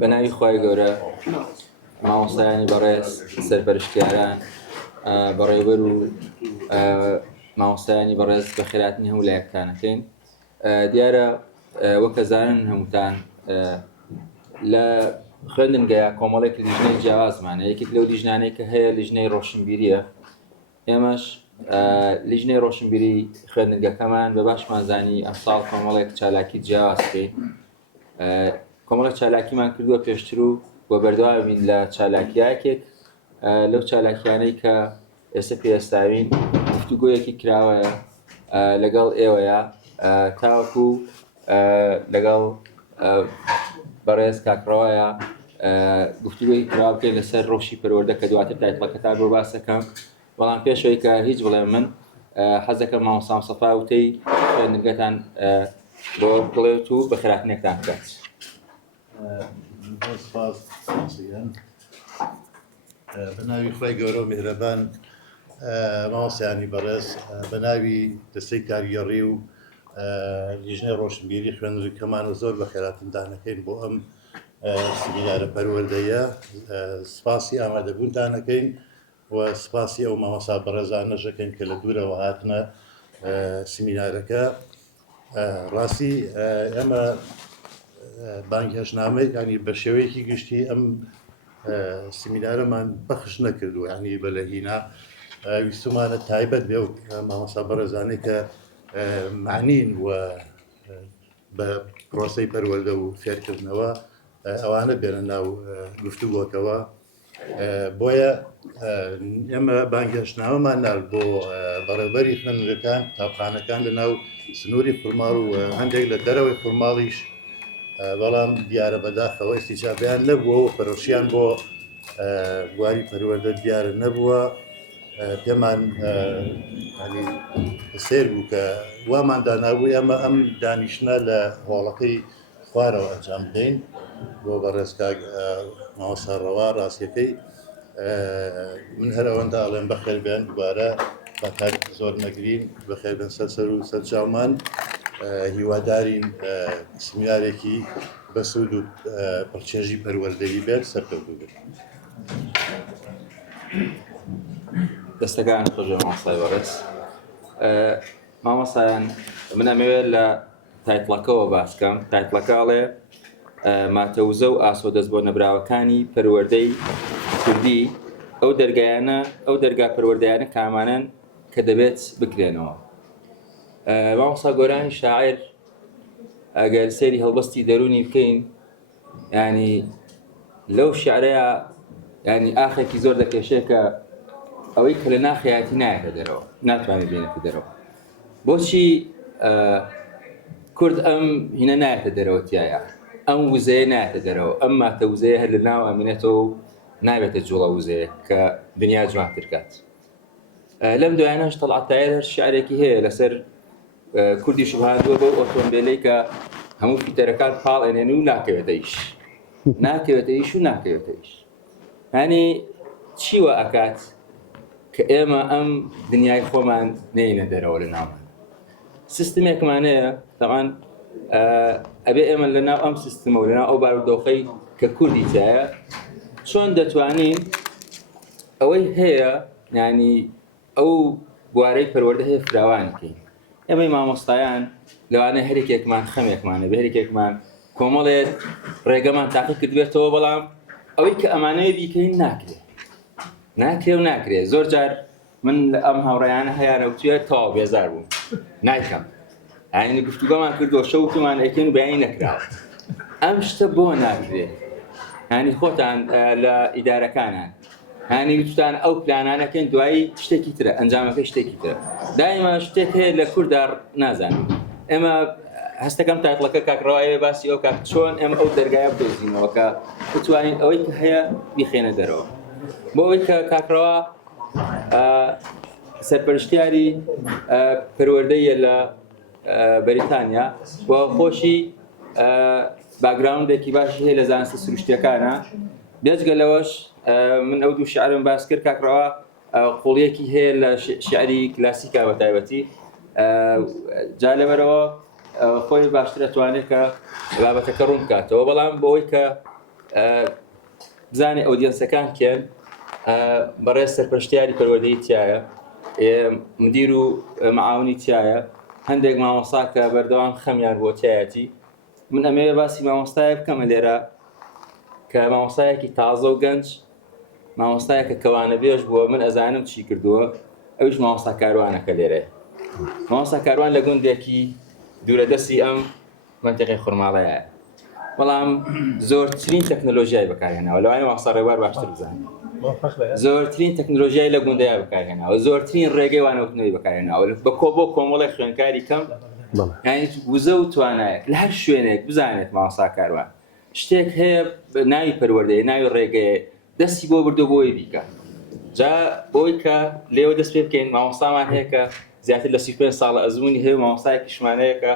بەناوی خۆی گەورە مامۆستایانی بەڕێز سەرپەرشتیاران بەڕێوەبەر و مامۆستایانی بەڕێز بە خێراتنی هەموو لایەکانەکەین. دیارە وەکە زانن هەمووتان لە خوێندنگەیە کۆمەڵێک لیژنەی جیاوازمانە. یەکێک لەو لیژنانەی کە هەیە لیژنەی ڕۆشنبیریە. ئێمەش لیژنەی ڕۆشنبیری خوێندنگەکەمان بە باشمان زانی ئەمساڵ کۆمەڵێک چالاکی جیاواز بکەین. کۆمەڵێک چالاکیمان کردووە پێشتر و بۆ بەردەوامین لە چالاکیەکێک لەو چالاکیانەی کە ئێستا پێوەستاوین گفتوگۆیەکی کراوەیە لەگەڵ ئێوەیە تاوەکو لەگەڵ بەڕێز کاکڕەوەیە گفتوگۆی کراو بکەین لەسەر ڕۆژی پەروەردە کە دواتر تایتڵەکەتان بۆ باس دەکەم. بەڵام پێشەوەی کە هیچ بڵێم من حەز دەکەم مامۆستا مستەفا وتەی خوێندنگەتان بۆ بڵێت و بە خێراتنێکتان بکات. سپاس بەناوی خۆی گەورە و میهرەبان مامۆستایانی بەڕێز بەناوی دەستەی کاریگەڕی و لیژنەی ڕۆشنبیری خوێندنگەکەمان زۆر بە خێراتندانەکەین بۆ ئەم سیمینارە پەروەردەیە. سپاسی ئامادەبوونتانەکەین و سپاسی ئەو مامۆستا بەڕێزانەشەکەین کە لە دوورەوە هاتنە سیمینارەکە. ڕاستی ئێمە بانگهێشتنامەی ینی بە شێوەیەکی گشتی ئەم سیمینارەمان بەخش نەکردووە، ینی بەلەهینا ویستمانە تایبەت بێ و مامۆستا بەڕێزانەی کە معنین و بە پرۆسەی پەروەردە و فێرکردنەوە ئەوانە بێنە ناو گفتوگۆکەوە. بۆیە ئێمە بانگهێشتنامەمان نارد بۆ بەڕێوەبەری خوێندنگەکان قوتابخانەکان لە ناو سنووری خورماڵ و هەندێک لە دەرەوەی خورماڵیش، بەڵام دیارە بەداخەوە ئیستیجابیان نەبووە و پەرۆشیان بۆ بواری پەروەردە دیارە نەبووە. پێمان سیر بوو کە وامان دانابوو ئێمە ئەم دانیشتە لە هۆڵەکەی خوارەوە ئەنجام بدەین بۆ بەڕێز مامۆستا ڕەوا. ڕاستیەکەی من هەر ئەوەندە ئەڵێم بەخێربێن دووبارە بە کار زۆر نەگرین بەخێربێن سەر و سەرچاومان. هیوادارین سیمینارێکی بەسوود و پڕچێژی پەروەردەیی بێت سەرکەوتوو بێت. دەستەکان خۆشە مامۆستای بەڕێز. مامۆستایان من ئەمەوێت لە تایتڵەکەەوە باسکەم. تایتڵەکەڵێ ماتەوزە و ئاسۆ دەست بۆ نەبراوەکانی پەروەردەی کوردی ئەو دەرگایانە ئەو دەرگا پەروەردەیانە کامانن کە دەبێت بکرێنەوە. مامۆستا گۆرانی شاعیر ئەگەر سەیری هەڵبەستی دەرونی بکەین ینی لەو شیعرەیە ینی ئاخێکی زۆر دەکێشێ کە ئەوەی کە لە ناخەیەتی نایەتە دەرەوە، ناتوانێت بێنێتە دەرەوە. بۆچی کورد ئەم هینە نایەتە دەرەوە تایە، ئەم وزەیە نایەتە دەرەوە، ئەم ماتە وزەیە هەر لە ناو ئەمێنێتەوە و نابێتە جوڵە وزەیە کە دنیا جوانتر کات. لەم دوایانەش تەڵعەت تایر هەر شیعرێکی هەیە لەسەر کوردی شوهاندووە بۆ ئۆتۆمبیلەی کە هەموو فیتەرەکان پاڵێنێن و ناکەوێتە ئیش، ناکەوێتە ئیش و ناکەوێتە ئیش. هەنی چیوە ئەکات کە ئێمە ئەم دنیای خۆمان نینە دەرەوە لە ناومان. سیستمێکمانەیە تەمان ئەبێ ئێمە لە ناو ئەم سیستمە و لە ناو ئەو بارودۆخەی کە کوردی تایە چۆن دەتوانین ئەوەی هەیە ینی ئەو بوارەی پەروەردە هەیە فراوان بکەین. ئێمەی مامۆستایان لەوانەیە هەرێکێکمان خەمێکمانە بە هەرێکێکمان کۆمەڵێک ڕێگەمان تاقی کردوێتەوە، بەڵام ئەوەی کە ئەمانەیە بیکەین ناکرێ و ناکرێ. زۆر جار من لە ئەم هاوڕێیانە هەیەە وتوێت تەواو بێزار بووم نایکەم، ینی گفتوگۆمان کردووە شەوتمان ئەکەین و بەیانی نەکراوە. ئەم شتە بۆ ناکرێ، ینی خۆتان لە ئیدارەکانان هانی وتتان ئەو پلانانەکەن دوایی شتێکی ترە، ئەنجامەکە شتێکی ترە. دایما شتێک هەیە لە کوردار نازانین. ئێمە هەستەکەم تایتڵەکە کاکڕەوایە باسی ئەو کات چۆن ئێمە ئەو دەرگایە بدۆزینەوە کە بتوانین ئەوەی کە هەیە بیخێنە دەرەوە. بۆ ئەوەی کە کاکڕەوا سەرپەرشتیاری پەروەردەیە لە بەریتانیا و خۆشی باگراوندێکی باشی هەیە لە زانستە سروشتیەکانە. بێجگە لەوەش من ئەو دوو شیعرم باس کرد، کاکڕەوا قوڵیەکی هەیە لە شیعری کلاسیکا بە تایبەتی. جا لەبەرەوە خۆی باشتر دەتوانێت کە بابەتەکە ڕوون بکاتەوە بەڵام بەوەی کە بزانێ ئەودیەنسەکان کێن بەڕێز سەرپەرشتیاری پەروەردەیی تایە مدیر و معاونی تایە هەندێک مامۆستا کە بەردەوام خەمیان بۆ تایەتی من ئەمەوێ باسی مامۆستایە بکەمە لێرە کە مامۆستایەکی تازە و گەنج مامۆستایەکە کەوانە بێژ بووە من ئەزانم چی کردووە ئەویش مامۆستا کاروانەکە لێرە مامۆستا کاروان لە گوندێکی دوورە دەستی ئەم منتیقی خورماڵەیە بەڵام زۆرترین تەکنۆلۆژیای بەکارهێناوە لەوانەیە مامۆستا ڕێبوار باشتر بزانێت زۆرترین تەکنۆلۆژیای لە گوندەیە بەکارهێناوە زۆرترین ڕێگەی وانەوتنەوەی بەکارهێناوە بە کۆمەڵی خوێندکاری کەم یعنی وزە و توانایەک لە هەر شوێنێک بزانێت مامۆستا کاروان شتێک هەیە ناوی پەروەردەیە ناوی ڕێگەیە دەستی بۆ بردو بۆی بیکە جا بۆی کە لێوە دەست پێ بکەین مامۆستامان هەیە کە زیاتر لە 35 ساڵە ئەزمموی هەیە مامۆستایەکیشمانەیە کە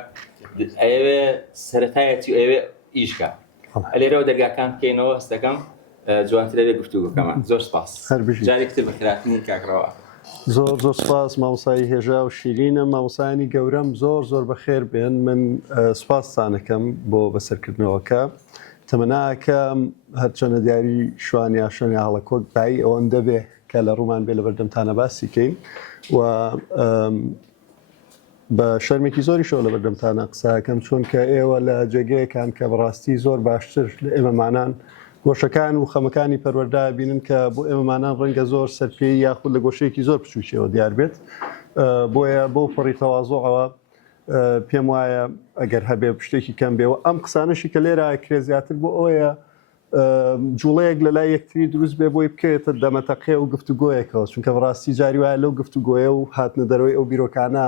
ئەوێ سەرەتایەتی و ئەوێ ئیشکە لێرەوە دەرگاکان بکەینەوە هەست دەکەم جوانترە لێ گفتوگۆکەمان زۆر سپاس جارێکتر بەخراپنی کاکڕەوە زۆر سپاس مامۆستای هێژا و شیرینە مامۆستایانی گەورەم زۆر بەخێر بێن من سپاسانەکەم بۆ بەسەرکردنەوەکە تەمەناکە هەرچەنە دیاری شوانی ئاشانی هەڵەکۆک بای ئەوەندە بێ کە لە ڕوومان بێ لە بەردەمتانە باسی کەین و بە شەرمێکی زۆری شەو لە بەردەمتانە قساکەم چۆن کە ئێوە لە جێگەیەکان کە بەڕاستی زۆر باشتر لە ئێمەمانان گۆشەکان و خەمەکانی پەروەردە بینن کە بۆ ئێمەمانان ڕەنگە زۆر سەرپێی یاخود لە گۆشەیەکی زۆر بچووکیەوە دیار بێت بۆیە بۆ پڕی تەواضۆعەوە پێم وایە ئەگەر هەبێ شتێکی کەم بێەوە ئەم قسانشی کە لێرە کرێ زیاتر بۆ ئەوەیە جوڵەیەک لە لای یەکتری دروست بێ بۆی بکەوێتە دەمەتەقێ و گفتوگۆیەکەوە چونکە بەڕاستی جاری وایە لەو گفتوگۆیە و هاتنە دەرەوەی ئەو بیرۆکانە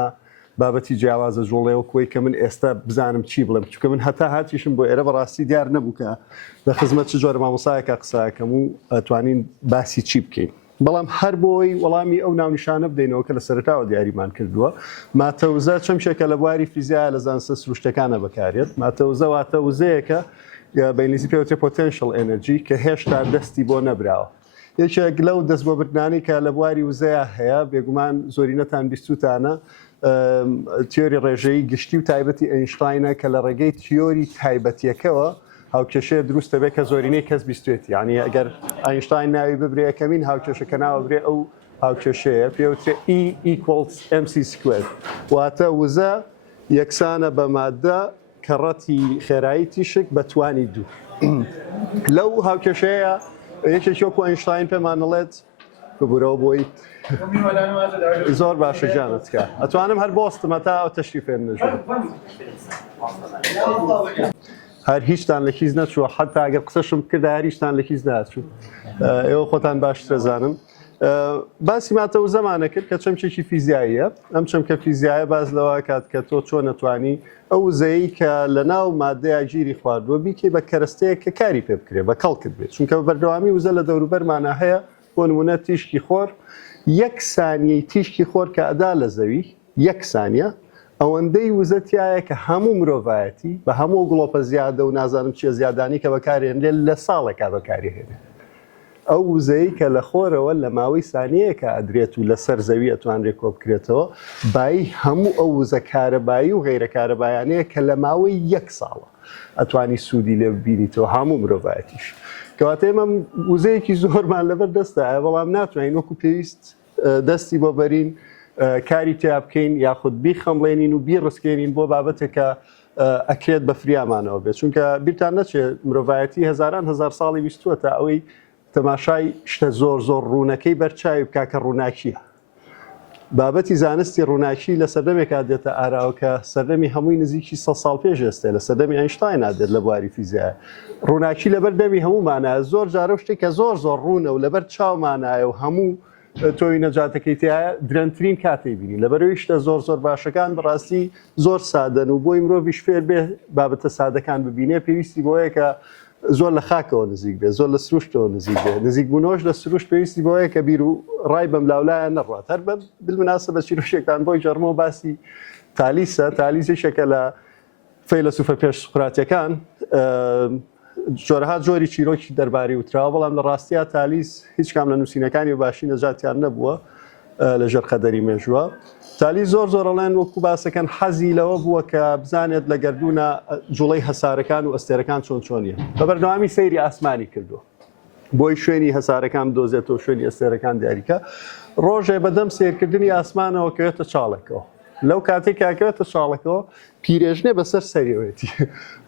بابەتی جیاوازە جوڵەیەوە کۆی کە من ئێستا بزانم چی بڵێم چونکە من هەتا هاتیشم بۆ ئێرە بەڕاستی دیار نەبوو کە لە خزمەت چ جۆرە مامۆستایەکە قساکەم و ئەتوانین باسی چی بکەین بەڵام هەر بۆی وەڵامی ئەو ناونیشانە بدەینەوە کە لە سەرەتاوە دیاریمان کردووە ماتەوزە چەمشێکە لە بواری فیزیای لە زانستە سروشتەکانە بەکارێت ماتەوزە واتە وزەیەکە بە ئینگلیزی پێوترێت پۆتێنشڵ ئێنەرجی کە هێشتا دەستی بۆ نەبراوە یەکێک لەو دەست بۆ بردنانی کە لە بواری وزەیە هەیە بێگومان زۆرینەتان بیستوتانە تیۆری ڕێژەیی گشتی و تایبەتی ئەینشتاینە کە لە ڕێگەی تیۆری تایبەتیەکەوە هاوکێشەیە دروستە بێت کە زۆرینەی کەس بیستێت یعنی ئەگەر ئاینشتاین ناوی ببرێ یەکەمین هاوکێشەکە ناوە برێ ئەو هاوکێشەیە پێوترێت E=mc². واتە وزە یەکسانە بە مادە کە ڕەتی خێرایی تیشک بە توانی دوو لەو هاوکێشەیە یەکێکی وەکو ئاینشتاین پێمانەڵێت ببوورەوە بۆی زۆر باشە جانتکە ئەتوانم هەر بۆستمە تا ئەو تەشریف پێم نەژوو هەر هیچتان لە هیچ نەچووە حتا ئەگەر قسەشم کرد هەر هیچتان لە هیچ ناچوو ئێوە خۆتان باشترە زانم باسی ماتەوە زەمانە کرد کە چەمکێکی فیزیاییە ئەم چەمکە فیزیایە باز لەوە کات کە تۆ چۆن نەتوانی ئەو وزەیە کە لە ناو مادەیە گیری خواردووە بیکەی بە کەرەستەیە کە کاری پێ بکرێت بە کەڵ کرد بێت چونکە بەردەوامی وزە لە دەوروبەرمانە هەیە بۆ نمونە تیشکی خۆر یەک سانیەی تیشکی خۆر کە ئەدا لە زەوی یەک سانیە ئەوەندەی وزەتیایە کە هەموو مرۆڤایەتی بە هەموو گڵۆپە زیادە و نازانم چیە زیادانی کە بەکارێن لێ لە ساڵێکا بەکارهێنێ ئەو وزەیە کە لە خۆرەوە لە ماوەی سانیەیەکە ئەدرێت و لەسەر زەوی ئەتوانرێت کۆ بکرێتەوە بای هەموو ئەو وزە کارەبایی و غەیرە کارەبایانەیە کە لە ماوەی یەک ساڵە ئەتوانی سوودی لێ ببینیتەوە هەموو مرۆڤایەتیش کەواتە ئێمە وزەیەکی زۆرمان لەبەر دەستە بەڵام ناتوانین وەکو پێویست دەستی بۆ بەرین کاری تیا بکەین یاخود بیخەمڵێنین و بیڕسکێنین بۆ بابەتێکە ئەکرێت بە فریامانەوە بێت چونکە بیرتان نەچێت مرۆڤایەتی هەزاران هەزار ساڵی بیستووە تا ئەوەی تەماشای شتە زۆر ڕوونەکەی بەرچاوی بکا کە ڕووناکیە بابەتی زانستی ڕووناکی لە سەردەمێکا دێتە ئاراوکە سەردەمی هەمووی نزیکی 100 ساڵ پێش ئێستێ لە سەردەمی ئاینشتاین نادێت لە بواری فیزیایە ڕووناکی لەبەر دەمی هەموومانە زۆر جارە شتێکە زۆر ڕوونە و لەبەر چاومانایە و هەموو تۆی نەجاتەکەی تایە درەنترین کاتێک بینی لەبەرەوەی شتە زۆر باشەکان بەڕاستی زۆر سادەن و بۆی مرۆڤیش فێر بێ بابەتە سادەکان ببینێ پێویستی بۆیە کە زۆر لە خاکەوە نزیک بێ زۆر لە سروشتەوە نزیک بێ نزیک بوونەوەش لە سروشت پێویستی بۆیە کە بیر و ڕای بەم لاولایە نەڕات هەر بە بالمناسبە چیرۆشێکتان بۆی جەرمەوە باسی تالیسە تالیزێکێکە لە فەیلسوفە پێش سوقراتیەکان جۆرەها جۆری چیرۆکی دەرباری وتراوە بەڵام لە ڕاستیە تالیس هیچ کام لە نووسینەکانی و باشی نەجاتیان نەبووە لەژێر قەدەری مێژووە تالی زۆر ئەڵێن وەکو باسەکەن حەزی لەوە بووە کە بزانێت لە گەردوونە جوڵەی هەسارەکان و ئەستێرەکان چۆنیە بە بەردەوامی سەیری ئاسمانی کردووە بۆی شوێنی هەسارەکان دۆزێتەوە شوێنی ئەستێرەکان دیاریکە ڕۆژێ بەدەم سێرکردنی ئاسمانەوە کەوێتە چاڵێکەوە لەو کاتێک کاکەوێتە چاڵەکەەوە پیرێژنێ بەسەر سەریەوەێتی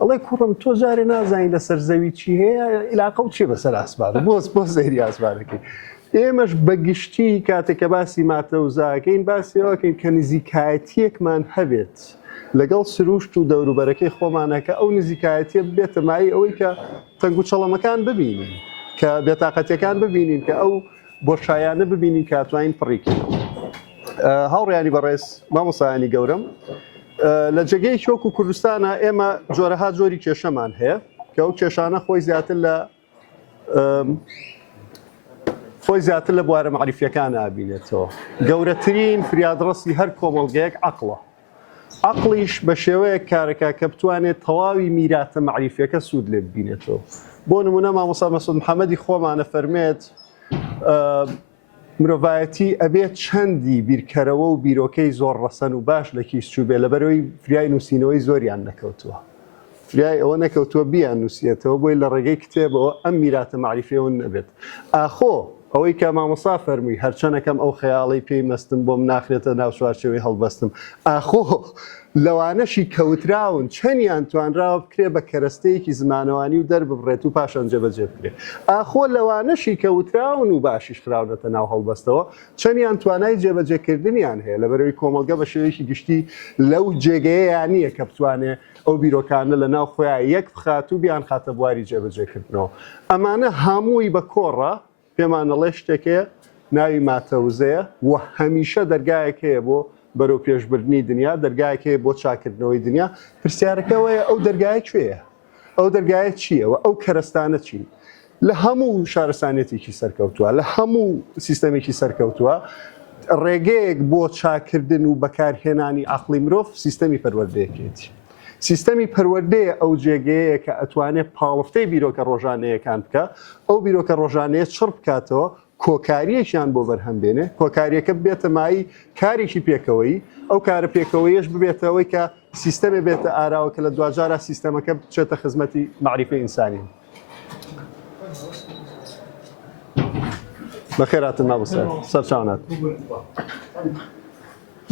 ئەڵێ کوڕم تۆ جارێ نازانی لەسەر زەوی چی هەیە عیلاقە و چی بەسەر ئاسمانە بۆ سەیری ئاسمانەکەی ئێمەش بەگشتی کاتێک کە باسی ماتەوزاکەین باسیەوەکەین کە نزیکایەتیەکمان هەبێت لەگەڵ سروشت و دەوروبەرەکەی خۆمانەکە ئەو نزیکایەتیە بێتە مای ئەوەی کە تەنگ و چەڵەمەکان ببینین کە بێتاقەتیەکان ببینین کە ئەو بۆشایانە ببینین کاتوانین پڕیکەوە هاوڕیانی بەڕێز مامۆسایانی گەورم لە جێگەی شۆک و کوردستانە ئێمە جۆرەها جۆری کێشەمان هەیە کە ئەو کێشانە خۆی زیاتر لە بوارە معریفیەکان ئابینێتەوە گەورەترین فریادڕەسی هەر کۆمەڵگەیەک عەقڵە عەقڵیش بە شێوەیە کارەکە کە بتوانێت تەواوی میراتە معریفیەکە سوود لێ ببینێتەوە بۆ نمونە مامۆستا مەسعود محەممەدی خۆمانە فەرمێت مرۆڤایەتی ئەبێت چەندی بیرکەرەوە و بیرۆکەی زۆر ڕەسەن و باش لە کیسچوو بێ لەبەرەوەی فریای نووسینەوەی زۆریان نەکەوتووە فریای ئەوە نەکەوتووە بیان نووسێتەوە بۆی لە ڕێگەی کتێبەوە ئەم میراتە معریفیەوە نەبێت ئاخۆ ئەوەی کە مامۆستا فەرمووی هەرچەندەکەم ئەو خەیاڵی پێی مەستم بۆم ناخرێتە ناو چوارچێوەی هەڵبەستم ئاخۆ لەوانەشی کەوتراون چەندیان توانراوە بکرێ بە کەرەستەیەکی زمانەوانی و دەرببڕێت و پاشان جێبەجێ بکرێت ئاخۆ لەوانەشی کەوتراون و باشیش خراونەتە ناو هەڵبەستەوە چەندیان توانای جێبەجێکردنیان هەیە لەبەرەوەی کۆمەلگە بە شێوەیەکی گشتی لەو جێگەیە نییە کە بتوانێت ئەو بیرۆکانە لە ناو خۆیان یەک بخات و بیان خاتە بواری جێبەجێکردنەوە ئەمانە هەمووی بە کۆڕە پێمانەڵێ شتێکەیە ناوی ماتەوزەیە و هەمیشە دەرگایەک هەیە بۆ بەرەو پێشبردننی دنیا دەرگایەک هەیە بۆ چاکردنەوەی دنیا پرسیارەکەوەیە ئەو دەرگایە کوێیە ئەو دەرگایە چییەوە ئەو کەرەستانە چین لە هەموو شارستانێتێکی سەرکەوتووە لە هەموو سیستەمێکی سەرکەوتووە ڕێگەیەک بۆ چاکردن و بەکارهێنانی عەقڵی مرۆڤ سیستەمی پەروەردەیەکێتی سیستەمی پەروەردەیە ئەو جێگەیە کە ئەتوانێت پاڵفتەی بیرۆکە ڕۆژانەیەکان بکە ئەو بیرۆکە ڕۆژانەیە چڕ بکاتەوە کۆکاریەکیان بۆ بەرهەمبێنێ کۆکاریەکە ببێتە مایی کارێکی پێکەوەی ئەو کارە پێکەوەیش ببێتەوەی کە سیستەمێ بێتە ئاراوە کە لە دوجارە سیستەمەکە بچێتە خزمەتی معریفەی ئینسانی بەخێراتن مامۆستا سەرچاونات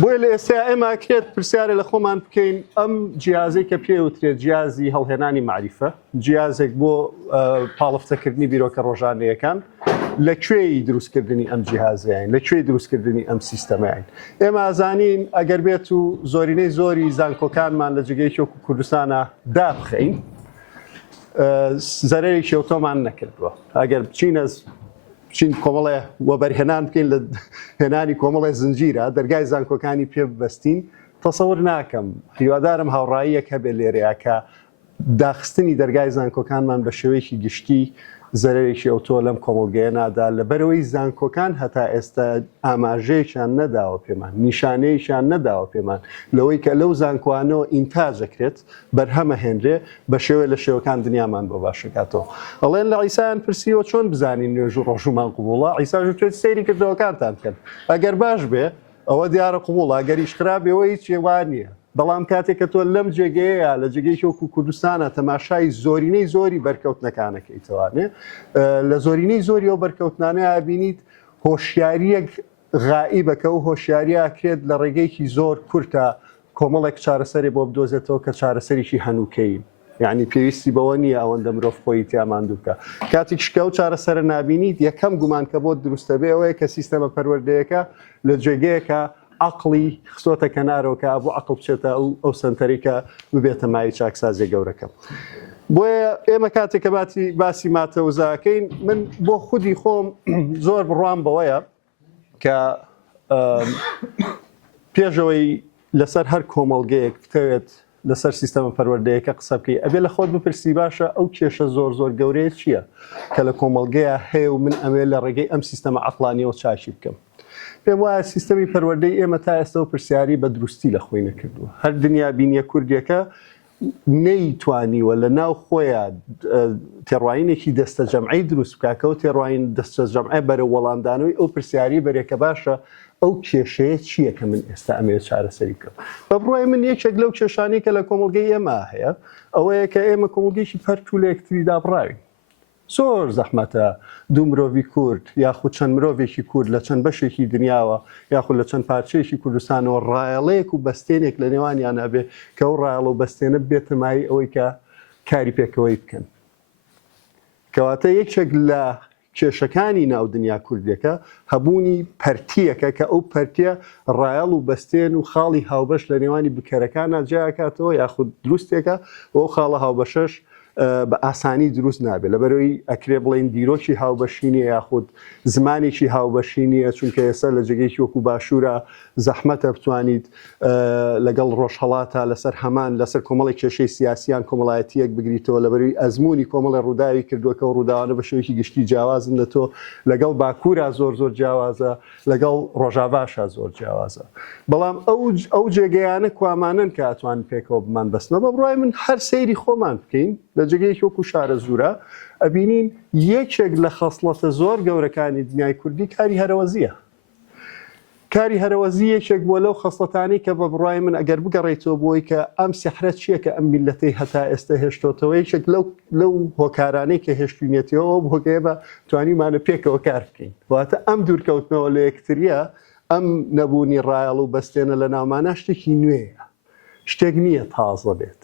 بۆیە لە ئێستا ئێمە کرێت پرسیارە لە خۆمان بکەین ئەم جیازەی کە پێوترێت جیازی هەڵهێنانی معریفە جیازێک بۆ پاڵفتەکردنی بیرۆکە ڕۆژانەیەکان لەکوێی دروستکردنی ئەم جیهازیان لەکوێی دروستکردنی ئەم سیستەمەیان ئێمە ئازانین ئەگەر بێت و زۆرینەی زۆری زانکۆکانمان لە جگەی شۆک و کوردستانە دابخەین زەرێکی ئۆتۆمان نەکردووە ئەگەر بچین کۆمەڵێ وەبەرهێنان بکەین لە هێنانی کۆمەڵی زنجیرە دەرگای زانکۆکانی پێ ببەستین تەسەور ناکەم هیوادارم هاوڕاییەک هەبێت لێرەیە کە داخستنی دەرگای زانکۆکانمان بە شێوەیەکی گشتی زەرێکی ئۆتۆ لەم کۆمەڵگەیە نادا لەبەرەوەی زانکۆکان هەتا ئێستا ئاماژەیەکیان نەداوە پێمان نیشانەیەکیان نەداوە پێمان لەوەی کە لەو زانکۆانەوە ئینتاژەکرێت بەرهەمە هێنرێ بە شێوە لە شێوەکان دنیامان بۆ باشەکاتەوە ئەڵێن لە عیسایان پرسیوە چۆن بزانین نوێژ و ڕۆژومان قوبوڵە عیساژ توێت سەیری کردەوەکانتان بکەن ئەگەر باش بێ ئەوە دیارە قوبوڵە ئەگەریش خراپێەوە هیچ ێوان نییە بەڵام کاتێک کە تۆ لەم جێگەیە لە جێگەی شۆک و کوردستانە تەماشای زۆرینەی زۆری بەرکەوتنەکانەکەیتەوانێ لە زۆرینەی زۆری ئەو بەرکەوتنانەیە ئابینیت هۆشیاریەک غائیبەکە و هۆشیاریە کرێت لە ڕێگەیەکی زۆر کورتە کۆمەڵێک چارەسەری بۆ بدۆزێتەوە کە چارەسەریشی هەنووکەین یعنی پێویستی بەوە نییە ئەوەندە مرۆڤ خۆی تیاماندوو بکە کاتێک شکە و چارەسەرە نابینیت یەکەم گومان کە بۆ دروستە بێ ئەوەیە کە سیستەمە پەروەردەیەەکە لە جێگەیەکە عەقڵی خستۆتە کەنارەوە کە بۆ عەقڵ بچێتە ئەو سنتەرێکە ببێتە مای چاکسازی گەورەکە بۆیە ئێمە کاتێک کە باسی ماتەوزاکەین من بۆ خودی خۆم زۆر بڕوام بەوەیە کە پێشەوەی لەسەر هەر کۆمەڵگەیەک بتەوێت لەسەر سیستەمە پەروەردەیەکە قسە بکەی ئەبێ لە خۆت بپرسی باشە ئەو کێشە زۆر زۆر گەورەیە چییە کە لە کۆمەڵگەیە هەیە و من ئەوێ لە ڕێگەی ئەم سیستەمە عەقڵانیەوە چاکی بکەم پێم وایە سیستەمی پەروەردەی ئێمە تا ئێستا و پرسیاری بە دروستی لە خۆی نەکردووە هەر دنیا بینیە کوردیەکە نەیتوانی وە لە ناو خۆیان تێڕواینێکی دەستە جەمعی دروست بکاکە و تێڕواین دەستە جەمعی بەرە وەڵامدانەوەی ئەو پرسیاری بەرێکە باشە ئەو کێشەیە چییە کە من ئێستا ئەمەوێت چارەسەری بکەم. بە بڕای من یەکێک لەو کێشانەی کە لە کۆمەڵگەی ئێمە هەیە ئەوەیە کە ئێمە کۆمەڵگەیەکی پەرچ و لە یەکتری دابڕاوین. زۆر زەحمەتە دوو مرۆڤی کورد یاخود چەند مرۆڤێکی کورد لە چەند بەشێکی دنیاوە یاخود لە چەند پارچەیەکی کوردستانەوە ڕایەڵەیەک و بەستێنێک لە نێوانیان هەبێ کە ئەو ڕایەڵ و بەستێنە بێتە مای ئەوەی کە کاری پێکەوەی بکەن. کەواتە یەکێک لە کێشەکانی ناو دنیا کوردەکە هەبوونی پەرتیەکە کە ئەو پەرتیە ڕایەڵ و بەستێن و خاڵی هاوبەش لە نێوانی بکەرەکانە جیاکاتەوە یاخود دروستێکە ئەو خاڵە هاوبەشەش بە ئاسانی دروست نابێت لەبەرەوەی ئەکرێ بڵێن دیرۆکی هاوبەشینی یاخود زمانێکی هاوبەشینیە چونکە ئێستا لە جێگەیەکی وەکو باشوورە زەحمەتە بتوانیت لەگەڵ ڕۆژهەڵاتە لەسەر هەمان لەسەر کۆمەڵی کێشەی سیاسیان کۆمەڵایەتیەک بگریتەوە لەبەرەوەی ئەزمموی کۆمەڵی ڕووداوی کردووەکە و ڕووداوانە بە شێوەیەکی گشتی جیاوازن لە تۆ لەگەڵ باکوورە زۆر جیاوازە لەگەڵ ڕۆژاواشە زۆر جیاوازە. بەڵام ئەو جێگەیانە کوامانن کە ئەتوان پێکەوە بمان بەستنە بە بڕای من هەر سەیری خۆمان بکەین لە جێگەیەکی وەکو شارە زورە ئەبینین یەکێک لە خەسڵەتە زۆر گەورەکانی دنیای کوردی کاری هەرەوەزیە. کاری هەرەوەزی یەکێک بۆ لەو خەسڵەتانی کە بە بڕای من ئەگەر بگەڕێیتەوە بۆی کە ئەم سیحرەت چییە کە ئەم میلەتەی هەتا ئێستا هێشتۆتەوە یەکێک لەو هۆکارانەی کە هێشتوینێتەوە بۆگەیە بە توانیمانە پێکەوە کار بکەین. واتە ئەم دوورکەوتنەوە لە یەکتریە ئەم نەبوونی ڕایەڵ و بەستێنە لە ناومانە شتێکی نوێیە. شتێک نییە تازە بێت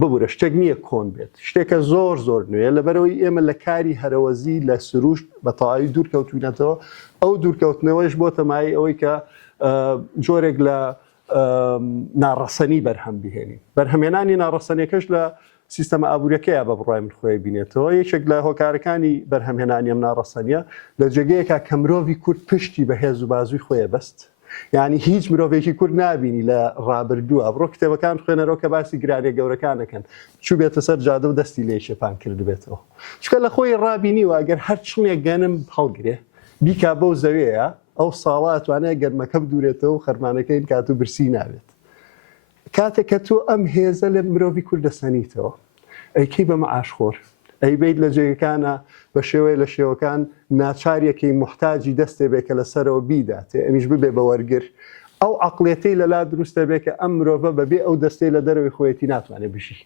ببورە شتێک نییە کۆن بێت شتێکە زۆر نوێیە لەبەرەوەی ئێمە لە کاری هەرەوەزی لە سروشت بە تەواوی دوورکەوتوینەتەوە ئەو دوورکەوتنەوەیش بۆ تەمایی ئەوەی کە جۆرێک لە ناڕەسەنی بەرهەم بهێنین. بەرهەمێنانی ناڕەسەنیەکەش لە سیستەمە ئابوووریەکەیە بە بڕای من خۆی بینێتەوە یەکێک لە هۆکارەکانی بەرهەمهێنانی ئەم ناڕەسەنیە لە جێگەیەکە کە مرۆڤی کورد پشتی بە هێز و بازووی خۆیە بەست. یعنی هیچ مرۆڤێکی کورد نبینی لە ڕابردووە بڕۆ کتێبەکان خوێنەرەوە کە باسی گرانێ گەورەکانەکەن چوو بێتە سەر جادە و دەستی لێ شێپان کرد بێتەوە چکە لە خۆی ڕابینیوە ئەگەر هەر چڵێک گەنم هەڵگرێ بیکا بەو زەوەیە ئەو ساڵە ئەتوانێت گەرمەکە بدورێتەوە و خەرمانەکەین کات و برسی ناوێت. کاتێک کە تۆ ئەم هێزە لە مرۆڤی کورد دەسەنیتەوە ئەیکەی بە مەعاشخۆر ئەی بیت لە جێگەکانە بە شێوەیە لە شێوەکان ناچارێکی محتاجی دەستێ بێ کە لەسەرەوە بیداتێ ئەمیش ببێ بە وەرگر ئەو عەقڵیەتەی لەلا دروستە بێ کە ئەم مرۆڤە بەبێ ئەو دەستەی لە دەرەوەی خۆیەتی ناتوانێت بژی.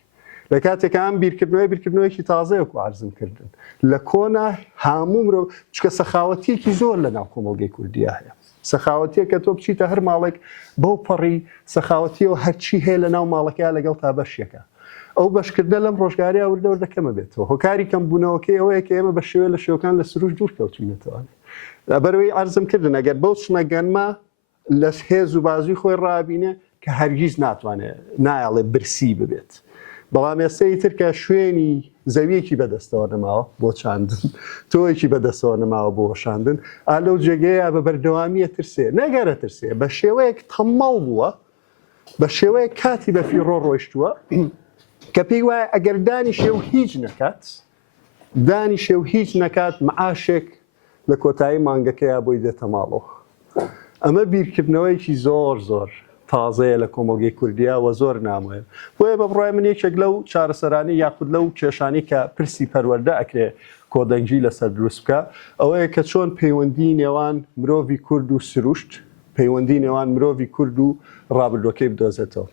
لە کاتێکە ئەم بیرکردنەوەیکی تازەیەکو عەرزم کردن لە کۆنا هەموو مرۆڤ چکە سەخاوەتیەکی زۆر لە ناو کۆمەڵگەی کوردیا هەیە. سەخاوەتیە کە تۆ بچیتە هەر ماڵێک بەو پەڕی سەخاوەتیەوە هەرچی هەیە لە ناو ماڵەکە لەگەڵ تا بەشێکە. ئەو بەشکردە لەم ڕۆژگاری ئەوردەوە دەکەمە بێتەوە هۆکاری کەم بوونەوەکەی ئەوەیە کە ئێمە بە شێوە لە شێوەکان لە سروش دوور کەوتوینێتەوە. بەرەوەی عەرزم کردن ئەگەر بەو شنەگەنمە لە هێز و بازووی خۆی ڕابینێ کە هەرگیز ناتوانێت نایڵێ برسی ببێت. بەڵام ئێستای تر کە شوێنی زەویەکی بەدەستەوە نەماوە بۆ چاندن تۆیەکی بەدەستەوە نەماوە بۆ شاندن ئالەو جێگەیە بە بەردەوامیە ترسێ نەگەرە ترسێ بە شێوەیەک تەمەڵ بووە بە شێوەیە کاتی بە فیڕۆ ڕۆیشتووە کە پێی وایە ئەگەر دانی شێو هیچ نەکات معاشێک لە کۆتایی مانگەکەیە بۆی دێتە ماڵەوە. ئەمە بیرکردنەوەیکی زۆر تازەیە لە کۆمەڵگەی کوردیا و زۆر نامۆیە. بۆیە بە بڕای من یەکێک لەو چارەسەرانی یاخود لەو کێشانی کە پرسی پەروەردە ئەکرێ کۆدەنگی لەسەر دروست بکە ئەوەیە کە چۆن پەیوەندی نێوان مرۆڤی کورد و سروشت پەیوەندی نێوان مرۆڤی کورد و ڕابردوەکەی بدۆزێتەوە.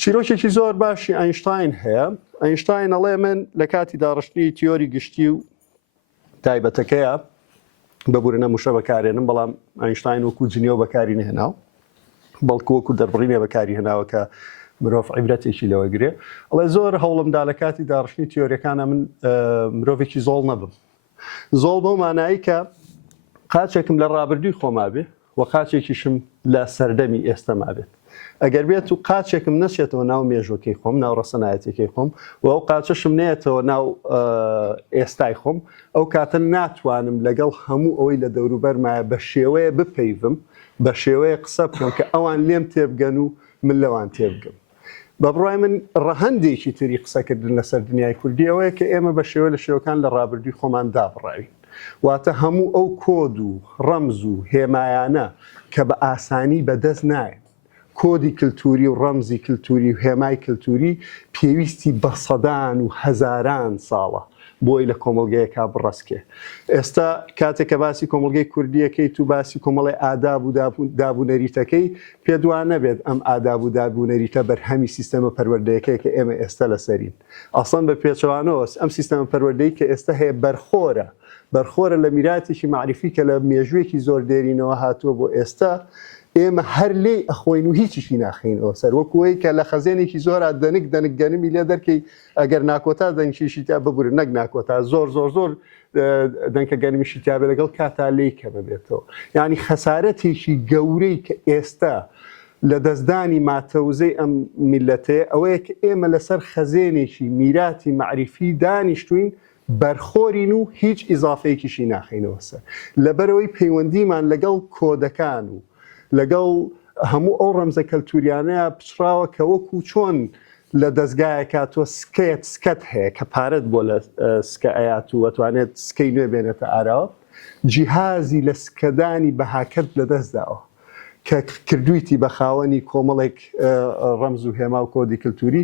چیرۆکێکی زۆر باشی ئاینشتاین هەیە. ئاینشتاین ئەڵێ من لە کاتی داڕشتنی تیۆری گشتی و تایبەتەکەیە بەبوورنە موشە بەکارێنم بەڵام ئاینشتاین وەکو جنیۆ بەکاری نهێناو بەڵکو وەکو دەربڕینێ بەکاری هێناوە کە مرۆڤ عیبرەتێکی لەوە گرێ. ئەڵێ زۆر هەوڵمدا لە کاتی داڕشتنی تیۆریەکانە من مرۆڤێکی زۆڵ نەبم. زۆڵ بەو مانایی کە قاچێکم لە ڕابردووی خۆما بێ و قاچێکیشم لە سەردەمی ئێستەما بێت. ئەگەر بێت و قاچێکم نەچێتەوە ناو مێژۆکەی خۆم ناو ڕەسەنایەتێکی خۆم و ئەو قاچەشم نێتەوە ناو ئێستای خۆم ئەو کاتە ناتوانم لەگەڵ هەموو ئەوەی لە دەوروبەرمایە بە شێوەیە بپەیوم بە شێوەیە قسە بکەم کە ئەوان لێم تێبگەن و من لەوان تێبگەم. بە بڕای من ڕەهەندێکی تری قسەکردن لەسەر دنیای کوردی ئەوەیە کە ئێمە بە شێوە لە شێوەکان لە ڕابردووی خۆمان دابڕاوین. واتە هەموو ئەو کۆد و ڕەمز و هێمایانە کە بە ئاسانی بەدەست نایە کۆدی کللتوری و ڕەمزی کللتوری و هێمای کللتوری پێویستی بە سەدان و هەزاران ساڵە بۆی لە کۆمەڵگەیەکا بڕستکێ. ئێستا کاتێک کە باسی کۆمەڵگەی کوردیەکەی و باسی کۆمەڵی ئاداب و دابوونەریتەکەی پێدوان نەبێت ئەم ئاداب و دابوونەریتە بەرهەمی سیستەمە پەروەردەیەکەی کە ئێمە ئێستا لەسەرین. ئەسڵەن بە پێچەوانەوە ئەم سیستەمە پەروەردەی کە ئێستا هەیە بەرخۆرە لە میراتێکی معریفی کە لە مێژوویەکی زۆر دێرینەوە هاتووە بۆ ئێستا ئێمە هەر لێی ئەخۆین و هیچیشی ناخینەوە سەر وەکوەی کە لە خەزێنێکی زۆر دەنگگەنمی لێ دەرکەی ئەگەر ناکۆتا دەنگشیشی تا ببورن نەک ناکۆتا زۆر دەنگکە گەنمیشی تا بێ لەگەڵ کاتا لێی کەمە بێتەوە. یعنی خەسارەتێکی گەورەی کە ئێستا لە دەستدانی ماتەوزەی ئەم میلەتەیە ئەوەیە کە ئێمە لەسەر خەزێنێکی میراتی معریفی دانیشتوین بەرخۆرین و هیچ ئیزافەیەکیشی ناخینەوە سەر لەبەرەوەی پەیوەندیمان لەگەڵ کۆدەکان و لەگەڵ هەموو ئەو ڕەمزە کەلتوریانەیە پچراوە کە وەکو چۆن لە دەستگایەکە تۆ سکەت هەیە کە پارەت بۆ لە سکە ئەیات و ئەتوانێت سکەی نوێ بێنێتە ئاراوە جیهازی لە سکەدانی بەهاکرد لەدەستداوە کە کردویتی بە خاوەنی کۆمەڵێک ڕەمز و هێما و کۆدی کللتوری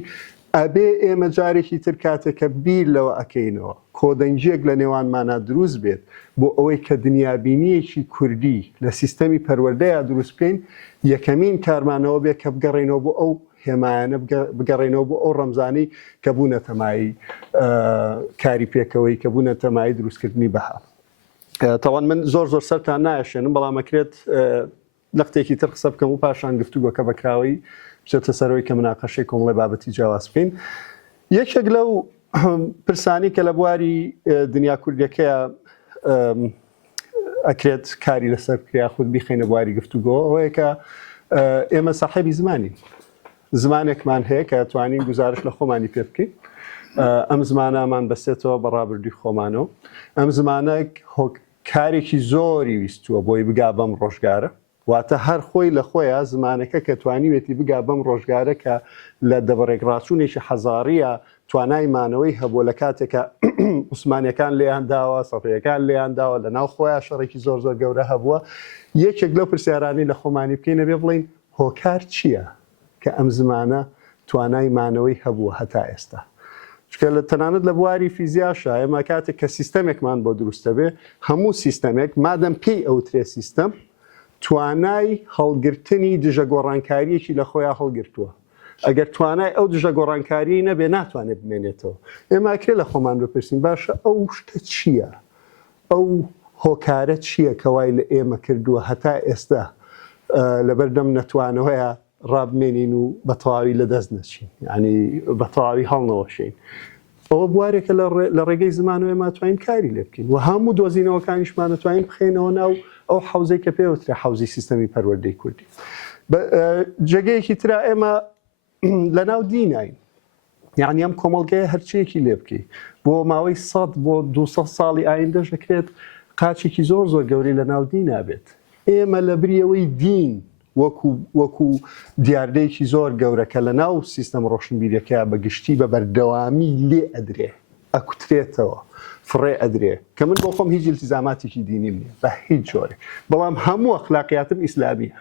ئەبێ ئێمە جارێکی تر کاتێکە بیر لەوە ئەکەینەوە کۆدەنجێک لە نێوانمانە دروست بێت بۆ ئەوەی کە دنیابینیەکی کوردی لە سیستەمی پەروەردەیە دروست بکەین یەکەمین کارمانەوە بێت کە بگەڕێنەوە بۆ ئەو هێمایانە بگەڕێنەوە بۆ ئەو ڕەمزانی کە بوونە تەمایی کاری پێکەوەی کە بوونە تەمایی دروستکردنی بەها. تەوان من زۆر سەرتان نایشێنم بەڵام ئەکرێت لەختێکی تر قسە بکەم و پاشان گفتوگۆکە بەکراوی بچێتە سەرەوەی کە مناقەشەی کۆمەڵی بابەتی جیاواز بکەین. یەکێک لەو پرسانی کە لە بواری دنیا کوردیەکەیە ئەکرێت کاری لەسەر کریا خود بیخینە بواری گفتوگۆ ئەوەیە کە ئێمە ساحێبی زمانی زمانێکمان هەیە کە توانین گزارش لە خۆمانی پێ بکەین ئەم زمانەمان بەسێتەوە بەڕابردوی خۆمانەوە ئەم زمانە کارێکی زۆری ویستووە بۆی بگا بەم ڕۆژگارە واتە هەر خۆی لە خۆیان زمانەکە کە توانیوێتی بگا بەم ڕۆژگارە کە لە دەبڕێکڕاچوونێکی حەزاریە توانایمانەوەی هەبوو لە کاتێکە عوسمانیەکان لێیان داوە سەفەیەکان لێیان داوە لە ناو خۆیان شەڕێکی زۆر گەورە هەبووە یەکێک لەو پرسیارانی لە خۆمانی بکەینە بێ بڵین هۆکار چییە کە ئەم زمانە توانایمانەوەی هەبووە هەتا ئێستا چکە لە تەنانەت لە بواری فیزیاشە ئێمە کاتێک کە سیستەمێکمان بۆ دروستە بێ هەموو سیستەمێک مادەم پێی ئەوترێ سیستەم توانای هەڵگرتنی دژە گۆڕانکاریەکی لە خۆیان هەڵگرتووە ئەگەر توانای ئەو دژە گۆڕانکاری نەبێ ناتوانێت بمێنێتەوە ئێمە ئەکرێ لە خۆمان بپرسین باشە ئەو شتە چییە ئەو هۆکارە چییە کەوای لە ئێمە کردووە هەتا ئێستا لەبەردەم نەتوانەوەیە ڕابمێنین و بە تەواوی لەدەست نەچین ینی بە تەواوی هەڵنەوەشین ئەوە بوارێکە لە ڕێگەی زمانەوە ئێمە توانین کاری لێ بکەین و هەموو دۆزینەوەکانیشمان دەتوانین بخێنەوە ناو ئەو حوزەی کە پێوترێ حوزی سیستەمی پەروەردەی کوردی جێگەیەکی ترا ئێمە لە ناو دینین یعنی ئەم کۆمەڵگەیە هەرچەیەکی لێ بکەی بۆ ماوەی 100 بۆ 200 ساڵی ئایندەش دەکرێت قاچێکی زۆر گەورەی لە ناو دین نابێت ئێمە لە بریەوەی دین وەکو دیاردەیەکی زۆر گەورەکە لە ناو سیستەم ڕۆشنبیریەکە بەگشتی بە بەردەوامی لێ ئەدرێ ئەکوترێتەوە فڕێ ئەدرێ کە من بۆ خۆم هیچ التزاماتێکی دینی نییە بە هیچ جۆرێک بەڵام هەموو ئەخلاقیاتم ئیسلامیە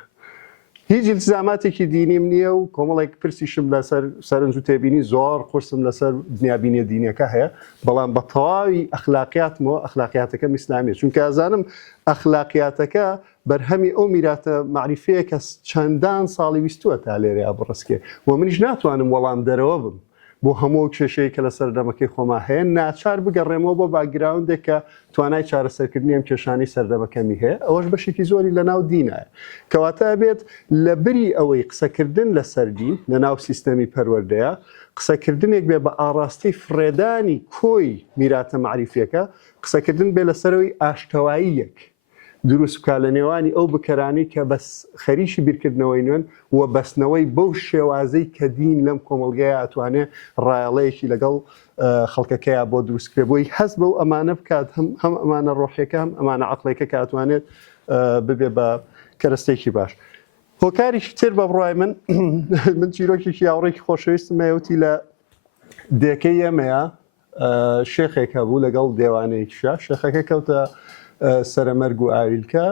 هیچ التزاماتێکی دینیم نییە و کۆمەڵێک پرسیشم لەسەر سەرنج و تێبینی زۆر قورسم لەسەر دنیابینیە دینیەکە هەیە بەڵام بە تەواوی ئەخلاقیاتمەوە ئەخلاقیاتەکەم ئیسلامیە چونکە ئازانم ئەخلاقیاتەکە بەرهەمی ئەو میراتە معریفەیە کە چەندان ساڵی ویستووە تا لێرەیە بڕستکێ و منیش ناتوانم وەڵام دەرەوە بم بۆ هەموو کێشەیە کە لە سەردەمەکەی خۆما هەیە ناچار بگەڕێمەوە بۆ باگراوندێک کە توانای چارەسەرکردنی ئەم کێشانەی سەردەمەکەمی هەیە ئەوەش بەشێکی زۆری لە ناو دینایە کەواتە بێت لە بری ئەوەی قسەکردن لەسەر دین لە ناو سیستەمی پەروەردەیە قسەکردنێک بێ بە ئاڕاستەی فرێدانی کۆی میراتە معریفیەکە قسەکردن بێ لەسەرەوەی ئاشتەواییەک دروست بکە لە نێوانی ئەو بکەرانی کە بەس خەریشی بیرکردنەوەی نوێن و بەستنەوەی بەو شێوازەی کە دین لەم کۆمەڵگەیە ئەتوانێت ڕایەڵەیەکی لەگەڵ خەڵکەکەیە بۆ دروستکرێ بۆی هەست بەو ئەمانە بکات هەم ئەمانە ڕۆحیەکە هەم ئەمانە عەقڵێکە کە ئەتوانێت ببێ بە کەرەستێکی باش. هۆکاریشی تر بە بڕای من چیرۆکێکی هاوڕێکی خۆشەویستم هەیەوتی لە دێکەی ئێمەیە شێخێکە بوو لەگەڵ دێوانەیەکیشە شێخەکە کەوتە سەرەمەرگ و ئاویلکە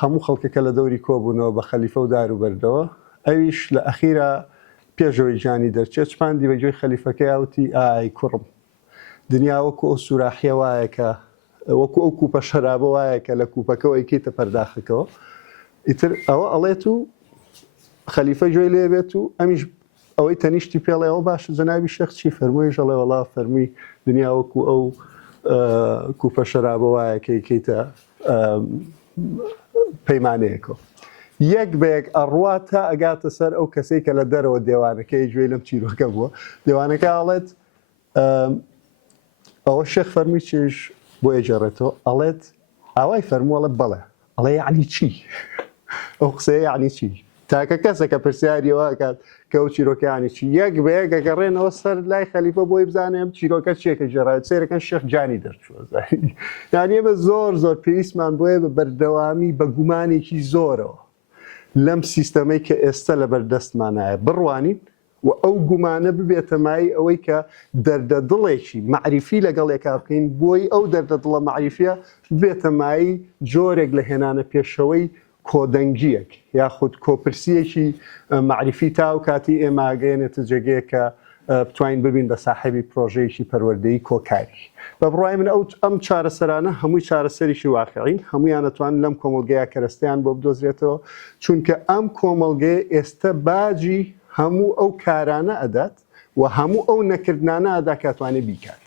هەموو خەڵکەکە لە دەوری کۆبوونەوە بە خەلیفە و دار و بەردەوە ئەویش لە ئەخیرە پێشەوەی جانی دەرچێت چپاندی بەگوێی خەلیفەکەی ئاوتی ئای کوڕم دنیا وەکو ئەو سوراخیە وایەکە وەکو ئەو کوپە شەرابە وایەکە لە کوپەکەەوە ئەیکەیتە پەرداخەکەەوە ئیتر ئەوە ئەڵێت و خەلیفە گوێی لێ بێت و ئەمیش ئەوەی تەنیشتی پێڵێەوە باشە جەنابی شەخ چی فەرمووی ژەڵێ وەڵا فەرمی دنیا وەکو ئەو کوپە شەرابە وایەکە ئەیکەیتە پەیمانەیەکەوە یەک بەیەک ئەڕوا تا ئەگاتە سەر ئەو کەسەی کە لە دەرەوە دێوانەکەی گوێ لەم چیرۆکە بووە دێوانەکە ئاڵێت ئەوە شێخ فەرمی چێش بۆ ئێجێڕێتەوە ئەڵێت ئاوای فەرمووەڵە بەڵێ ئەڵێ یعنی چی ئەو قسەیە یعنی چی تاکە کەسێکە پرسیاریەوە کات کە ئەو چیرۆکانی چی یەک بەیەک ئەگەڕێنەوە سەر لای خەلیفە بۆی بزانێم چیرۆکە چێکە ژێڕایەت سێرەکەن شێخ جانی دەرچووە یعنی ئێمە زۆر پێویستمان بۆیە بە بەردەوامی بە گومانێکی زۆرەوە لەم سیستەمەی کە ئێستا لە بەردەستمانایە بڕوانین و ئەو گومانە ببێتە مای ئەوەی کە دەردە دڵێکی معریفی لەگەڵێکا بکەین بۆی ئەو دەردە دڵە معریفە بێتە مایی جۆرێک لە هێنانە پێشەوەی کۆدەنگیەک یاخود کۆپرسیەکی معریفی تا و کاتی ئێماگەێنێتە جێگەیە کە بتوانین ببین بە ساحەبی پرۆژەیەکی پەروەردەیی کۆکاری بە بڕای من ئەم چارەسەرانە هەمووی چارەسەریشی واقعین هەمویان دەتوانن لەم کۆمەڵگەیە کەرەستیان بۆ بدۆزرێتەوە چونکە ئەم کۆمەڵگەیە ئێستا باجی هەموو ئەو کارانە ئەدات و هەموو ئەو نەکردانە ئەدا کاتوانێ بیکات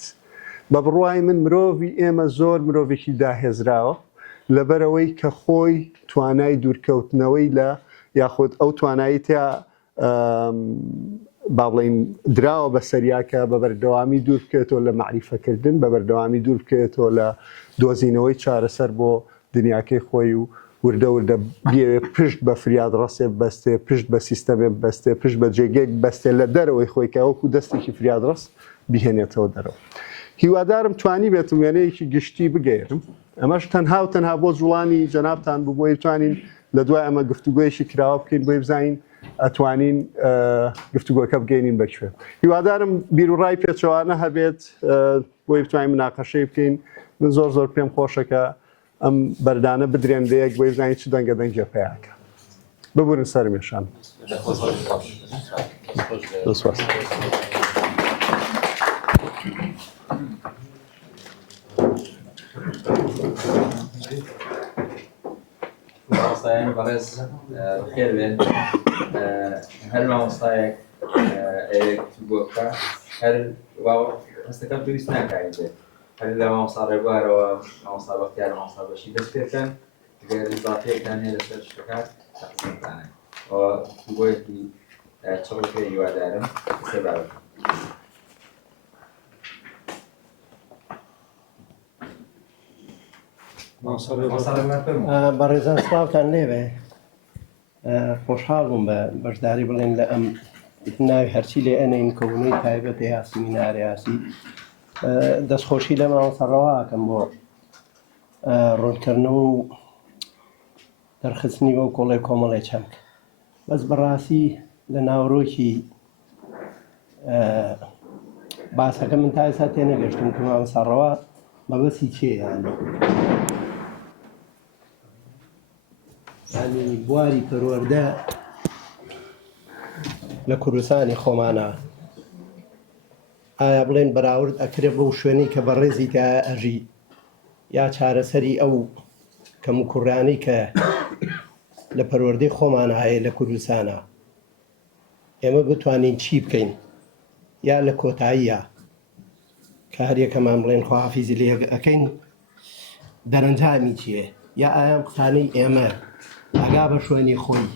بە بڕای من مرۆڤی ئێمە زۆر مرۆڤێکی داهێزراوە لەبەرەوەی کە خۆی توانای دوورکەوتنەوەی لە یاخود ئەو توانایی تا با بڵین دراوە بە سەریاکە بە بەردەوامی دوور بکێتەوە لە معریفەکردن بە بەردەوامی دوور بکێتەوە لە دۆزینەوەی چارەسەر بۆ دنیاکەی خۆی و وردە وردە بێ پشت بە فریاد ڕاستێ بەستێ پشت بە سیستەمێ بەستێ پشت بە جێگێک بەستێ لە دەرەوەی خۆی کەوەکو دەستێکی فریاد ڕست بهێنێتەوە دەرەوە هیوادارم توانی بێتم وێنەیەکی گشتی بگەێرم ئەمەش تەنها و تەنها بۆ جوڵانی جەنابتان بوو بۆی بتوانین لە دوای ئەمە گفتوگۆیەکی کراوە بکەین بۆی بزانین ئەتوانین گفتوگۆکە بگەینین بەکوێ هیوادارم بیرروڕای پێچەوانە هەبێت بۆی بتوانین مناقەشەی بکەین من زۆر پێم خۆشەکە ئەم بەردانە بدرێن لەیەک بۆی بزانین چ دەنگە دەنگە پێیاکە ببورن سەرمێشان مامۆستایان بەڕێز بەخێر بێن هەر مامۆستایەک بۆ بکە هەر هەستەکەم پێویست ناکایێت بێت هەر لە مامۆستا ڕێبوارەوە مامۆستا بەختیار مامۆستا بەشی دەست پێ بکەن گەر ئیزافەیەکتان هەیە لەسەر شتەکات تەقسیمتانە ئەوە گفتوگۆیەکی چڕی پێ هیوادارم سێ بابەت بەڕێزان سلااوتان لێوێ خۆشحاڵ بووم بە بەشداری بڵێن لە ئەم ناوی هەرچی لێ ئەنین کەونەی تایبەتی یاسی میناری یاسی دەستخۆشی لە ماوەسەڕەواکەم بۆ ڕوونکردنەوە و دەرخستنی بۆ کۆڵێ کۆمەڵێ چەمک بەس بەڕاستی لە ناوڕۆکی باسەکە من تا ئێستا تێنەگەشتم کە ماوەسەڕەوا مەبەستی چێیان ینی بواری پەروەردە لە کوردستانی خۆمانە ئایا بڵێن بەراورد ئەکرێ بەو شوێنەی کە بەڕێزی تا ئەژی یا چارەسەری ئەو کەم و کوڕانی کە لە پەروەردەی خۆمان هەیە لە کوردستانە ئێمە بتوانین چی بکەین یا لە کۆتاییە کە هەریەکەمان بڵێن خواحافیزی لێ ئەەکەین دەرەنجامی چییە یا ئایا قسانەی ئێمە ئەگا بە شوێنی خۆی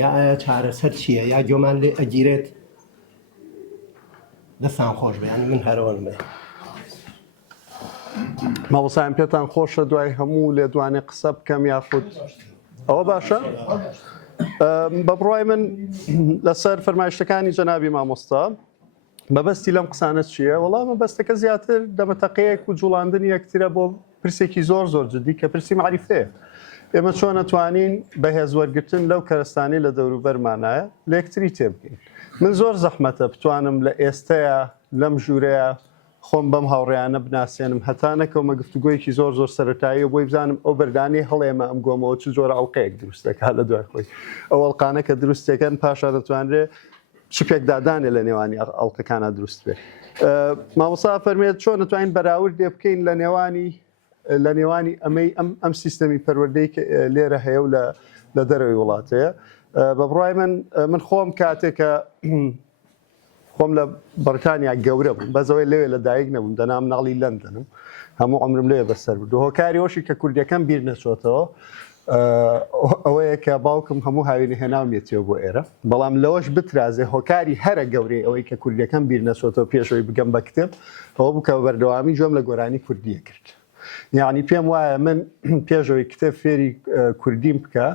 یا ئایا چارەسەر چییە یا گۆمان لێ ئەگیرێت دەستان خۆش بێن من هەرەوەن بێ مەوەسایان پێتان خۆشە دوای هەموو لێدوانێ قسە بکەم یاخود ئەوە باشە بە بڕای من لەسەر فەرمایشتەکانی جەنابی مامۆستا مەبەستی لەم قسانە چییە؟ وەڵام مەبەستەکە زیاتر دەمەتەقەیەک و جوڵاندنی یەکترە بۆ پرسێکی زۆر جددی کە پرسی معریفەیە ئێمە چۆن نەتوانین بەهێز وەرگرتن لەو کەرستانی لە دەوروبەرمانایە لە یەکتری تێبگەین من زۆر زەحمەتە بتوانم لە ئێستەیە لەم ژوورەیە خۆم بەم هاوڕێیانە بناسیێنم هەتانەکەمە گفتوگویەکی زۆر سەرەتایی و بۆی بزانم ئەو بەردانی هەڵێمە ئەم گۆمەوە چ جۆرە ئەڵلقەیەک دروستەکە لە دوای خۆی ئەو ئەڵقانە کە دروستەکەن پاشان دەتوانرێت چ پێکدادانێ لە نێوانی ئەڵلقەکانە دروست بێت. مامۆستا فەرمێت چۆن دەتوانین بەراورد لێ بکەین لە نێوانی ئەم سیستەمی پەروەردەی لێرە هەیە و لە دەرەوەی وڵاتەیە. بە بڕای من خۆم کاتێکە خۆم لە بەریتانیا گەورە بووم بەزەوەی لەوێ لە دایک نەبووم دەنام ناڵی لەندەنم هەموو عمرم لێ بەسەر بوو هۆکاری ئەوشی کە کوردیەکەم بیر نەچۆتەوە ئەوەیە کە باوکم هەموو هاوینە هێناومێتیەوە بۆ ئێرە بەڵام لەوەش بترازێ هۆکاری هەرە گەورەی ئەوەی کە کوردیەکەم بیر نەچۆتەوە پێشەوەی بگەم بە کتێب ئەوە بوو کە بەردەوامی جۆم لە گۆرانی کوردیە کرد. یعنی پێم وایە من پێشەوەی کتێب فێری کوردیم بکە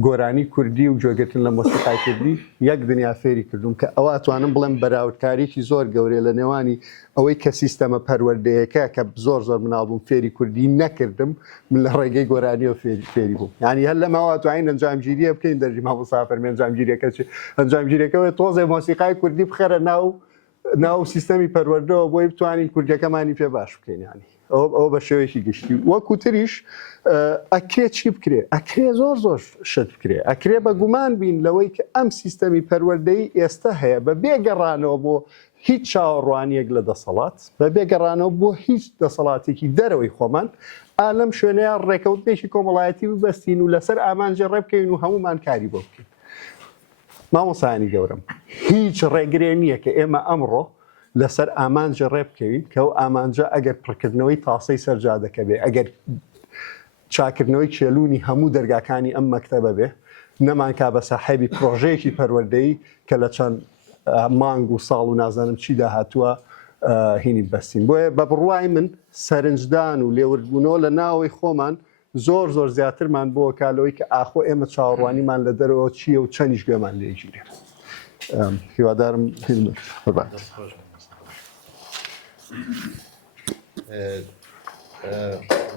گۆرانی کوردی و جۆگرتن لە مۆسیقای کوردی یەک دنیا فێری کردوم کە ئەوە ئەتوانم بڵێم بەراوردکاریی زۆر گەورەیە لە نێوانی ئەوەی کە سیستەمە پەروەردەیەەکە کە زۆر مناڵبووم فێری کوردی نەکردم من لە ڕێگەی گۆرانی و فێری بووم. ینی هەر لەماوە توانین ئەنجامگیریە بکەین دەرجی مامۆستا فەرمێ ئەنجامگیریەکە چی ئەنجامگیریەکەوەی تۆزێ مۆسیقای کوردی بخەرە ناو سیستەمی پەروەردەوە بۆی بتوانین کوردیەکەمانی پێ باش بکەین ینی ئەو بە شێوەیەکی گشتی وەکو تریش ئەکرێ چی بکرێ ئەکرێ زۆر شت بکرێ ئەکرێ بە گومان بین لەوەی کە ئەم سیستەمی پەروەردەی ئێستا هەیە بە بێگەڕانەوە بۆ هیچ چاوەڕوانیەک لە دەسەڵات بە بێگەڕانەوە بۆ هیچ دەسەڵاتێکی دەرەوەی خۆمان ئالەم شوێنەیە ڕێکەوتێکی کۆمەڵایەتی ببەستین و لەسەر ئامانجە ڕێبکەین و هەمومان کاری بۆ بکەین. مامۆستایانی گەورم هیچ ڕێگرێ نییە کە ئێمە ئەمڕۆ لەسەر ئامانجە ڕێ بکەوین کە ئەو ئامانجە ئەگەر پڕکردنەوەی تاسەی سەرجادەکە بێ ئەگەر چاکردنەوەی کێلوونی هەموو دەرگاکانی ئەم مەکتەبە بێ نەمان کا بە ساحێبی پرۆژەیەکی پەروەردەی کە لە چەند مانگ و ساڵ و نازانم چی داهاتووە هینی بەستین بۆیە بە بڕوای من سەرنجدان و لێوردبوونەوە لە ناوەی خۆمان زۆر زیاترمان بۆ کالەوەی کە ئاخۆ ئێمە چاوەڕوانیمان لە دەرەوە چییە و چەندیش گوێمان لێگیرێ. هیوادارم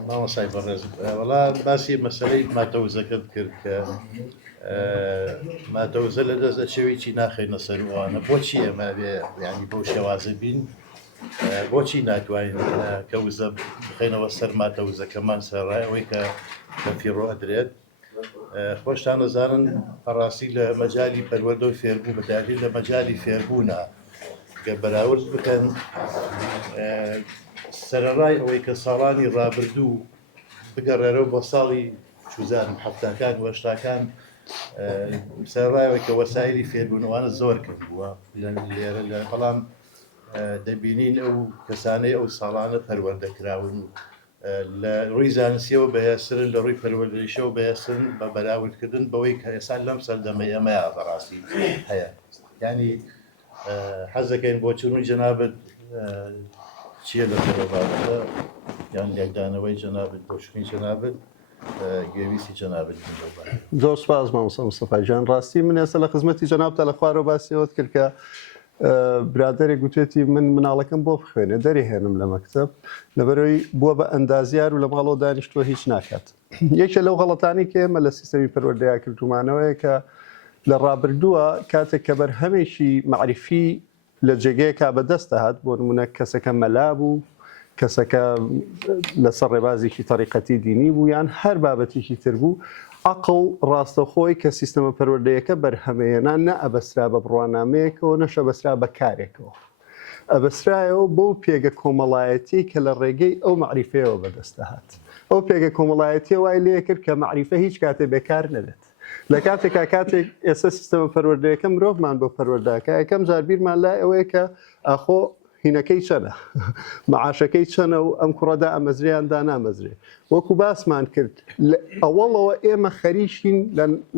مامۆستای بەڕێز وەڵام باسی مەسەلەی ماتەوزەکەت کرد کە ماتەوزە لە دەست شێوەیەکی ناخێنە سەروانە بۆچی ئەمە بێ ینی بۆ شێوازە بین بۆچی ناتوانین کەوزە بخێنەوە سەر ماتەوزەکەمان سەرڕایەوەی کە فیڕۆ ئەدرێت خۆشتان دەزانن بەڕاستی لە مەجای پەروەردە و فێربوو بەداخل لە مەجای فێربوونە کە بەراورد بکەن سەرڕای ئەوەی کە ساڵانی ڕابردوو بگەڕێرەوە بۆ ساڵی چوزان هەفتاکان و هەشتاکان سەرڕایەوەی کە وەسایلی فێربوونەوانە زۆر کردبووە لێرە لە بەڵام دەبینین ئەو کەسانەی ئەو ساڵانە پەروەردەکراون و لە ڕووی زانستیەوە بەهێسرن لە ڕووی پەروەردەیشەوە بەهێسرن بە بەراوردکردن بەوەی کە ئێستا لەم سەردەمەی ئەمەیە بەڕاستی هەیە ینی حەزەکەین بۆ چون جەنابەت چییە لە بابەتە یان لێکدانەوەی جەنابەت بۆ شوێنی جەنابەت گوێویستی جەنابەت زۆر سپاس مامۆستا مستەفای جان ڕاستی من ئێستا لە خزمەتی جەنابتە لە خوارەوە باسیەوەت کرد کە برادێک گوتێتی من مناڵەکەم بۆ بخوێنێ دەری هێنم لە مەکتەب لەبەرەوەی بووە بە ئەندازیار و لە ماڵەوە دانیشتووە هیچ ناکات. یەکێک لەو غەڵەتانی کە ئێمە لە سیستەمی پەروەردەیە کردومانەوەیە کە لە ڕابردووە کاتێک کە بەرهەمێکی معریفی لە جێگەیەکا بەدەست هات بۆ نمونە کەسەکە مەلا بوو کەسەکە لەسەر ڕێبازێکی تەریقەتی دینی بوو یان هەر بابەتێکی تر بوو عقڵ ڕاستەخۆی کە سیستەمە پەروەردەیەکە بەرهەمەیەنا نە ئەبەسرا بە بڕوانامەیەکەوە نەشە بەسرا بە کارێکەوە ئەبەسرایەوە بۆ پێگە کۆمەڵایەتی کە لە ڕێگەی ئەو معریفەیەوە بەدەستە هات ئەو پێگە کۆمەڵایەتی وای لێ کرد کە معریفە هیچ کاتێ بێکار نەبێت لە کاتێکا کاتێک ئێستا سیستەمە پەروەردەیەکە مرۆڤمان بۆ پەروەردەکە یەکەم جار بیرمان لای ئەوەیە کە ئاخۆ هینەکەی چەنە مەعاشەکەی چەنە و ئەم کوڕەدا ئەمەزریاندا نامەزرێ وەکو باسمان کرد ئەوەڵەوە ئێمە خەریشین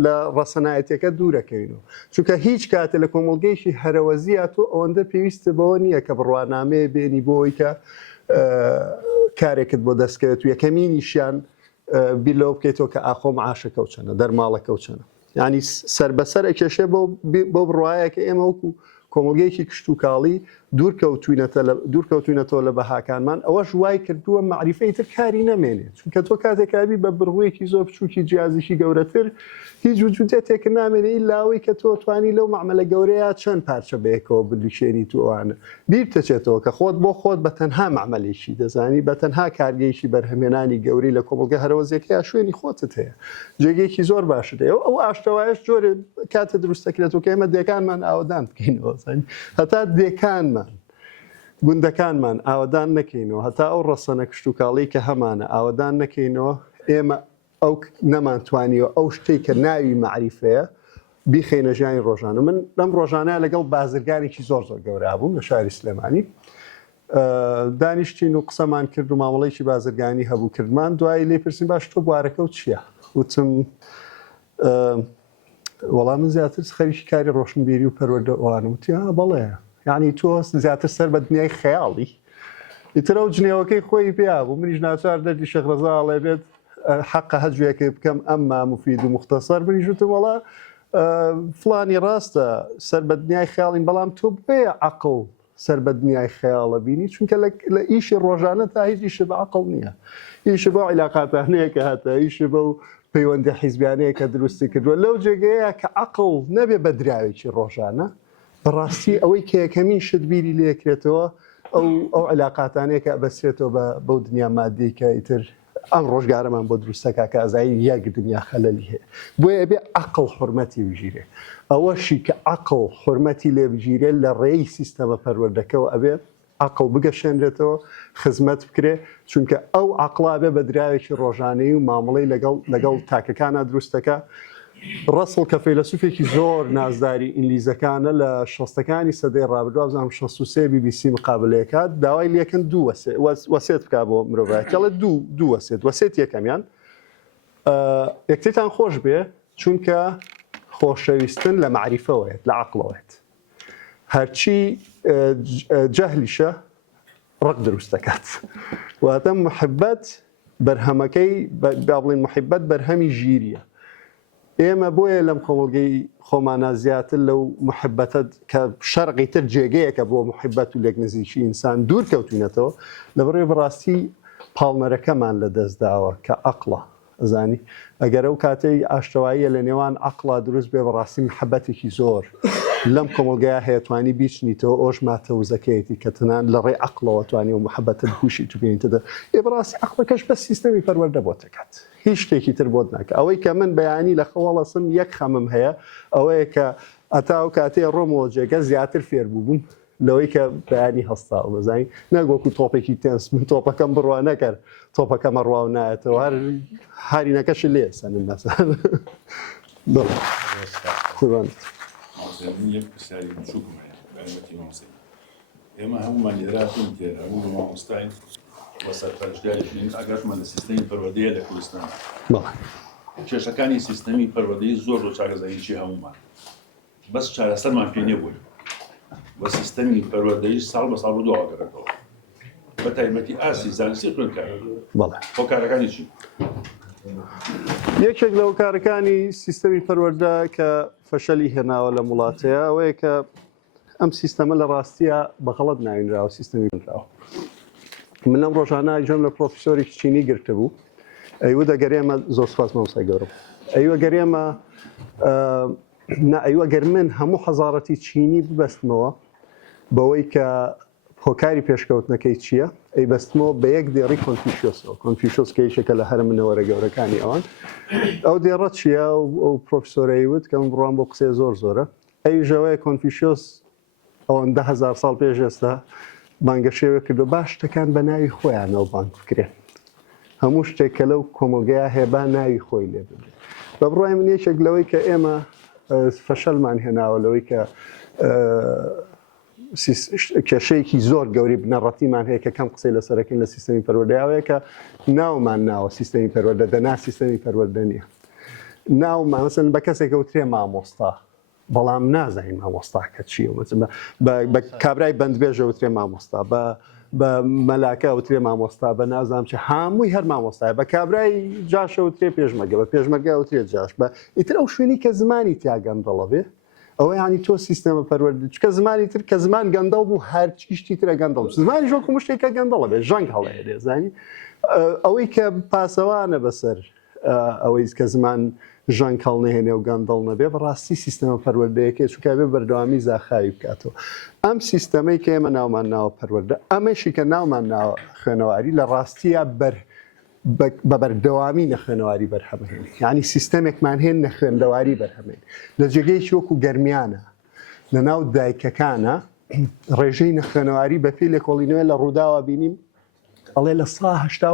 لە ڕەسەنایەتەکە دوورەکەینەوە چونکە هیچ کاتێ لە کۆمەڵگەیشی هەرەوەزیات و ئەوەندە پێویستە بەوە نییە کە بڕوانامەیە بێنی بۆی کە کارێکت بۆ دەستکەوێت و یەکەمینیشیان بیلەوە بکەیتەوە کە ئاخۆ مەعاشەکە و چەنە دەرماڵەکە و چەنە ینی سەر بەسەر ئەکێشێ بۆ بڕواایە کە ئێمە کۆمەڵگەیەکی کشت و کاڵی دوورکەوتوینەتەوە لە بەهاکانمان ئەوەش وای کردووە معریفەی تر کاری نەمێنێت چونکە تۆ کاتێکابی بە بڕوویەکی زۆر بچووکی جیازیشی گەورەتر هیچ وجودێتێک نامێنێ لاوەی کە تۆ توانی لەو معمەلە گەورەیە چەند پارچە بەیەکەوە بلوشێنی توانە بیر دەچێتەوە کە خۆت بۆ خۆت بە تەنها معمەلێکی دەزانی بە تەنها کارگەیشی بەرهەمێنانی گەوری لە کۆمەلگە هەرەوەزیەکەی شوێنی خۆتت هەیە جێگەیەکی زۆر باشە ئەو ئاشتەوایش جۆرە کاتە دروستەکرێتەوە کە ئێمە دێکانمان ئاوادان بکەینەوە هەتا دێکانمان گوندەکانمان ئاوادان نەکەینەوە هەتا ئەو ڕەسەنە کشت و کاڵی کە هەمانە ئاوادان نەکەینەوە ئێمە ئەو نەمانتوانیەوە ئەو شتەی کە ناوی معریفەیە بیخینە ژیانی ڕۆژانە من لەم ڕۆژانە لەگەڵ بازرگانێکی زۆر گەورە بووم لە شاری سلێمانی دانیشتین و قسەمان کرد و مامەڵەیەکی بازرگانی هەبوو کردمان دوایی لێ پرسیم باش تۆ بوارەکە و چییە؟ وتم وەڵام من زیاتر خەریکی کاری ڕۆشنبیری و پەروەردە ئەوانم وتی بەڵێ یعنی تۆ زیاتر سەر بە دنیای خەیاڵی ئیتر ئەو جنێوەکەی خۆی پێیا بوو منیش ناچار دەردی شێخ ڕەزاڵێ بێت حەقە هەجوێکی بکەم ئەمما مفید و مختصر منیش وتم وەڵا فڵانی ڕاستە سەر بە دنیای خەیاڵین بەڵام تۆ بێ عەقڵ سەر بە دنیای خەیاڵە بینی چونکە لە ئیشی ڕۆژانە تا هیچ ئیشی بە عەقڵ نییە ئیشی بۆ عیلاقاتانەیە کە هاتە ئیشی بەو پەیوەندی حیزبیانەیە کە دروستی کردووە لەو جێگەیە کە عەقڵ نەبێ بە دراوێکی ڕۆژانە بەڕاستی ئەوەی کە یەکەمین شت بیری لێکرێتەوە ئەو عیلاقاتانەیە کە بەسێتەوە بەو دنیا مادی کە ئیتر ئەم ڕۆژگارەمان بۆ دروستەکە کازایی یەک دنیا خەلەلی هەیە بۆیە ئەبێ عەقڵ حورمەتی بژیرێ ئەوەشی کە عەقڵ حورمەتی لێ بژیرێ لە ڕێی سیستەمە پەروەردەکەەوە ئەبێ عەقڵ بگەشێنرێتەوە خزمەت بکرێ چونکە ئەو عەقڵا بێ بە دراوێکی ڕۆژانەی و مامەڵەی لەگەڵ تاکەکانە دروستەکە ڕەسڵ کە فەیلسوفێکی زۆر نازداری ئینگلیزەکانە لە شەستەکانی سەدەی ڕابردووە بزانم 63 BBC مقابلەکات داوای لێکن دوو وەسێت بکا بۆ مرۆڤایەتیڵێ دوو وەسێت یەکەمیان یەکتێتان خۆش بێ چونکە خۆشەویستن لە معریفەوەیەت لە عەقڵەوەیت هەرچی جەهلیشە ڕق دروست دەکات واتە محبەت بەرهەمەکەی با بڵێن محبەت بەرهەمی ژیریە ئێمە بۆیە لەم کۆمەڵگەی خۆمانە زیاتر لەو محبەتە کە شەرقی تر جێگەیەکە بۆ محبەت و لێک نزیکی ئینسان دوور کەوتوینەتەوە لەبەڕێ بەڕاستی پاڵنەرەکەمان لە دەستداوە کە عەقڵە ئەزانی ئەگەر ئەو کاتەی ئاشتەواییە لە نێوان عەقڵا دروست بێ بەڕاستی محبەتێکی زۆر لەم کۆمەڵگەیە هەیەتوانی بیچنیتەوە ئەوش ماتەوزەکەیەتی کە تەنان لە ڕێی عەقڵەوە توانی و محبەتت هوشی تو بێنیتەدا بەڕاستی عەقڵەکەش بە سیستەمی پەروەردە بۆ دەکات هیچ شتێکی تر بۆت ناکە ئەوەی کە من بەیانی لە خەواڵەسم یەک خەمم هەیە ئەوەیە کە ئەتا ئەو کاتێ ڕۆمەوە جێگە زیاتر فێر بووبووم لەوەی کە بەیانی هەستا بەزانین نەگوەکو تۆپێکی تێنس من تۆپەکەم بڕوا نەکرد تۆپەکەم ڕواو نایەتەوە هارینەکەش لێ سەنم نەسان یەک پرسیاری بچووکم هەیە بەرامەتی مامۆستا ئێمە هەمومان لێراتون تێرە هەموو مامۆستاین بە سەرپەرشتیاریشین ئاگاتمان لە سیستەمی پەروەردەیە لە کوردستان کێشەکانی سیستەمی پەروەردەیی زۆر بۆ چارەزاییی هەمومان بەس چارەسەرمان پێ نەبووین وە سیستەمی پەروەردەیی ساڵ بە ساڵ بۆ داواگەڕێتەوە بە تایبەتی ئاسی زانستی خوێنکار بۆ کارەکانی چی؟ یەکێک لەو کارەکانی سیستەمی پەروەردە کە فەشەلی هێناوە لە وڵاتەیە ئەوەیە کە ئەم سیستەمە لە ڕاستیە بەغەڵەت ناوێنراوە سیستەمی نراوە من لەم ڕۆژانە ئەجەم لە پرۆفیسۆرێکی چینی گرتە بوو ئەیوە دەگەرێمە زۆر سوپاس مامۆستای گەورم ئەیوە گەرێمە ئەیوە گەر من هەموو حەزارەتی چینی ببەستمەوە بەوەی کە هۆکاری پێشکەوتنەکەی چییە؟ ئەی بەستمەوە بە یەک دێڕی کۆنفیوشیۆسەوە کۆنفیوشیۆس کە یەکێکە لە هەرمنەوەرە گەورەکانی ئەوان ئەو دێڕە چییە ئەو پرۆفیسۆرەی وت کە من بڕوان بۆ قسەی زۆر زۆرە ئەویژەوەی کۆنفیوشیۆس ئەوەندە هەزار ساڵ پێش ئێستا بانگەشێوە کردو باش شتەکان بە ناوی خۆیانەوە بانگ بکرێن هەموو شتێک کە لەو کۆمەلگەیە هێبا ناوی خۆی لێ ببێت بە بڕای من یەکێک لەوەی کە ئێمە فەشەلمان هێناوە لەوەی کە کێشەیەکی زۆر گەوری بنەڕەتیمان هەیە کە کەم قسەی لەسەرەکەین لە سیستەمی پەروەردەیەوەیە کە ناومان ناوە سیستەمی پەروەردە دەنا سیستەمی پەروەردە نییە ناومان مەسەن بە کەسێکە وترێ مامۆستا بەڵام نازانین مامۆستاکە چییە بە کابرای بەندبێژە وترێ مامۆستا بە مەلاکە وترێ مامۆستا بە نازانم چ هەمووی هەر مامۆستایە بە کابرای جاشە وترێ پێشمەرگە بە پێشمەرگە وترێت جاش بە ئیتر ئەو شوێنی کە زمانی تیاگەم دەڵەبێ ئەوە ینی تۆ سیستەمە پەروەردە چکە زمانی تر کە زمان گەندەڵ بوو هەر چیشتی ترە گەندەڵ زمانی ژۆکو شتێکە گەندەڵە بێ ژەنگ هەڵەیە دێزانی ئەوەی کە پاسەوانە بەسەر ئەوەی کە زمان ژەنگ هەڵنەهێنێ و گەندەڵ نەبێ بەڕاستی سیستەمە پەروەردەیەکێ چونکە بێ بەردەوامی زاخاوی بکاتەوە ئەم سیستەمەی کە ئێمە ناومان ناوە پەروەردە ئەمەشی کە ناومان ناوە خوێنەواری لە ڕاستیە بە بەردەوامی نەخوێنەواری بەرهەمهێن یعنی سیستەمێکمان هێن نەخوێندەواری بەرهەمێن لە جێگەیەکی وەکو گەرمیانە لە ناو دایکەکانە ڕێژەی نەخوێنەواری بە پێی لێکۆڵینەوە لە ڕووداوە بینیم ئەڵێ لە سا هەشتا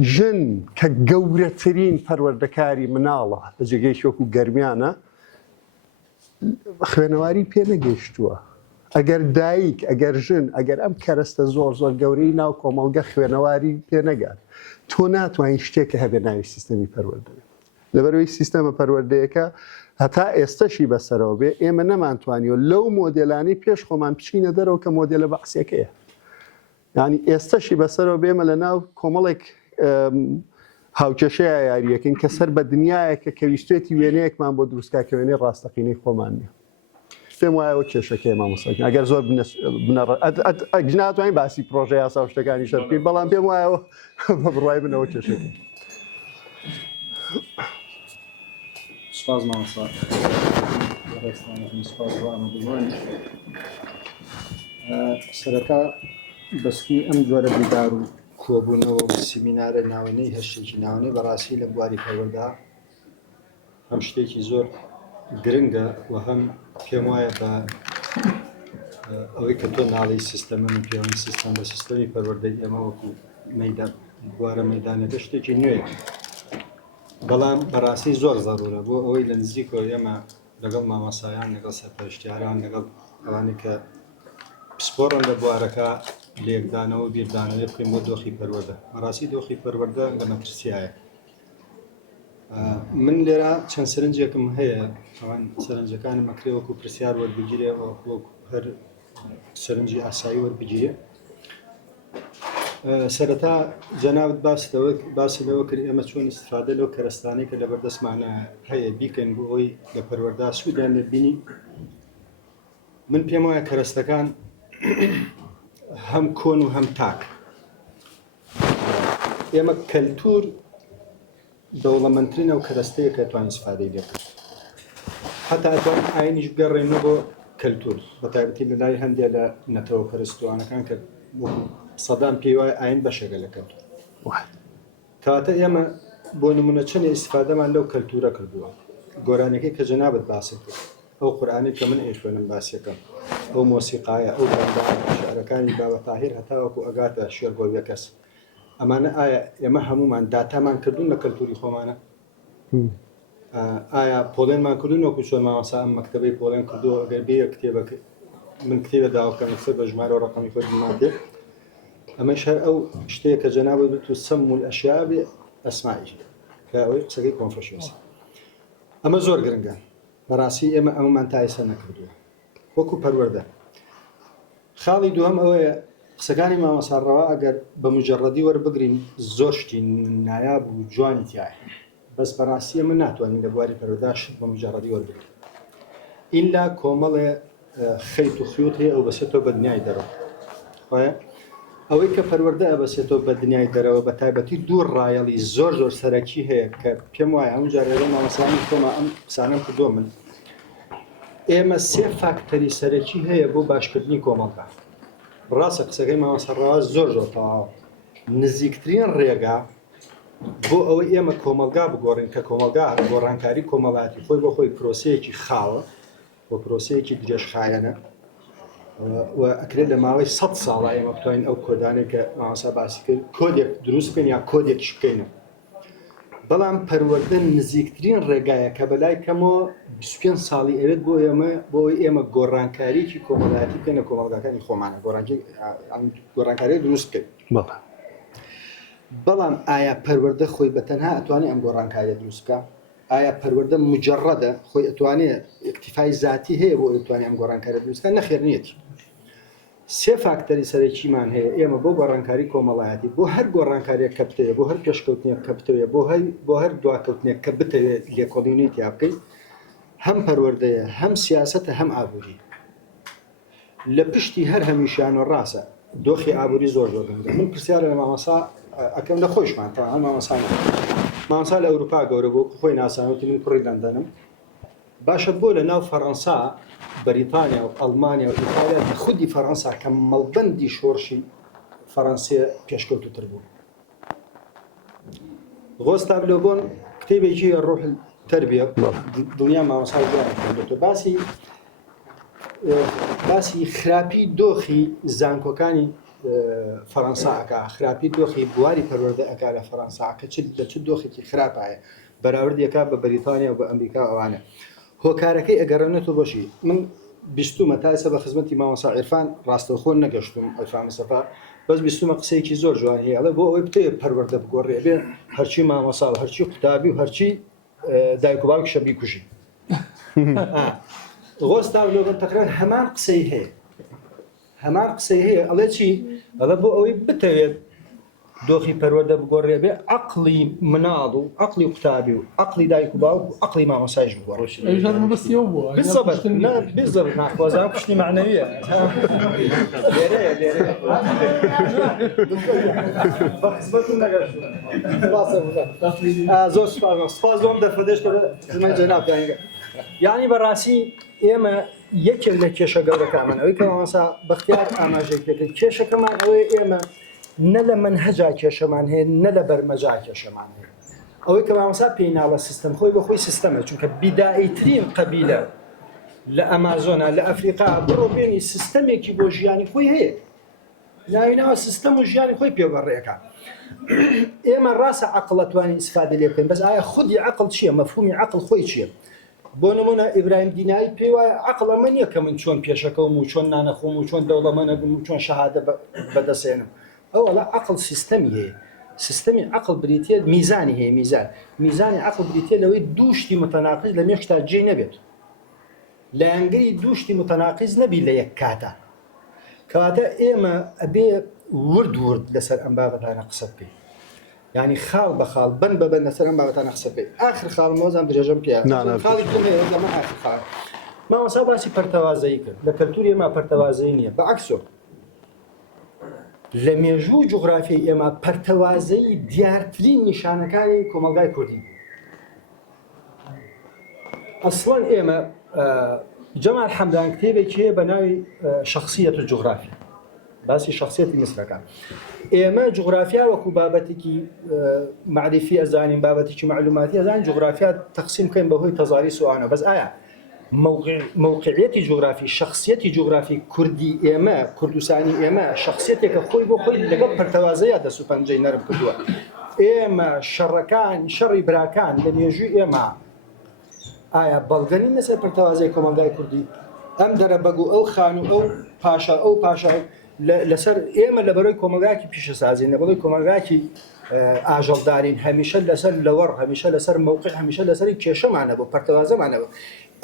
ژن کە گەورەترین پەروەردەکاری مناڵە لە جێگەیەکی وەکو گەرمیانە خوێنەواری پێ نەگەیشتووە ئەگەر دایک ئەگەر ژن ئەگەر ئەم کەرەستە زۆر گەورەی ناو کۆمەڵگە خوێنەواری پێ نەگات تۆ ناتوانین شتێکە هەبێ ناوی سیستەمی پەروەردە لەبەرەوەی سیستەمە پەروەردەیەەکە هەتا ئێستاشی بەسەرەوە بێ ئێمە نەمانتوانیەوە لەو مۆدلانی پێش خۆمان بچینە دەرەوە کە مۆدلە بەعسیەکەیە ینی ئێستاشی بەسەرەوە بێمە لە ناو کۆمەڵێک هاوکێشەیە یاریەکەین کە سەر بە دنیایەکە کە ویستێتی وێنەیەکمان بۆ دروستکە وێنەی ڕاستەقینەی خۆمان نیە پێم وایەوە کێشەکەی مامۆستاکە ئەگەر زۆر ناتوانین باسی پرۆژە یاسا و شتەکانی شەر بکەین بەڵام پێم وایەوە بە بڕای بنەوە کێشەکەی سپاس مامۆستا سپاس بۆ ئامادەبوونی سەرەتا بەسکی ئەم جۆرە بیدار و کۆبوونەوە سیمینارە ناوەنەی هەشتێکی ناوەنەی بەڕاستی لە بواری پەروەردە هەم شتێکی زۆر گرنگە و هەم پێم وایە بە ئەوەی کە تۆ ناڵی سیستەمە من پێوەی سیستەم بە سیستەمی پەروەردەی ئێمە وەکو بوارە مەیدانەکە شتێکی نوێ بەڵام بەڕاستی زۆر زەڕورە بۆ ئەوەی لە نزیکەوە ئێمە لەگەڵ مامۆسایان لەگەڵ سەرپەرشتیاران لەگەڵ ئەوانەی کە پسپۆڕن لە بوارەکە لێکدانەوە بیردانەوە بکەین بۆ دۆخی پەروەردە بەڕاستی دۆخی پەروەردە لە مەترسیایە من لێرە چەند سەرنجێکم هەیە ئەوان سەرنجەکانی مەکرێ وەکو پرسیار وەربگیرێ وەکو هەر سەرنجی ئاسایی وەربگیرێ سەرەتا جەنابەت باسی لەوە کرد ئێمە چۆن ئیستیفادە لەو کەرەستانەی کە لەبەردەستمانە هەیە بیکەن بۆ ئەوی لە پەروەردە سوودیان لێبینی من پێم وایە کەرەستەکان هەم کۆن و هەم تاک ئێمە کەلتور دەوڵەمەندترینە و کەرەستەیە کە توانین ئیستیفادەی لێ بکەین حتا ئەتوان ئاینیش بگەڕێنەوە بۆ کەلتور بەتایبەتی لە لای هەندێک لە نەتەوە پەرستوانەکان کە سەدان پێی وایە ئاین بەشێکە لە کەلتور کاتە ئێمە بۆ نمونە چەند ئیستیفادەمان لەو کەلتورە کردووە گۆرانەکەی کە جەنابەت باسی کرد ئەو قورئانی کە من ئێشوێنم باسیەکەم ئەو مۆسیقایە ئەو شعرەکانی بابە تاهیر هەتاوەکو ئەگاتە شێر بۆ بێ کەس ئەمانە ئایا ئێمە هەمومان داتامان کردوون لە کەلتوری خۆمانە ئایا پۆڵێنمان کردوون وەکو چۆن مامۆستا ئەم مەکتەبەی پۆڵێن کردووە ئەگەر بێ کتێبەکە من کتێبە داواکەم بە ژمارە و ڕقەمی خۆی بمان دێ ئەمەش هەر ئەو شتەیە کە جەنابەت بێت و سەم الئەشیا بێ ئەسمائی کە ئەوەی قسەکەی کۆنفۆشیۆس ئەمە زۆر گرنگە بەڕاستی ئێمە ئەمەمان تا ئێستا نەکردووە وەکو پەروەردە خاڵی دووەم ئەوەیە قسەکانی مامۆستا ڕەوا ئەگەر بە مجەڕەدی وەربگرین زۆر شتی نایاب و جوانی تایە بەس بەڕاستی ئێمە ناتوانین لە بواری پەروەردە شت بە مجەڕەدی وەربگرین ئیلا کۆمەڵێ خەیت و خیوت هەیە ئەو بەسێتەوە بە دنیای دەرەوە ئەوەی کە پەروەردە ئەبەسێتەوە بە دنیای دەرەوە بە تایبەتی دوو ڕایەڵی زۆر سەرەکی هەیە کە پێم وایە ئەم جارێرە مامۆستایانی تۆمە ئەم قسانەم کردووە من ئێمە سێ فاکتەری سەرەکی هەیە بۆ باشکردنی کۆمەڵگا ڕاستە قسەکەی مامۆستا ڕەوا زۆر تەواو نزیکترین ڕێگا بۆ ئەوەی ئێمە کۆمەڵگا بگۆڕین کە کۆمەڵگا گۆڕانکاری کۆمەڵاتی خۆی بۆ خۆی پرۆسەیەکی خاوە بۆ پرۆسەیەکی درێژخایەنە و ئەکرێت لە ماوەی 100 ساڵە ئێمە بتوانین ئەو کۆدانێک کە مامۆستا باسی کرد کۆدێک دروست بکەین یا کۆدێکیش بکەینەوە بەڵام پەروەردە نزیکترین ڕێگایە کە بەلای کەمەوە 25 ساڵی ئەوێت بۆ ئێمە گۆڕانکاریی کۆمەڵایەتی بکەین لە کۆمەڵگاکانی خۆمانە گۆڕانکاری دروست بکەین بەڵام ئایا پەروەردە خۆی بەتەنها ئەتوانێت ئەم گۆڕانکاریە دروست بکە ئایا پەروەردە مجەڕەدە خۆی ئەتوانێت ئیکتیفای ذاتی هەیە بۆ ئەتوانێت ئەم گۆڕانکاریە دروست بکە نەخێر نیەتی سێ فاکتەری سەرەکیمان هەیە ئێمە بۆ گۆڕانکاری کۆمەڵایەتی بۆ هەر گۆڕانکاریەک کە بتەوێت بۆ هەر پێشکەوتنێک کە بتەوێت بۆ هەر دواکەوتنێک کە بتەوێت لێکۆڵینی تیا بکەیت هەم پەروەردەیە هەم سیاسەتە هەم ئابووری لە پشتی هەر هەمیشیان و ڕاستە دۆخی ئابووری زۆر گەورە من پرسیارە لە مامەسا ئەەکەم لە خۆشمان تا هەم مامەسا لە ئەوروپا گەورە بۆ خۆی ناسانوتی من کوڕی لەندەنم باشە بۆ لە ناو فەڕەنسا بەریتانیا و ئەڵمانیا و ئیتالیا خودی فەڕەنسا کە مەڵبەندی شۆڕشی فەڕەنسیە پێشکەوتوتر بوو غۆستا بلۆگۆن کتێبێکی ڕۆح تربیە دنیا مامەسای گران باسی خراپی دۆخی زانکۆکانی فەڕەنسا ئەکا خراپی دۆخی بواری پەروەردە ئەکا لە فەڕەنسا کە لە چ دۆخێکی خراپایە بەراوردێکا بە بەریتانیا و بە ئەمریکا ئەوانە هۆکارەکەی ئەگەڕێنێتەوە بۆشی من بیستومە تا ئێستا بە خزمەتی مامەسا عیرفان ڕاستەوخۆ نەگەشتم عیرفان مستەفا بەس بیستومە قسەیەکی زۆر جوان هەیە ئەڵێ بۆ ئەوەی بتێ پەروەردە بگۆڕێ بێ هەرچی مامەسا و هەرچی قوتابی و هەرچی دایک و باوکی شەبی کوژی غۆستا لۆگەن تەقریبان هەمان قسەی هەیە ئەڵێ چی ئەڵێ بۆ ئەوەی بتەوێت دۆخی پەروەردە بگۆڕێ بێ عەقڵی مناڵ و عەقڵی قوتابی و عەقڵی دایک و باوک و عەقڵی مامەسایش بگۆڕێ بالضبط ناخوازان پشتی معنەویە زۆر سپاس بۆم دەفەدەش جەناب یعنی بەڕاستی ئێمە یەکێک لە کێشە گەورەکانمان ئەوەی کە مامەسا بەختیار ئاماژەی پێکرد کێشەکەمان ئەوەیە ئێمە نە لە منهەجا کێشەمان هەیە نە لە بەرمەجا کێشەمان هەیە ئەوەی کە مامەسا پێی ناڵە سیستەم خۆی بە خۆی سیستەمە چونکە بیدائیترین قەبیلە لە ئەمازۆنا لە ئەفریقا بڕۆ بێنی سیستەمێکی بۆ ژیانی خۆی هەیە ناوینەوە سیستەم و ژیانی خۆی پێوەڕێەکە ئێمە ڕاستە عەقڵ توانین ئیسفادە لێ بکەین بەس ئایا خودی عەقڵ چییە مەفهومی عەقڵ خۆی چییە بۆ نمونە ئیبراهیم دینایی پێی وایە عەقڵ ئەمە نییە کە من چۆن پێشەکەوم و چۆن نانەخۆم و چۆن دەوڵەمەندە بووم و چۆن شەهادە بەدەسێنم ئەوەڵە عەقڵ سیستەمی هەیە سیستەمی عەقڵ بریتیە میزانی هەیە میزانی عەقڵ بریتیە لەوەی دووشتی متەناقیز لە مێشتا جێ نەبێت لە ئەنگری دووشتی متەناقیز نەبی لە یەک کاتە کەواتە ئێمە ئەبێ ورد لەسەر ئەم بابەتانە قسە بکەین یعنی خاڵ بە خاڵ بن بە بن لەسەر ئەم بابەتانە قسە بکەین ئاخر خاڵ مۆزان درێژەم پێیە خاڵی لەمە ئاخر خاڵ مامەسا باسی پەرتەوازایی کرد لە کەلتوری ئێمە پەرتەوازایی نییە بەعەکسۆ لە مێژوو جوغرافیای ئێمە پەرتەوازایی دیارترین نیشانەکانی کۆمەلگای کوردی ئەسڵەن ئێمە جەمال حەمدان کتێبێکی هەیە بە ناوی شەخسیەت الجوغرافیا باسی شەخسیەتی میسرەکان ئێمە جوغرافیا وەکو بابەتێکی معرفی ئەزانین بابەتێکی معلوماتی ئەزانین جوغرافیا تەقسیم بکەین بەهۆی تەزاری سوانە بەس ئایا موقعیەتی جوغرافی شخصیەتی جوغرافی کوردی ئێمە کوردستانی ئێمە شخصیەتێکە خۆی بۆ خۆی لەگەڵ پەرتەوازەیە دەست و پەنجەی نەرم کردووە ئێمە شەڕەکان شەڕی براکان لە مێژووی ئێمە ئایا بەڵگەنی لەسەر پەرتەوازەی کۆمەلگای کوردی ئەم دەرەبەگ و ئەو خان و ئەو پاشا لەسەر ئێمە لە بەرەوەی کۆمەلگاکی پیشەسازین لە بەڵی کۆمەلگاکی ئاژەڵدارین هەمیشە لەسەر لەوەڕ هەمیشە لەسەر مووقع هەمیشە لەسەری کێشەمانە بۆ پەرتەوازەمانەوە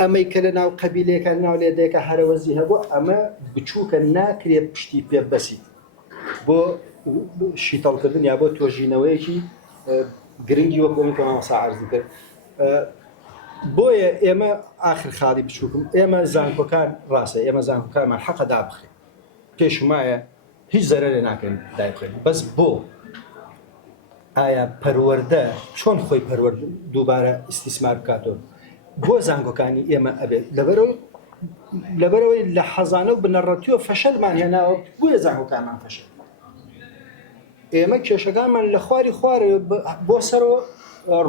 ئەمەی کە لە ناو قەبیلەکە ناو لێدەیەکە هەرەوەزی هەبوو ئەمە بچووکە ناکرێت پشتی پێ بەسیت بۆ شیتەڵکردن یا بۆ تۆژینەوەیەکی گرنگی وەکۆمی کە مامەسا عەرزی کرد بۆیە ئێمە ئاخر خاڵی بچووکم ئێمە زانکۆکان ڕاستە ئێمە زانکۆکانمان حەقە دابخێن پێشمایە هیچ زەرەرێ ناکەین دایبخێن بەس بۆ ئایا پەروەردە چۆن خۆی پەروەرد دووبارە ئیستیسمار بکاتەوە بۆ زانکۆکانی ئێمە ئەبێت لەبەرەوەی لە حەزانە و بنەڕەتیوە فەشەلمان هێناوە بۆیە زانکۆکانمان فەشەل ئێمە کێشەکانمان لە خواری خوارە بۆ سەرەوە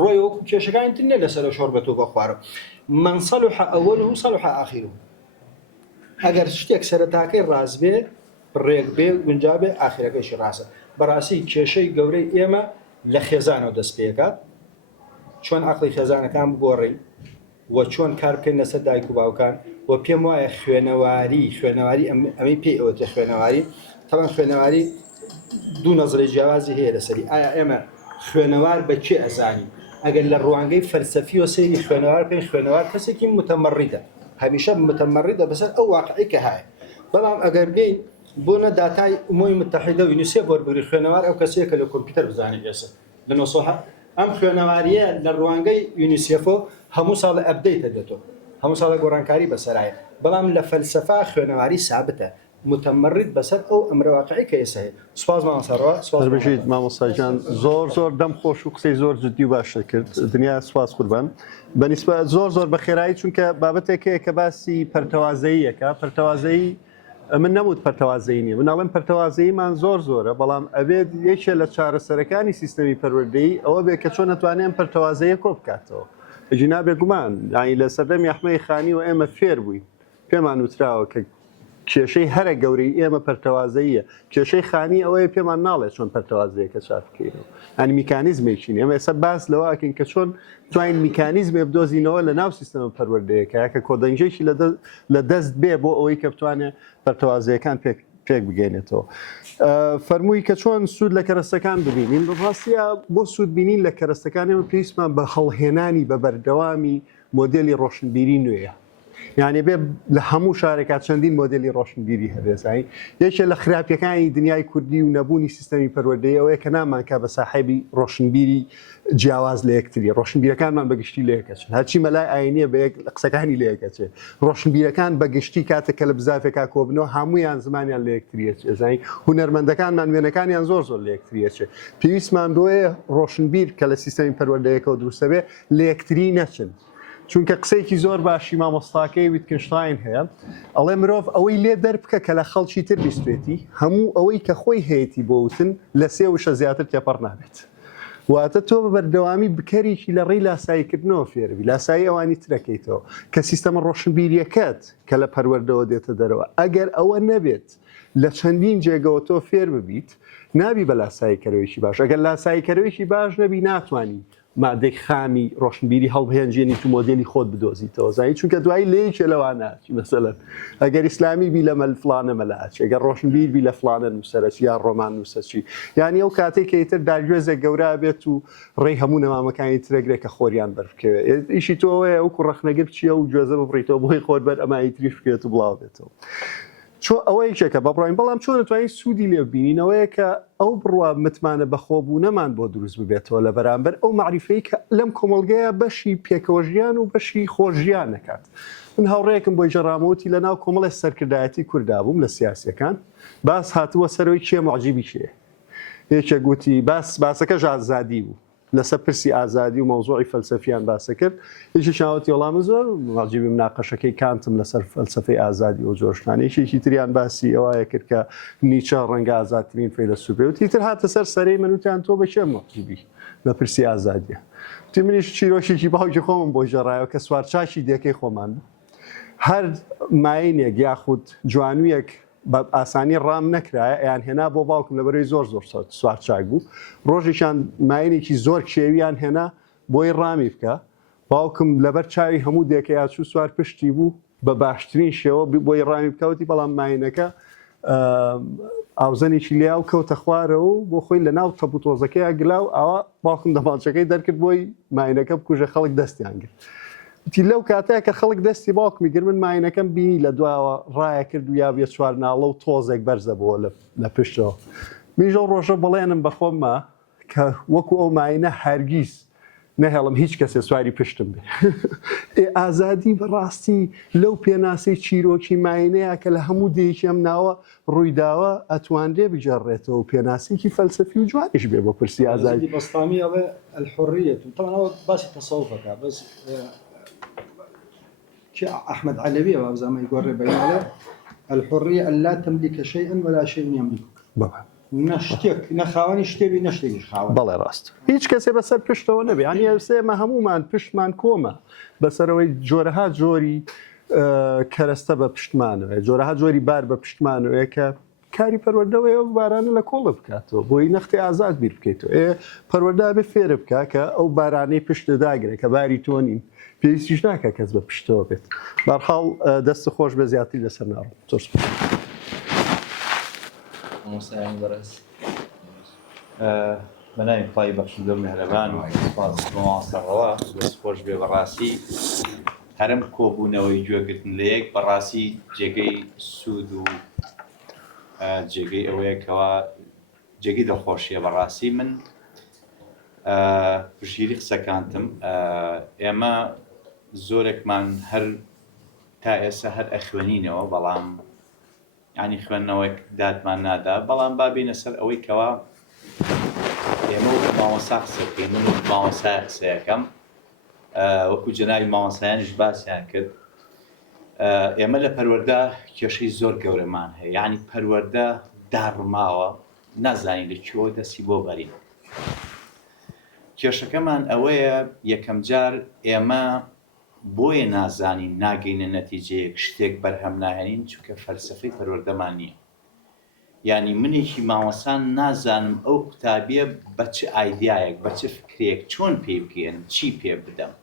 ڕۆیەوە کێشەکانی تر نە لەسەر شۆربەتەوە بە خوارە من صلح أوله صلح آخره ئەگەر شتێک سەرەتاکەی ڕاست بێ ڕێک بێ گونجا بێ ئاخرەکەیشی ڕاستە بەڕاستی کێشەی گەورەی ئێمە لە خێزانەوە دەست پێکات چۆن عەقڵی خێزانەکان بگۆڕین و چۆن کار بکەین لەسەر دایک و باوکان و پێم وایە خوێنەواری ئەمەی پێی ئەوەتە خوێنەواری تەمەن خوێنەواری دوو نەزرەی جیاوازی هەیە لەسەری ئایا ئێمە خوێنەوار بەکێ ئەزانین ئەگەر لە ڕوانگەی فەلسەفی و سەیری خوێنەوار بکەین خوێنەوار کەسێکی متەمەڕیدە هەمیشە متەمەڕیدە بەسەر ئەو واقعی کە هەیە بەڵام ئەگەر بین بۆنە داتای ئومۆی متحیدە و یونیسێف وەربگری خوێنەوار ئەو کەسێکە لە کۆمپیوتەر بزانێت ئێستا لە 1970 ئەم خوێنەواریە لە ڕوانگەی یونیسێفۆ هەموو ساڵ ئەپدەیتە دێتەوە هەموو ساڵە گۆڕانکاری بەسەرایە بەڵام لە فەلسەفا خوێنەواری سابتە متمرد بەسەر ئەو ئەمرە واقعی کە ئێستا هەیە. سوپاس مامۆستاڕەوە، سوپاس بەشیت مامۆستاجان زۆر دەم خۆش و قسەی زۆر جددی و باشە کرد دنیا سوپاس قوربان بەنسبە زۆر بە خێرایی چونکە بابەتێکەیە کە باسی پەرتەوازەییەکە پەرتەوازەیی من نەموت پەرتەوازەیی نییە من ناڵێن پەرتەوازەییمان زۆرە بەڵام ئەبێت یەکێ لە چارەسەرەکانی سیستەمی پەروەردەیی ئەوە بێت کە چۆن نەتوانێن پەرتەوازەیە کۆ بکاتەوە ژینا بێگومان یانی لە سەردەمی ئەحمەدی خانی و ئێمە فێر بووین پێمان وتراوە کە کێشەی هەرە گەورەی ئێمە پەرتەوازەییە کێشەی خانی ئەوەیە پێمان ناڵێت چۆن پەرتەوازەیەکە چاپ بکەینەوە ئەنی میکانیزمێکین ئێمە ئێستا باس لەوە ئەکەین کە چۆن توانین میکانیزمێ بدۆزینەوە لە ناو سیستەمە پەروەردەیەکە کە کۆدەنجێکی لە دەست بێ بۆ ئەوەی کە بتوانێت پەرتەوازەیەکان پێک بگەینێتەوە فەرمووی کە چۆن سوود لە کەرەستەکان ببینین ڕاستیە بۆ سوودبینین لە کەرەستەکانەوە پێویستمان بە هەڵهێنانی بە بەردەوامی مۆدێلی ڕۆشنبیری نوێیە یعنی بێ لە هەموو شارێکات چەندین مۆدلی ڕۆشنبیری هەبێزایی یەکێ لە خراپیەکانی دنیای کوردی و نەبوونی سیستەمی پەروەردەیی ئەوەیە کە نامانکە بە ساحێبی ڕۆشنبیری جیاواز لە یەکتری ڕۆشنبیرەکانمان بەگشتی لە یەکەچن هەرچی مەلای ئاینیە بە قسەکانی لە یەکەچێ ڕۆشنبیرەکان بەگشتی کاتێک کە لە بزافێکا کۆبنەوە هەمویان زمانیان لە یەکتریەچێ زانی هونەرمەندەکانمان وێنەکانیان زۆر لە یەکتریەچێ پێویستمان بۆیە ڕۆشنبیر کە لە سیستەمی پەروەردەیەکەوە دروستە بێ لە یەکتری نەچن چونکە قسەیەکی زۆر باشی مامۆستاکەی ویتکنشتاین هەیە ئەڵێ مرۆڤ ئەوەی لێ دەربکە کە لە خەڵکی تر بیستێتی هەموو ئەوەی کە خۆی هەیەی بۆ وتن لە سێ وشە زیاتر تێپەڕ نابێت واتە تۆ بە بەردەوامی بکەریکی لە ڕێی لاساییکردنەوە فێربی لاسایی ئەوانی ترەکەیتەوە کە سیستەمە ڕۆشنبیریەکەت کە لە پەروەردەوە دێتە دەرەوە ئەگەر ئەوە نەبێت لە چەندین جێگەوە تۆ فێر ببیت نابی بە لاساییکەرەوەیکی باش ئەگەر لاساییکەرەوەیکی باش نەبی ناتوانانی مادێک خامی ڕۆشنبیری هەڵبهێنجێنی تو مۆدلی خۆت بدۆزیتەوە زایی چونکە دوایی لەیەکێ لەواناچی مەسەلەن ئەگەر ئیسلامی بی لە مەل فلانە مەلاچ ئەگەر ڕۆشنبیر بی لە فلانە نووسەرەچ یا ڕۆمان نووسەچی یعنی ئەو کاتێک کە ئیتر داگوێزێک گەورە بێت و ڕێی هەموو نەمامەکانی ترەگرێت کە خۆریان بەرکەوێت ئیشی تۆەیە ئەو کوڕەخنەگەر بچیە و گوێزە بڕیتەوە بۆی خۆت بەر ئەمایی تریش بکرێت و بڵاو بێتەوە چۆ ئەوەی چێکە بەڕۆین بەڵام چۆن دەتوانین سوودی لێ ببینینەوەیە کە ئەو بڕوا متمانە بەخۆبوونەمان بۆ دروست ببێتەوە لە بەرامبەر ئەو معریفەی کە لەم کۆمەڵگەیە بەشی پێکەوەژیان و بەشی خۆشیان نەکات من هاوڕێیەکم بۆی ژەڕامەوتی لە ناو کۆمەڵی سەرکردایەتی کووردا بووم لە سیاسیەکان باس هاتووە سەرەوەی کێ معجیبی کێ یەکێک گوتی باسەکەش ئازادی بوو لەسەر پرسی ئازادی و مەوزوعی فەلسەفیان باسە کرد یەکی شاوەتی وەڵامە زۆر معجیبی مناقەشەکەی کانتم لەسەر فەلسەفەی ئازادی و جۆشتانێکێکی تریان باسی ئەوەیە کرد کە نیچە ڕەنگە ئازادترین فەیلسوفێ و تیتر هاتە سەر سەرەی منوتیان تۆ بە کێ معجیبی لە پرسی ئازادیە تی منیش چیرۆشێکی باوکی خۆمم بۆ ژەڕایەوە کە سوارچاکی دێکەی خۆمان هەر ماینێک یاخود جوانوویەک بە ئاسانی ڕام نەکرایە ئەیان هێنا بۆ باوکم لەبەرەوەی زۆر سوارچاک بوو ڕۆژێکیان ماینێکی زۆر کێویان هێنا بۆی ڕامی بکە باوکم لەبەر چاوی هەموو دێکەیە چوو سوار پشتی بوو بە باشترین شێوە بۆی ڕامی بکەوتی بەڵام ماینەکە ئاوزەنێکی لیا و کەوتە خوارەوە و بۆ خۆی لە ناو تەپوتۆزەکەی گلاو ئەوە باوکم دەماچەکەی دەرکرد بۆی ماینەکە بکوژە خەڵک دەستیان کرد تی لەو کاتەیە کە خەڵک دەستی باوکمی گر من ماینەکەم بینی لە دواوە ڕایە کرد و یا بێت چوار ناڵە و تۆزێک بەرزە بۆ لە پشتەوە میژە ڕۆژە بڵێنم بەخۆممە کە وەکو ئەو ماینە هەرگیز نەهێڵم هیچ کەسێ سواری پشتم بێ ئازادی بەڕاستی لەو پێناسی چیرۆکی ماینەیە کە لە هەموو دێکی ئەم ناوە ڕوویداوە ئەتوانرێ بجێڕێتەوە و پێناسێکی فەلسەفی و جوانیش بێ بۆ پرسی ئازادی بەستامی ئەڵێ الحڕیەت و تەمەنەوە باسی تەسەوفەکە بەس أحمد علوي وأبزام يقول بينه الحرية أن لا تملك شيئا ولا شيء يملكك. نشتك نخواني شتبي نشتكيش خوان. بالله راست. هیچ کسی بسر پشت و نبی. یعنی سه مهمومان پشت من کومه. بسر وی جورها جوری کرسته به پشت منه. جورها جوری بار به پشت منه که کاری پرورده و بارانه لکول بکات و بوی نختی آزاد بیر بکیت و پرورده به فیر بکات که او بارانه پشت داگره که باری تونیم. پێویستیش ناکە کەس بە پشتەوە بێت بەرحاڵ دەست خۆش بە زیاتری لەسەر ناڕم بەناوی خی بەخشندە و میهرەبان و سوپاس بۆ مامۆستاڕەوە دەست خۆش بێ بەڕاستی هەرم کۆبوونەوەی گوێگرتن لە یەک بەڕاستی جێگەی سوود و جێگەی ئەوەیەکەوە جێگەی دڵخۆشیە بەڕاستی من پشگیری قسەکانتم ئێمە زۆرێکمان هەر تا ئێستا هەر ئەخوێنینەوە بەڵام ینی خوێندنەوەی دادمان نادا بەڵام بابینە سەر ئەوەی کەوا ئێمە وەکو مامۆستا قسەکەین من وەکو مامۆستای قسەیەکەم وەکو جەنابی مامۆستایانیش باسییان کرد ئێمە لە پەروەردە کێشەی زۆر گەورەمان هەیە یعنی پەروەردە داڕماوە نازانی لە کوێوە دەستی بۆ بەرین کێشەکەمان ئەوەیە یەکەم جار ئێمە بۆیە نازانین ناگەینە نەتیجەیەک شتێک بەرهەم ناهێنین چونکە فەلسەفەی پەروەردەمان نییە ینی منێکی مامۆستان نازانم ئەو قوتابیە بە چ ئایدیایەک بە چ فکرێک چۆن پێ بگەێنم چی پێ بدەم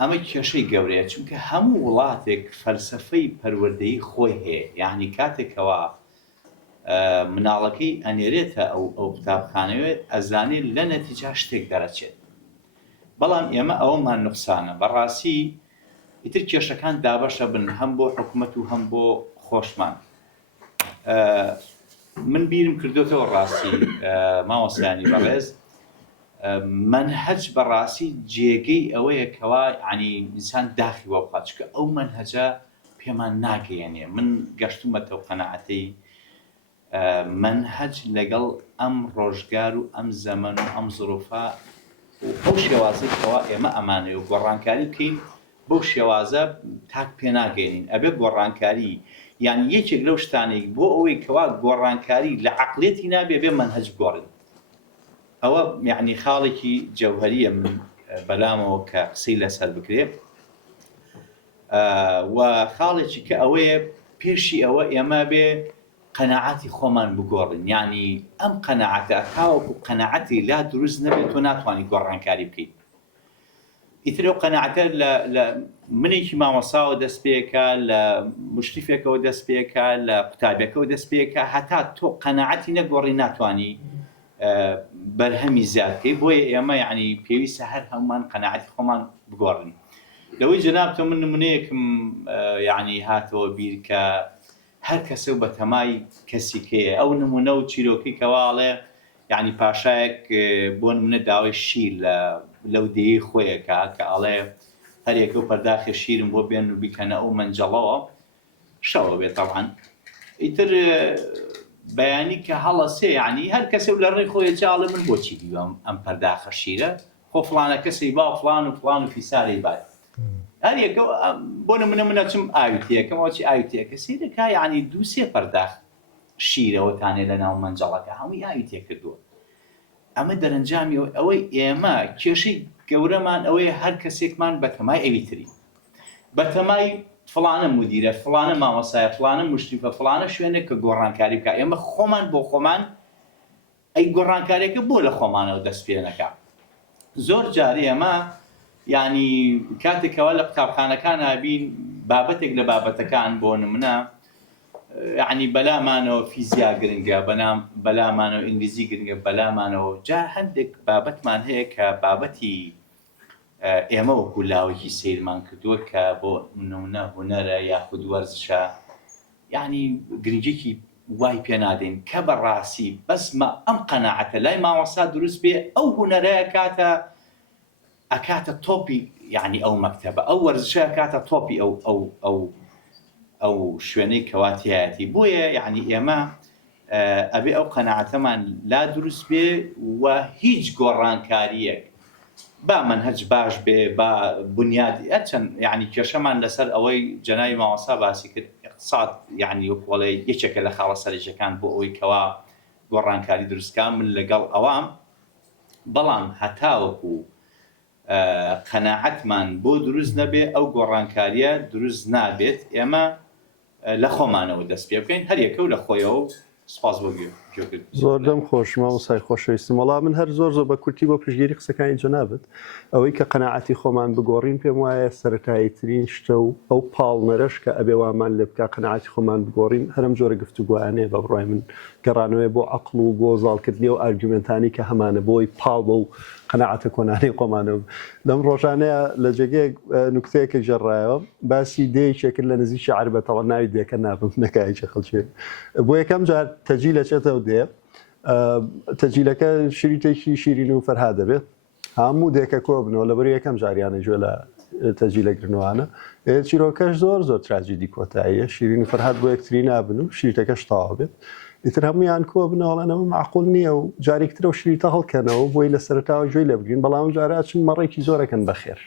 ئەمە کێشەی گەورەیە چونکە هەموو وڵاتێک فەلسەفەی پەروەردەیی خۆی هەیە یعنی کاتێکەوە مناڵەکەی ئەنێرێتە ئەو قوتابخانەوێت ئەزانێت لە نەتیجا شتێک دەرەچێت بەڵام ئێمە ئەوەمان نوقسانە بەڕاستی ئیتر کێشەکان دابەشە بن هەم بۆ حکوومەت و هەم بۆ خۆشمان من بیرم کردوتەوە ڕاستی مامۆستایانی بەڕێز منهج بەڕاستی جێگەی ئەوەیە کەوا ینی ئینسان داخی وە بخات چکە ئەو منهجە پێمان ناگەیەنێ من گەشتومەتەوە قەناعەتەی منهج لەگەڵ ئەم ڕۆژگار و ئەم زەمەن و ئەم زۆرۆفە ئەو شێوازەیەوە ئێمە ئەمانەیە و گۆڕانکاری بکەین بەو شێوازە تاک پێ ناگەێنین ئەبێ گۆڕانکاری یعنی یەکێک لەو شتانێک بۆ ئەوەی کەوا گۆڕانکاری لە عەقڵێتی نابێ بێ منهج بگۆڕن ئەوە یعنی خاڵێکی جەوهەریە من بەلامەوە کە قسەی لەسەر بکرێت و خاڵێکی کە ئەوەیە پێشی ئەوە ئێمە بێ قەناعەتی خۆمان بگۆڕین یعنی ئەم قەناعەتە تاوەکو قەناعەتی لا دروست نەبێت تۆ ناتوانانی گۆڕانکاری بکەیت ئیتر ئەو قەناعەتە لە منێکی مامۆستاوە دەست پێکە لە مشریفێکەوە دەست پێکە لە قوتابیەکەەوە دەست پێکە هەتا تۆ قەناعەتی نەگۆڕی ناتوانانی بەرهەمی زیادکەی بۆیە ئێمە یعنی پێویستە هەر هەمومان قەناعەتی خۆمان بگۆڕین لەوەی جەناب تۆ من نمونەیەکم یعنی هاتەوە بیر کە هەر کەسە بە تەمای کەسیکەیە ئەو نمونە و چیرۆکی کەواڵێ یعنی پاشایەک بۆ نمونە داوای شیر لەو دەیەی خۆیەکە کە ئەڵێ هەرێکە و پەرداخی شیرم بۆ بێن و بیکەنە ئەو مەنجەڵەوە شەوە بێت تەبعاً ئیتر بەیانی کە هەڵەسێ یعنی هەر کەسێ و لە ڕێی خۆی جاڵێ من بۆچی دیوەم ئەم پەرداخە شیرە خۆ فڵانە کەسی با فڵان و فڵان و فیساری بات هەر یەکە بۆ نمونە منە چم ئاویتیەکەمەوە چی ئاویتیەکە سیرەکە یعنی دووسێ پەرداخ شیرەوەتانێ لە ناو مەنجەڵەکە هەمووی ئاویتێ کردووە ئەمە دەرەنجامی ئەوەی ئێمە کێشەی گەورەمان ئەوەیە هەر کەسێکمان بەتەمای ئەویتری بەتەمای فڵانە مدیرە فڵانە مامۆستایە فڵانە مشریفە فڵانە شوێنێک کە گۆڕانکاری بکە ئێمە خۆمان بۆ خۆمان ئەی گۆڕانکاریەکە بۆ لە خۆمانەوە دەست پێ نەکا زۆر جارێ ئێمە یعنی کاتێکەوە لە قوتابخانەکان هابین بابەتێک لە بابەتەکان بۆ نمونە یعنی بەلامانەوە فیزیا گرنگە بەلامانەوە ئینگلیزی گرنگە بەلامانەوە جا هەندێک بابەتمان هەیە کە بابەتی ئێمە وەکو لاوەکی سیرمان کردووە کە بۆ نمونە هونەرە یاخود وەرزشە یعنی گرنگێکی وای پێ نادەین کە بەڕاستی بەسمە ئەم قەناعەتە لای مامۆستا دروست بێ ئەو هونەرەیە ئەکاتە تۆپی یعنی ئەو مەکتەبە ئەو وەرزشە کاتە تۆپی ئەو شوێنەی کەواتیایەتی بۆیە یعنی ئێمە ئەبێ ئەو قەناعەتەمان لا دروست بێ و هیچ گۆڕانکاریەک با منهج باش بێ با بنیادی ئەچەند یعنی کێشەمان لەسەر ئەوەی جەنابی مامۆستا باسی کرد اقتصاد یعنی وەکوڵێ یەکێکە لە خاڵە سەرنجەکان بۆ ئەوەی کەوا گۆڕانکاری دروستکە من لەگەڵ ئەوام بەڵام هەتاوەکو قەناعەتمان بۆ دروست نەبێ ئەو گۆڕانکاریە دروست نابێت ئێمە لە خۆمانەوە دەست پێ بکەین هەر یەکە و لە خۆیەوە سپاس بۆ گوێگرت زۆر دەم خۆش مامۆستای خۆشەویستم وەڵام من هەر زۆر بە کورتی بۆ پشتگیری قسەکانی جەنابەت ئەوەی کە قەناعەتی خۆمان بگۆڕین پێم وایە سەرەتاییترین شتە و ئەو پاڵنەرەش کە ئەبێ وامان لێ بکە قەناعەتی خۆمان بگۆڕین هەرم جۆرە گفتوگویانەیە بە بڕای من گەڕانەوەی بۆ عەقڵ و بۆ زاڵکردنی و ئارگومنتانی کە هەمانە بۆی پاڵ بە و قەناعەتە کۆنانەی خۆمانەوە لەم ڕۆژانەیە لە جێگەیەک نوکتەیەکە ژەڕایەوە باسی دەیەکێکرد لە نزیکی عەربەتەوە ناوی دێکە نابم نەکایکی خەڵکێ بۆ یەکەم جار تەجیل ئەچێتەوە دێ تەجیلەکە شریتێکی شیرین و فەرها دەبێت هەموو دێکە کۆ بنەوە لەبەر یەکەم جاریانە گوێ لە تەجیلەگرنەوەوانە چیرۆکەش زۆر تراجیدی کۆتاییە شیرین و فەرهاد بۆ یەکتری نابن و شیرتەکەش تەواو بێت ئیتر هەمویان کۆ بنەوەڵەنەوە معقول نییە و جارێکترە و شیرتە هەڵکەنەوە بۆی لە سەرتاوە گوێی لێ بگرین بەڵام جاراچن مەڕێکی زۆرەکەن بەخێر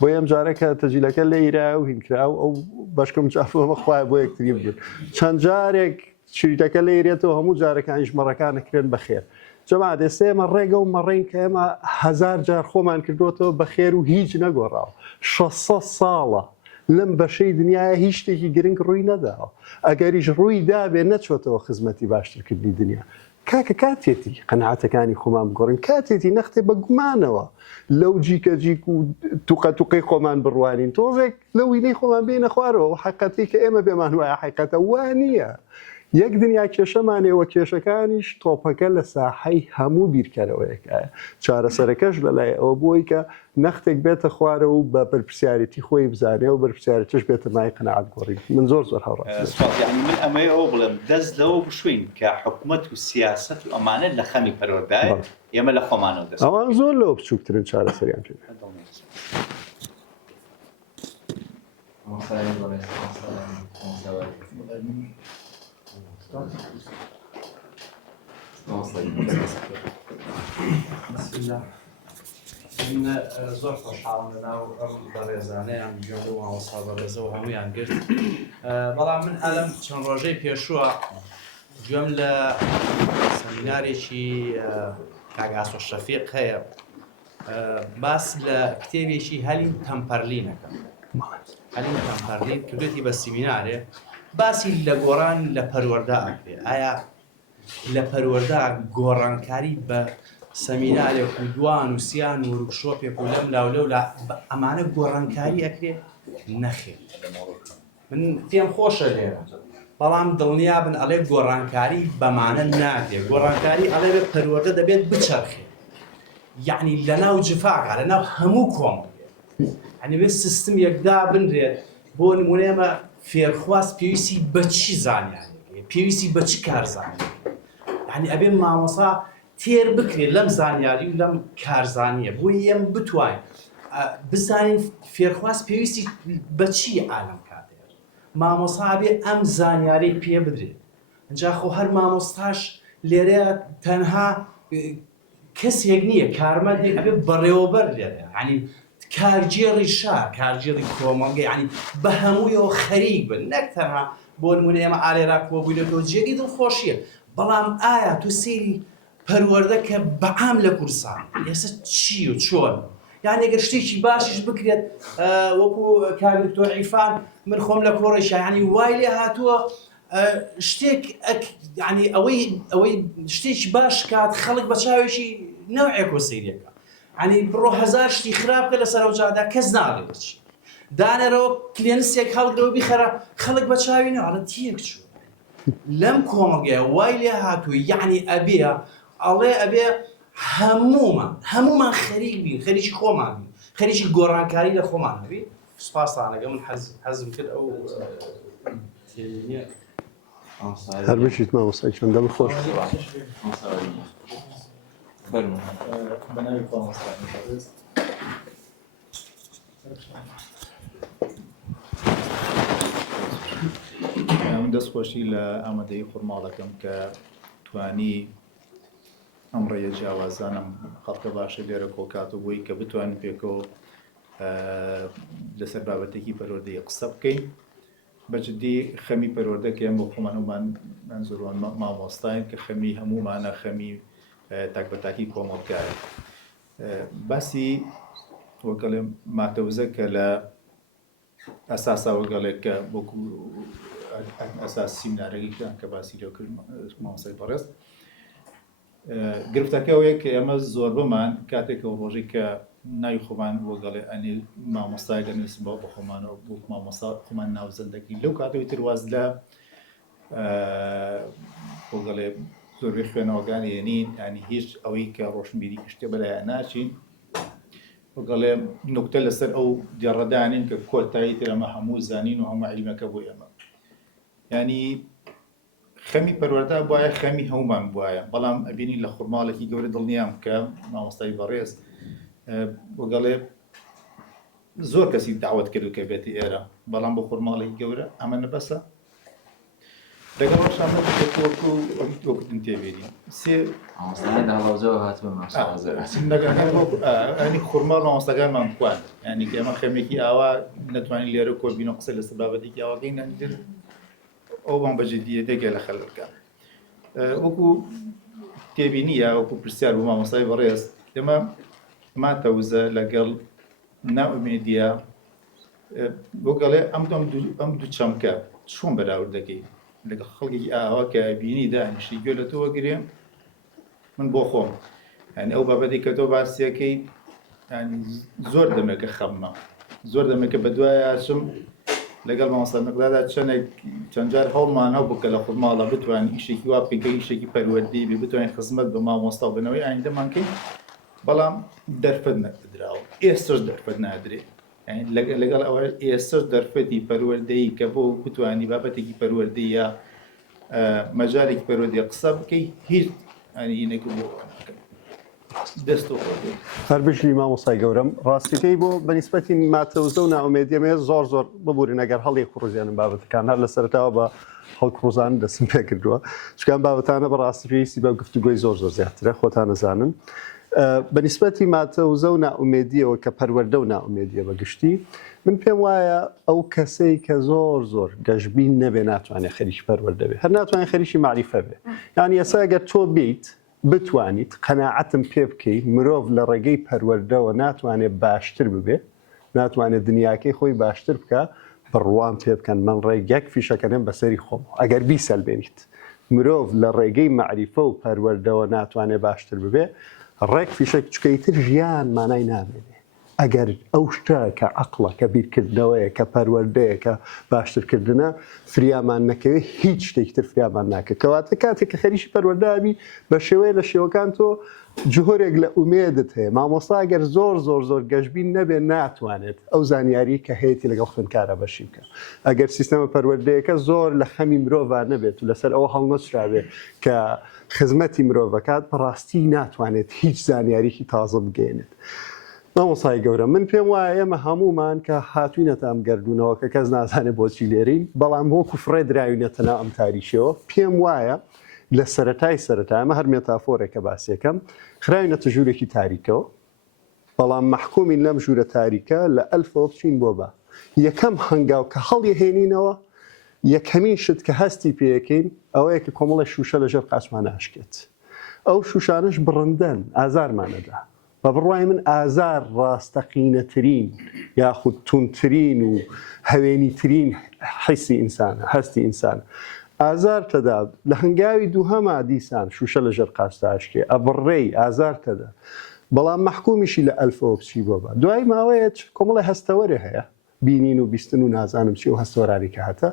بۆی ئەم جارێکە تەجیلەکە لێ ئیرا و هینکرا و ئەو بەشکم جافەوە خوای بۆ یەکتری بگرن چەند جارێک شیرتەکە لێ ئیرێتەوە هەموو جارەکانیش مەڕەکانەکرێن بەخێر جەما دەستێ ئێمە ڕێگە و مەڕێن کە ئێمە 1000 جار خۆمان کردوەوە بەخێر و هیچ نەگۆڕاوە 600 ساڵە لەم بەشەی دنیاە هیچ شتێکی گرنگ ڕووی نەداوە ئەگەریش ڕووی دابێ نەچۆتەوە خزمەتی باشترکردنی دنیا کاکە کاتێتی قەنەعەتەکانی خۆمان بگۆڕین کاتێتی نەختێ بە گومانەوە لەو جیکە جیک و توقەتوقەی خۆمان بڕوانین تۆزێک لە وینەی خۆمان بینە خوارەوە و حقەتی کە ئێمە بێمان وایە حقەتە وانە یەک دنیا کێشەمانێەوە کێشەکانیش تۆپەکە لە ساحەی هەموو بیرکەرەوەیەکایە چارەسەرەکەش لەلای ئەوە بۆی کە نەختێک بێتە خوارە و بە بەرپرسیارەتی خۆی بزانێ و بەرپرسیارەتیش بێتە مای قەنەعەت گۆڕی من زۆر هەوڕاست من ئەمەی ئەوە بڵێم دەست لەوە بشوین کە حکوومەت و سیاست و ئەمانە لە خەمی پەروەردگار ئێمە لە خۆمانەوە دەست ئەوان زۆر لەوە بچووکترن چارەسەریان پێ زۆر خۆشحاڵم لەناو ئەم بەڕێزانەیان گوێ و مامۆستا بەڕێزە و هەمویان گرت بەڵام من ئەلەم چەند ڕۆژەی پێشووە گوێم لە سەمینارێکی کاگاسۆ شەفیق هەیە باس لە کتێبێکی هەلین تەمپەرلینەکەم هەلین تەمپەرلین کردوێتی بە سیمینارێ باسی لە گۆڕان لە پەروەردە ئەکرێ ئایا لە پەروەردە گۆڕانکاری بە سەمینارێک و دوان و سیان و ورکشۆپێک و لەم لاولەو لە ئەمانە گۆڕانکاری ئەکرێ نەخێ من پێم خۆشە لێرە بەڵام دڵنیا بن ئەڵێ گۆڕانکاری بەمانە ناکرێت گۆڕانکاری ئەڵێ بێ پەروەردە دەبێت بچەرخێ یعنی لەناو جفاکە لەناو هەموو کۆمەڵێ یعنی بێت سیستم یەکدا بنرێت بۆ نمونێمە فێرخواست پێویستی بە چی زانیاری پێویستی بە چی کارزانانی یعنی ئەبێ مامۆسا تێر بکرێت لەم زانیاری و لەم کارزانیە بۆی ئێم بتوانین بزانین فێرخواست پێویستی بە چی ئالەم کاتێر مامۆسا بێ ئەم زانیارەی پێ بدرێت ئەجا خۆ هەر مامۆستاش لێرەیە تەنها کەسێک نییە کارمەندێک ئەبێ بەڕێوەبەر لێرە ینی کارگێڕی شار کارگێڕی کۆمەڵگە ینی بە هەموویەوە خەریک بن نەک تەنها بۆ نمونە ئێمە ئالێرا کۆبووینەوە جێگی دڵخۆشیە بەڵام ئایا تو سێری پەروەردە کە بەعام لە کوردستان ئێستا چی و چۆن یان ئەگەر شتێکی باشیش بکرێت وەکو کاک دکتۆر عیفان من خۆم لە کۆڕیشە ینی وای لێ هاتووە شتێک ینی ئەوەی شتێکی باش کات خەڵک بە چاوێکی نەوعێک وە سەیرەکە ینی بڕۆ 1000 شتی خراپکە لەسەر ئەو جادا کەس ناڵێ بچی دانەرەوە کلێنسێک هەڵگرەوە بیخەرە خەڵک بە چاوی نەوەڵە تێک چوو لەم کۆمەڵگەیە وای لێ هاتووە یعنی ئەبێ ئەڵێ ئەبێ هەمومان خەریک بین خەریکی خۆمان بین خەریکی گۆڕانکاری لە خۆمان بین سوپاسانەگە من حەزم کرد ئەو هەر بشیت مامۆستا چەندە خۆش بەناوی خۆمۆستا من دەستخۆشی لە ئامادەی خورماڵەکەم کە توانی ئەم ڕێیە جیاوازانم خەڵکە باشە لێرە کۆکات و بۆی کە بتوانین پێکەوە لەسەر بابەتێکی پەروەردەیە قسە بکەین بەجددی خەمی پەروەردەکە ئێمە بۆ خۆمانەوەمان منزوروان مامۆستاین کە خەمی هەموومانە خەمی تاکبەتاکی کۆمەڵگایە باسی وەگەڵێ ماتەوزە کە لە ئەساسا وەگەڵێک کە بۆکو ئەساس سیمینارەکەیان کە باسی لێ کرد مامۆستای بەڕێز گرفتەکەوەیە کە ئێمە زۆر بمان کاتێکەوە ڕۆژی کە ناوی خۆمان وەگەڵێ ئەنی مامۆستایگە نووسم بۆ خۆمانەوە بۆ مامۆستا خۆمان ناوزەندەکی لەو کاتەوەی ترواز لە وەگەڵێ زۆربەی خوێنەوەگانی ینین ینی هیچ ئەوەی کە ڕۆشنبیری شتێ بەلایە ناچین وەگەڵێ نوکتە لەسەر ئەو دیێڕەدانین کە کۆتایی تر ئەمە هەموو زانین و هەموو عیلمەکە بۆ ئێمە ینی خەمی پەروەردە بواە خەمی هەمومان بواە بەڵام ئەبینی لە خورماڵێکی گەورە دڵنیام کە مامۆستای بەڕێز وەگەڵێ زۆر کەسی داوت کرد کە بێتی ئێرە بەڵام بۆ خۆرماڵی گەورە ئەمە نەبەسە لەگەڵشان وەکتن تێبێنی سێ ئەنی خورماڵ مامۆستاکانمان بخوان ینی ئێمە خەمێکی ئاوا نەتوانین لێرە کۆبینە قسە لەسەر بابەتێکی ئاواگەی نەندر ئەومان بەجددیە دەگە لە خەلەکە وەکو تێبینی یا وەکو پرسیار بوو مامۆستای بەڕێز ئێمە ماتەوزە لەگەڵ ناومێدیە بۆگەڵێ ئەم دوو چەمکە چۆن بەراورد دەکەی لەگە خەڵکی ئاوا کە بینی دانیشتی گوێ لە تۆوە گرێم من بۆ خۆم ینی ئەو بابەتی کە تۆ باسیەکەی زۆر دەمێکە خەممە زۆر دەمێکە بە دوایە چم لەگەڵ مامۆستا مەقدادا چەند جار هەوڵمان هەبوو کە لە خودماڵە بتوانین ئیشێکی وا بکەین کە ئیشێکی پەروەردەی بێ بتوانین خزمەت بە مامۆستا و بنەوەی ئایندەمانکەین بەڵام دەرفەت نەدراوە ئێستاش دەرفەت نادرێت لەگەڵ ئەوە ئێستاش دەرفەتی پەروەردەیی کە بۆ بتوانی بابەتێکی پەروەردەی یا مەجارێکی پەروەردەی قسە بکەی هیچ ئەینێک بۆ دەست و هەر بژنی مامۆستای گەورەم ڕاستیەکەی بۆ بەنسبەتی ماتەوزە و ناومێدیەمێ زۆر ببووری نەگەر هەڵی قڕوزیانم بابەتەکان هەر لە سەرەتاوە بە هەڵقڕوزان دەستم پێ کردووە چکان بابەتانە بەڕاستی پێویستی بە گفتوگۆی زۆر زیاترە خۆتان نەزانن بەنسبەتی ماتەوزە و ناومێدیەوە کە پەروەردە و ناومێدیە بەگشتی من پێم وایە ئەو کەسەی کە زۆر گەشتبین نەبێ ناتوانێت خەریکی پەروەردە بێ هەر ناتوانێت خەریکی معریفە بێ یانی ئێستا ئەگەر تۆ بیت بتوانیت قەناعەتم پێ بکەیت مرۆڤ لە ڕێگەی پەروەردەوە ناتوانێت باشتر ببێ ناتوانێت دنیاکەی خۆی باشتر بکە بڕوان پێ بکەن من ڕێگەک فیشەکەنێم بەسەری خۆم ئەگەر بیسەلبێنیت مرۆڤ لە ڕێگەی معریفە و پەروەردەوە ناتوانێت باشتر ببێ ڕێک فیشێک چکەیتر ژیان مانای نامێنێ ئەگەر ئەو شتە کە عەقڵە کە بیرکردنەوەیە کە پەروەردەیە کە باشترکردنە فریامان نەکەوێت هیچ شتێکی تر فریامان ناکە کەواتە کاتێک کە خەریکی پەروەردەبی بە شێوەیە لە شێوەکان تۆ جوهۆرێک لە ئومێدت هەیە مامۆستا ئەگەر زۆر گەشتبین نەبێ ناتوانێت ئەو زانیاری کە هەیەی لەگەڵ خوێندکارە بەشی بکە ئەگەر سیستەمە پەروەردەیەەکە زۆر لە خەمی مرۆڤ نەبێت و لەسەر ئەوە هەڵنەچراوێ کە خزمەتی مرۆڤەکات بەڕاستی ناتوانێت هیچ زانیاریکی تازە بگەێنێت مامۆستای گەورە من پێم وایە ئێمە هەمومان کە هاتوینەتە ئەم گەردوونەوە کە کەس نازانێت بۆچی لێرین بەڵام وەکو فڕێ دراوینەتەنە ئەم تاریشەوە پێم وایە لە سەرەتا ئەمە هەر مێتافۆرێکە باسیەکەم خراوینەتە ژوورێکی تاریکەوە بەڵام مەحکومین لەم ژوورە تاریکە لە ئەلفەوە بچین بۆ بە یەکەم هەنگاو کە هەڵی هێنینەوە یەکەمین شت کە هەستی پێەکەین ئەوەیە کە کۆمەڵە شوشە لەژێر قاچمان ناشکێت ئەو شوشانش بڕندەن ئازارمانەدا بە بڕوای من ئازار ڕاستەقینەترین یاخود تونترین و هەوێنیترین حیسی ئینسانە هەستی ئینسانە ئازار تەدا لە هەنگاوی دووهەما دیسان شوشە لەژێر قاچتاشکێ ئەبڕێی ئازار تەدا بەڵام مەحکومیشی لە ئەلفەوە بچی بۆ بە دوای ماوەیە کۆمەڵی هەستەوەرە هەیە بینین و بیستن و نازانم چی و هەستۆراری کە هەتە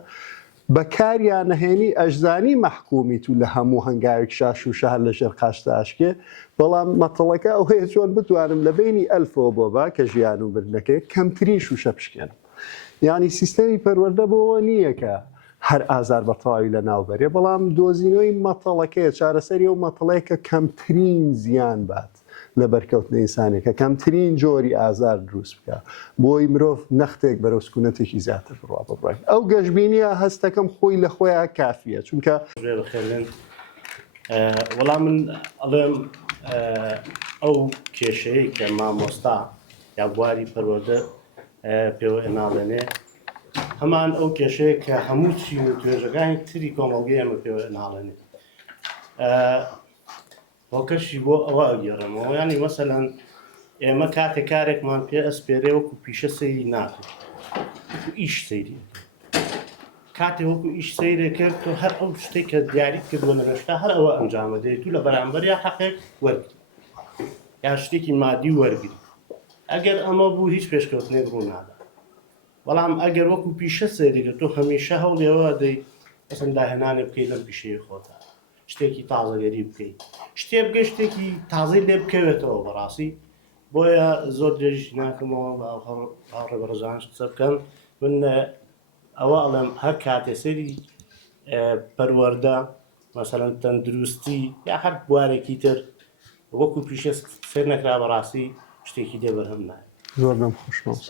بەکاریان نەهێنی ئەژزانی مەحکومیت و لە هەموو هەنگاوێک شاش و شەهر لەژێر قاچتاشکێ بەڵام مەتەڵەکە ئەو هەیە چۆن بتوانم لە بینی ئەلفەوە بۆ با کە ژیان و برنەکەی کەمترین شوشە بشکێنم یعنی سیستەمی پەروەردە بۆەوە نییە کە هەر ئازار بە تەواوی لە ناوبەرێ بەڵام دۆزینەوەی مەتەڵەکەیە چارەسەری ئەو مەتەڵەیە کە کەمترین زیان بات لە بەرکەوتنە ئینسانێکە کەمترین جۆری ئازار دروست بکە بۆی مرۆڤ نەختێک بەرەو سکوونەتێکی زیاتر بڕوا بڕای ئەو گەشتبینیە هەستەکەم خۆی لە خۆیان کافیە چونکە وەڵام من ئەڵێم ئەو کێشەیە کە مامۆستا یا بواری پەروەردە پێوە ئێناڵێنێ هەمان ئەو کێشەیە کە هەموو چین و توێژەکانی تری کۆمەڵگەی ئەمە پێوە ئێناڵێنێ هۆکەشی بۆ ئەوە ئەگەڕێمەوە ینی مەسەلەن ئێمە کاتێک کارێکمان پێ ئەسپێرێ وەکو پیشە سەیری ناکرد ئیش سەیری کاتێ وەکو ئیش سەیرێ کرد تۆ هەر ئەو شتێک کە دیاریت کردووە لە نەشتا هەر ئەوە ئەنجامە دەیت و لە بەرامبەر یا حەقێک وەرگری یا شتێکی مادی وەرگری ئەگەر ئەمە بوو هیچ پێشکەوتنێک ڕوو نادا بەڵام ئەگەر وەکو پیشە سەیری کرد تۆ هەمیشە هەوڵێەوە دەی ئەسن داهێنانێ بکەیت لەم پیشەیە خۆتە شتێکی تازەگەری بکەیت شتێ بگە شتێکی تازەی لێ بکەوێتەوە بەڕاستی بۆیە زۆر درێژی ناکەمەوە باڕێ بەڕێزانش قسە بکەن من ئەوە ئەڵێم هەر کاتێ سەیری پەروەردە مەسەلەن تەندروستی یا هەر بوارێکی تر وەکو پیشە سەیر نەکرا بەڕاستی شتێکی دێ بەرهەم نایە زۆر دەم خۆشمەوە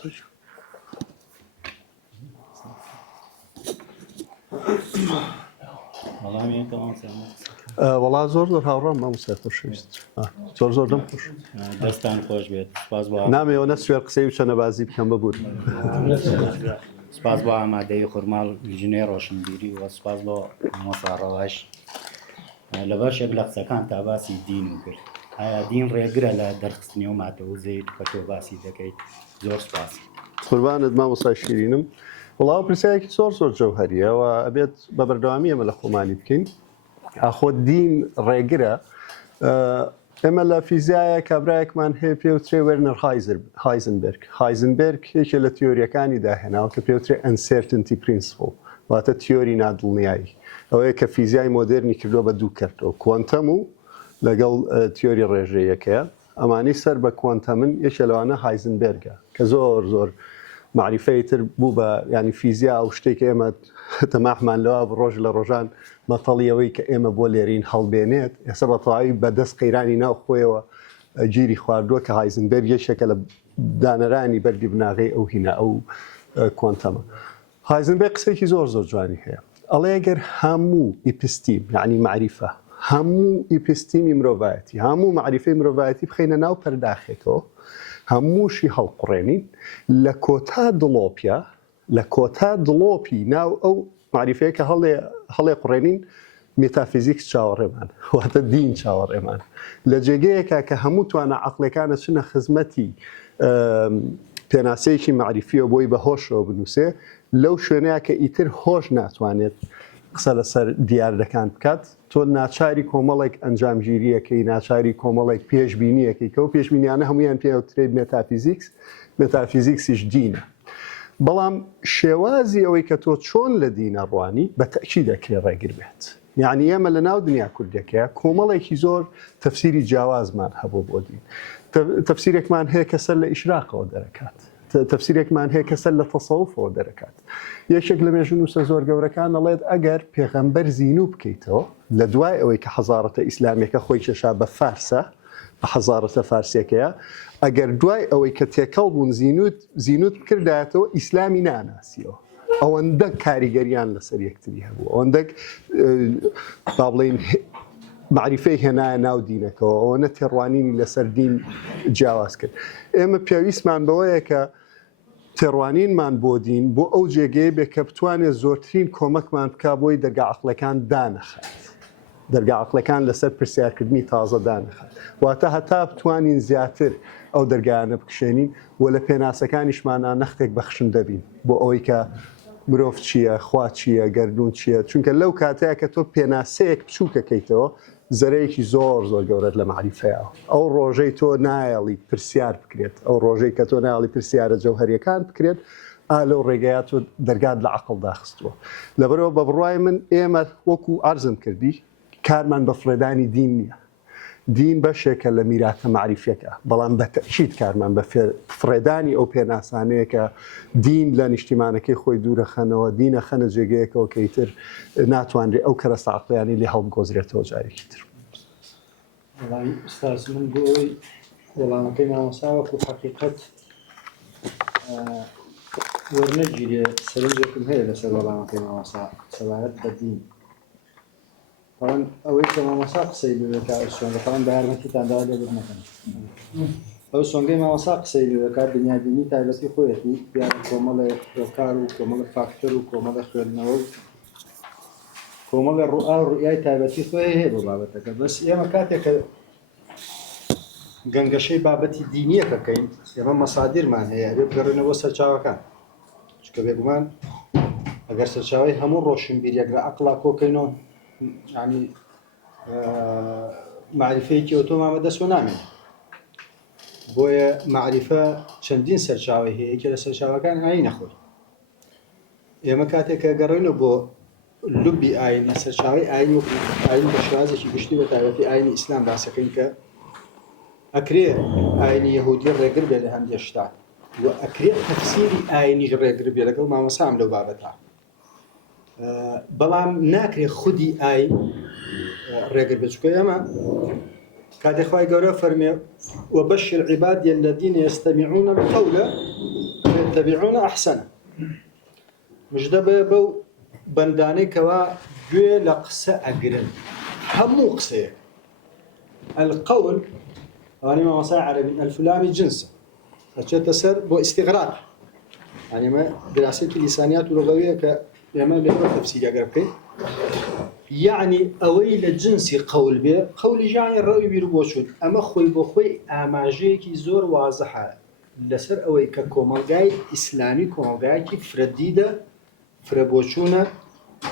وڵا زۆر هاوڕام مامۆستا خۆشەویست زۆر دەمخۆش دەستان خۆش بێت سپاس بۆ نامەوە نە سوێر قسەی و چەنە بازی بکەم ببوون سپاس بۆ ئامادەی خورماڵ ژنێ ڕۆشنبیری و سپاس بۆ مۆساڕەواش لە بەشێک لە قسەکان تا باسی دین کرد ئایا دین ڕێگرە لە دەرخستنی و ماتەوزەیت کە تۆ باسی دەکەیت زۆر سپاس قوربانت مامۆستا شیرینم وڵاو پرسیارێکی زۆر جەوهەریەوە ئەبێت بە بەردەوامی ئێمە لە خۆمانی بکەین ئاخۆ دین ڕێگرە ئێمە لە فیزیایە کابراایەکمان هەیە پێوترێ وێرنەر هایزنبرگ یەکێ لە تیۆریەکانی داهێناوە کە پێوترێ ئەنسێرتنتی پرینسپڵ واتە تیۆری نادڵنیایی ئەوەیە کە فیزیای مۆدرنی کردووە بە دوو کردەوە کوانتەم و لەگەڵ تیۆری ڕێژەیەکەیە ئەمانی سەر بە کوانتەمن یەکێ لەوانە هایزنبرگە کە زۆر معریفەی تر بوو بە ینی فیزیا و شتێک ئێمە تەماحمان لەوە ڕۆژ لە ڕۆژان مەتەڵیەوەی کە ئێمە بۆ لێرین هەڵبێنێت ئێستا بەتەواوی بەدەست قەیرانی ناو خۆیەوە گیری خواردووە کە هایزنبرگ یەکێکە لە دانەرانی بەرگی بناغی ئەو هینە ئەو کوانتەمە. هایزنبرگ قسێکی زۆر جوانی هەیە ئەڵێ ئەگەر هەموو ئیپستیم یعنی معریفە هەموو ئیپستیمی مرۆڤایەتی هەموو معریفەی مرۆڤایەتی بخەینە ناو پەرداخێکەوە هەمووشی هەڵقڕێنین لە کۆتا دڵۆپی ناو ئەو معریفەیە کە هەڵێ قڕێنین مێتافیزیکس چاوەڕێمان واتە دین چاوەڕێمان لە جێگەیەکە کە هەموو توانە عەقلەکانە چنە خزمەتی پێناسەیەکی معریفیە بۆی بە هۆشەوە بنووسێ لەو شوێنەیە کە ئیتر هۆش ناتوانێت قسە لەسەر دیاردەکان بکات تۆ ناچاری کۆمەڵێک ئەنجامگیریەکەی ناچاری کۆمەڵێک پێشبینیەکەی کە و پێشبینیانە هەمویان پێوترێت مێتافیزیکسیش دینە بەڵام شێوازی ئەوەی کە تۆ چۆن لە دینە ڕوانی بە تەکید دەکرێت ڕێگر بێت یعنی ئێمە لە ناو دنیا کوردەکەیە کۆمەڵێکی زۆر تەفسیری جیاوازمان هەبوو بۆ دین تەفسیرێکمان هەیە کە سەر لە ئیشراقەوە دەرەکات تەفسیرێکمان هەیە کە سەر لە تەسەووفەوە دەرەکات یەکێک لە مێژونوسە زۆر گەورەکان دەڵێت ئەگەر پێغەمبەر زینوو بکەیتەوە لە دوای ئەوەی کە حەزارەتە ئیسلامیەکە خۆی کێشا بە فارسە بە حەزارەتە فارسیەکەیە ئەگەر دوای ئەوەی کە تێکەڵ بوون زینوت کردایەتەوە ئیسلامی ناناسیەوە ئەوەندە کاریگەریان لەسەر یەکتری هەبوو ئەوەندە با بڵێن معریفەی هێنایە ناو دینەکەەوە ئەوەنە تێڕوانینی لەسەر دین جیاواز کرد ئێمە پێویستمان بەوەیە کە تێڕوانینمان بۆ دین بۆ ئەو جێگەیە بێ کە بتوانێت زۆرترین کۆمەکمان بکا بۆی دەرگا عەقلەکان دانەخات دەرگا عەقلەکان لەسەر پرسیارکردنی تازە دانەخات واتە هەتا بتوانین زیاتر ئەو دەرگایانە بکشێنین و لە پێناسەکانیشمانە نەختێک بەخشن دەبین بۆ ئەوەی کە مرۆڤ چییە خوا چییە گەردوون چییە چونکە لەو کاتەیە کە تۆ پێناسەیەک بچووکەکەیتەوە زەرەیەکی زۆر گەورەت لە معریفەیە ئەو ڕۆژەی تۆ نایەڵی پرسیار بکرێت ئەو ڕۆژەی کە تۆ نایڵی پرسیارە جەوهەریەکان بکرێت لەو ڕێگەیە تۆ دەرگات لە عەقڵ داخستووە لەبەرەوە بە بڕوای من ئێمە وەکو ئەرزم کردی کارمان بە فڕێدانی دین نییە دین بەشێکە لە میراثە معریفەکە بەڵام بە تەکید کارمان بە فڕێدانی ئەو پێناسانەیە کە دین لە نیشتیمانەکەی خۆی دوورەخەنەوە دینە خەنە جێگەیەکەوە کە ئیتر ناتوانرێت ئەو کەرەستە عەقڵیانی لێ هەڵبگۆزرێتەوە جارێکی تر. ئستاس من بۆی وەڵامەکەی مامۆستا وەکو حەقیقەت وەرنەگیرێ سەرنجێکم هەیە لەسەر وەڵامەکەی مامۆستا سەبارەت بە دین طبعا ئەوەی کە مامۆستا قسەی لێکا سۆنگە طبعا بە یارمەتیتاندا لێ بنەکەن ئەو سۆنگەی مامۆستا قسەی لێکا بنیادینی تایبەتی خۆیەتی دیارە کۆمەڵێک کار و کۆمەڵە فاکتەر و کۆمەڵە خوێندنەوە و کۆمەڵە ڕوئا و ڕوئای تایبەتی خۆی هەیە بۆ بابەتەکە بەس ئێمە کاتێک کە گەنگەشەی بابەتی دینیەکەکەین ئێمە مەسادیرمان هەیە بێ بگەڕێنەوە سەرچاوەکان چکە بێگومان ئەگەر سەرچاوی هەموو ڕۆشنبیریەک لە عەقڵا کۆکەینەوە یعنی معریفەیەکی ئۆتۆمامە دەست نامێت بۆیە معریفە چەندین سەرچاوی هەیە کە لە سەرچاوەکان ئاین نەخۆی ئێمە کاتێک کە گەڕێنەوە بۆ لوبی ئاینی سەرچاوی ئاین بە شێوازێکی گشتی بە تایبەتی ئاینی ئیسلام باسەکەین کە ئەکرێ ئاینی یەهودی ڕێگر بێ لە هەندێک شتان و ئەکرێ تەفسیری ئاینیش ڕێگر بێ لەگەڵ مامۆسام لەو بابەتە بەڵام ناکرێت خودی ئاین ڕێگر بچکە ئەمە کاتێخوای گەورە فەرمێ وبەشر عیبادی الذین یستەمیعون القەول فیتەبیعون ئەحسەنە مژدە بێ بەو بەندانەی کەوا گوێ لە قسە ئەگرن هەموو قسەیە القول ئەوانەی مامۆستای عەرەبی الفلامی جنسە ئەچێتە سەر بۆ ئیستیغراق يعني ما دراسات اللسانيات واللغوية كما لغة تفسير أقرب يعني أويل جنسي قول به قول يعني الرأي بيربوشون أما خوي بخوي أماجي كي زور واضحة لسر أوي ككومالجاي إسلامي كومالجاي كي فرديدة فربوشونا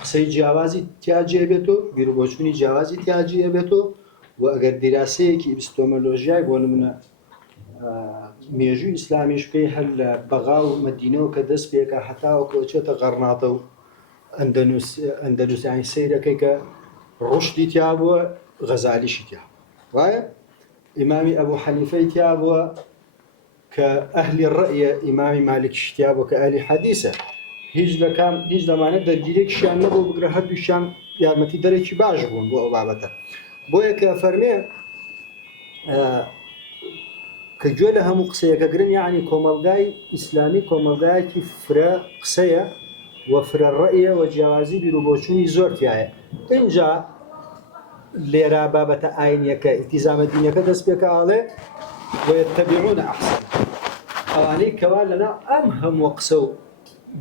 قصي جوازي تياجي بيتو بيربوشوني جوازي تياجي بيتو وأجر دراسة كي إبستومولوجيا يقولون من مێژووی ئیسلامیش بکەی هەر لە بەغا و مەدینەوە کە دەست پێکە هەتاوە کۆچێتە غەرناتە و ئەندەنووسانی سەیرەکەی کە ڕشتی تیا بووە غەزالیشی تیا وایە ئیمامی ئەبوو حەنیفەی تیا بووە کە ئەهلی ڕەئیە ئیمامی مالکیش تیا بووە کە ئەهلی حەدیسە هیچ لەمانە دەرگیرێکیشیان نەبوو بگرە هەردووشیان یارمەتی دەرێکی باش بوون بۆ ئەو بابەتە بۆیە کە فەرمێ کە گوێ لە هەموو قسەیەکە گرن یعنی کۆمەلگای ئیسلامی کۆمەلگایەکی فرە قسەیە و فرە ڕەئیە و جیاوازی بیرروبۆچوونی زۆر تایە اینجا لێرە بابەتە ئاینیەکە ئیتیزامە دینەکە دەست پێکاڵێ ويتبعون ئەحسن ئەوانەی کەوا لەنا ئەم هەموو قسە و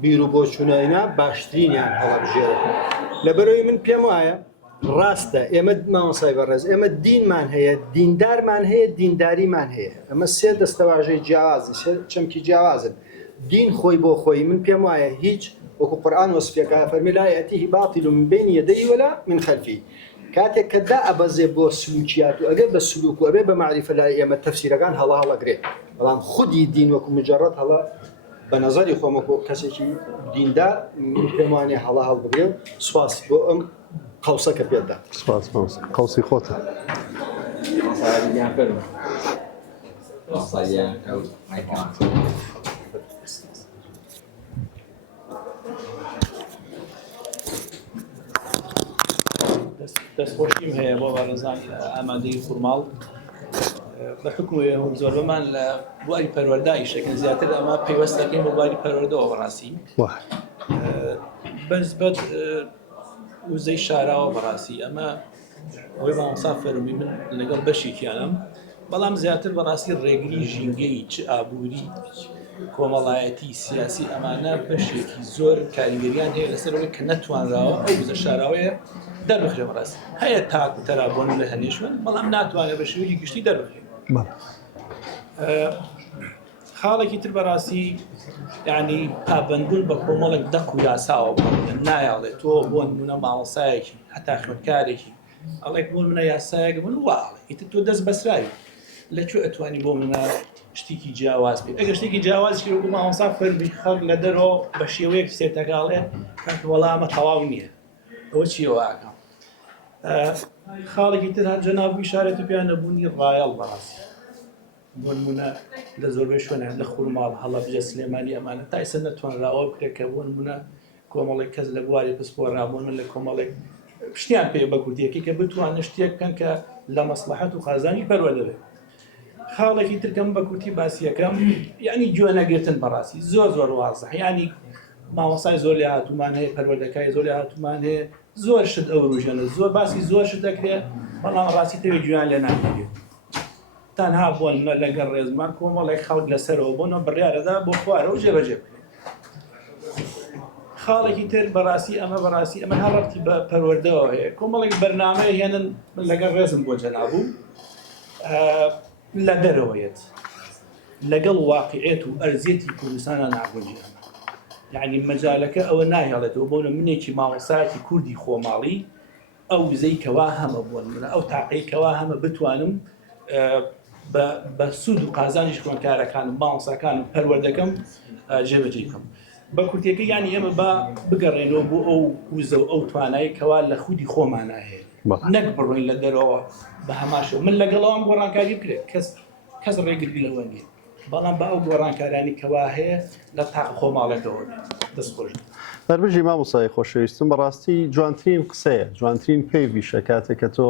بیرروبۆچوونەیە باشترینیان هەڵەبژێرە لەبەرەوەی من پێم وایە ڕاستە ئێمە مامۆسای بەڕێز ئێمە دینمان هەیە دیندارمان هەیە دینداریمان هەیە ئەمە سێ دەستەواژەی جیاوازی سێ چەمکی جیاوازن دین خۆی بۆ خۆی من پێم وایە هیچ وەکو قورئان وەسفێکە فەرمی لا یەتیه باطل من بین یدیه ولا من خلفه کاتێک کە دا ئەبەزێ بۆ سلوکیات و ئەگەر بە سلوک و ئەبێ بە معریفە لای ئێمە تەفسیرەکان هەڵاگرێت بەڵام خودی دین وەکو مجرد هەڵا بە نەزەری خۆم وەکو کەسێکی دیندار پێم وانێ هەڵا هەڵبگرێ سواس بۆ ئەم قوسەکە پێدا سپاس قوسی خۆتە دەستخۆشیم هەیە بۆ بارەزانی ئامادەی فورماڵ بە حکومە زۆربەمان لە بواری پەروەردای شەکەن زیاتر ئەمە پەیوەستەکەین بۆ بواری پەروەردەوە بەڕاستی بەنسبەت وزەی شاراوە بەڕاستی ئەمە ئەوەی مامۆستا فەرمی من لەگەڵ بەشێکیانم بەڵام زیاتر بەڕاستی ڕێگری ژینگەی چ ئابووری کۆمەڵایەتی سیاسی ئەمانە بەشێکی زۆر کاریگەریان هەیە لەسەرەوەی کە نەتوانراوە ئەو وزە شاراوەیە دەربخرێ بەڕاستی هەیە تاک و تەرابۆن لە هەنێشون بەڵام ناتوانێت بە شێوەیەکی گشتی دەربخرێ خاڵێکی تر بەڕاستی یعنی پابندبوون بە کۆمەڵێک دەق و یاساوە نایاڵێت تۆ بۆ نمونە مامۆستایەکی هەتا خوێندکارێکی ئەڵێک بۆ منە یاسایەک بن واڵێ ئیتر تۆ دەست بەسراوی لەکوێ ئەتوانی بۆ منە شتێکی جیاواز بێت ئەگەر شتێکی جیاوازی وەکو مامۆستا فەرمی خەڵک لە دەرەوە بە شێوەیەک سێتەکاڵێ کاکە وەڵامە تەواو نییە ئەوە چیەوە ئاکەم خاڵێکی تر هەر جەناب ئیشارەتی پێیان نەبوونی ڕایەڵ بەڕاستی بۆ نمونە لە زۆربەی شوێنە لە خوورماڵ هەڵەبجە سلێمانی ئەمانە تا ئێستا نەتوانراوە بکرێت کە بۆ نمونە کۆمەڵێک کەس لە بواری پسپۆڕابوون من لە کۆمەڵێک شتیان پێ بە کوردیەکەی کە بتوانن شتێک بکەن کە لە مەسلحەت و خازانی پەروەردە بێت خاڵێکی ترکەم بە کورتی باسیەکەم یعنی گوێ نەگرتن بەڕاستی زۆر وازح ینی مامۆستای زۆر لێ هاتوومان هەیە پەروەردەکای زۆر لێ هاتوومان هەیە زۆر شت ئەو ڕژێنە زۆر باسی زۆر شت دەکرێت بەڵام ڕاستی تەوێ گویان لێ ناگرێت تەنها بۆن لەگەڵ ڕێزمان کۆمەڵێک خەڵک لەسەرەوە بۆنەوە بڕیارەدا بۆ خوارەوە جێبەجێ بکرێت خاڵێکی تر بەڕاستی ئەمە هەڵەتی بە پەروەردەوە هەیە کۆمەڵێک بەرنامەیە هێنن لەگەڵ ڕێزم بۆ جەنابوو لە دەرەوەیەت لەگەڵ واقعێت و ئەرزێتی کوردستانە ناگونجێن یعنی مەجالەکە ئەوە ناهێڵێتەوە بۆنە منێکی مامۆستایەکی کوردی خۆماڵی ئەو وزەی کەوا هەمە بوون منە ئەو تاقەی کەوا هەمە بتوانم بە سوود و قازانیش خوێندکارەکانم مامۆستاکانم پەروەردەکەم جێبەجێ بکەم بە کورتیەکە یانی ئێمە با بگەڕێنەوە بۆ ئەو وزە و ئەو توانایی کەوا لە خودی خۆمانە هەیە نەک بڕۆین لە دەرەوە بە هەماشە من لەگەڵەوەم گۆڕانکاری بکرێت کەس ڕێگری لەوە نیە بەڵام با ئەو گۆڕانکارانی کەوا هەیە لە تاق خۆماڵەکەەوە دەستخۆش دەربژی مامۆستای خۆشەویستم بەڕاستی جوانترین قسەیە جوانترین پێیویشە کاتێک کە تۆ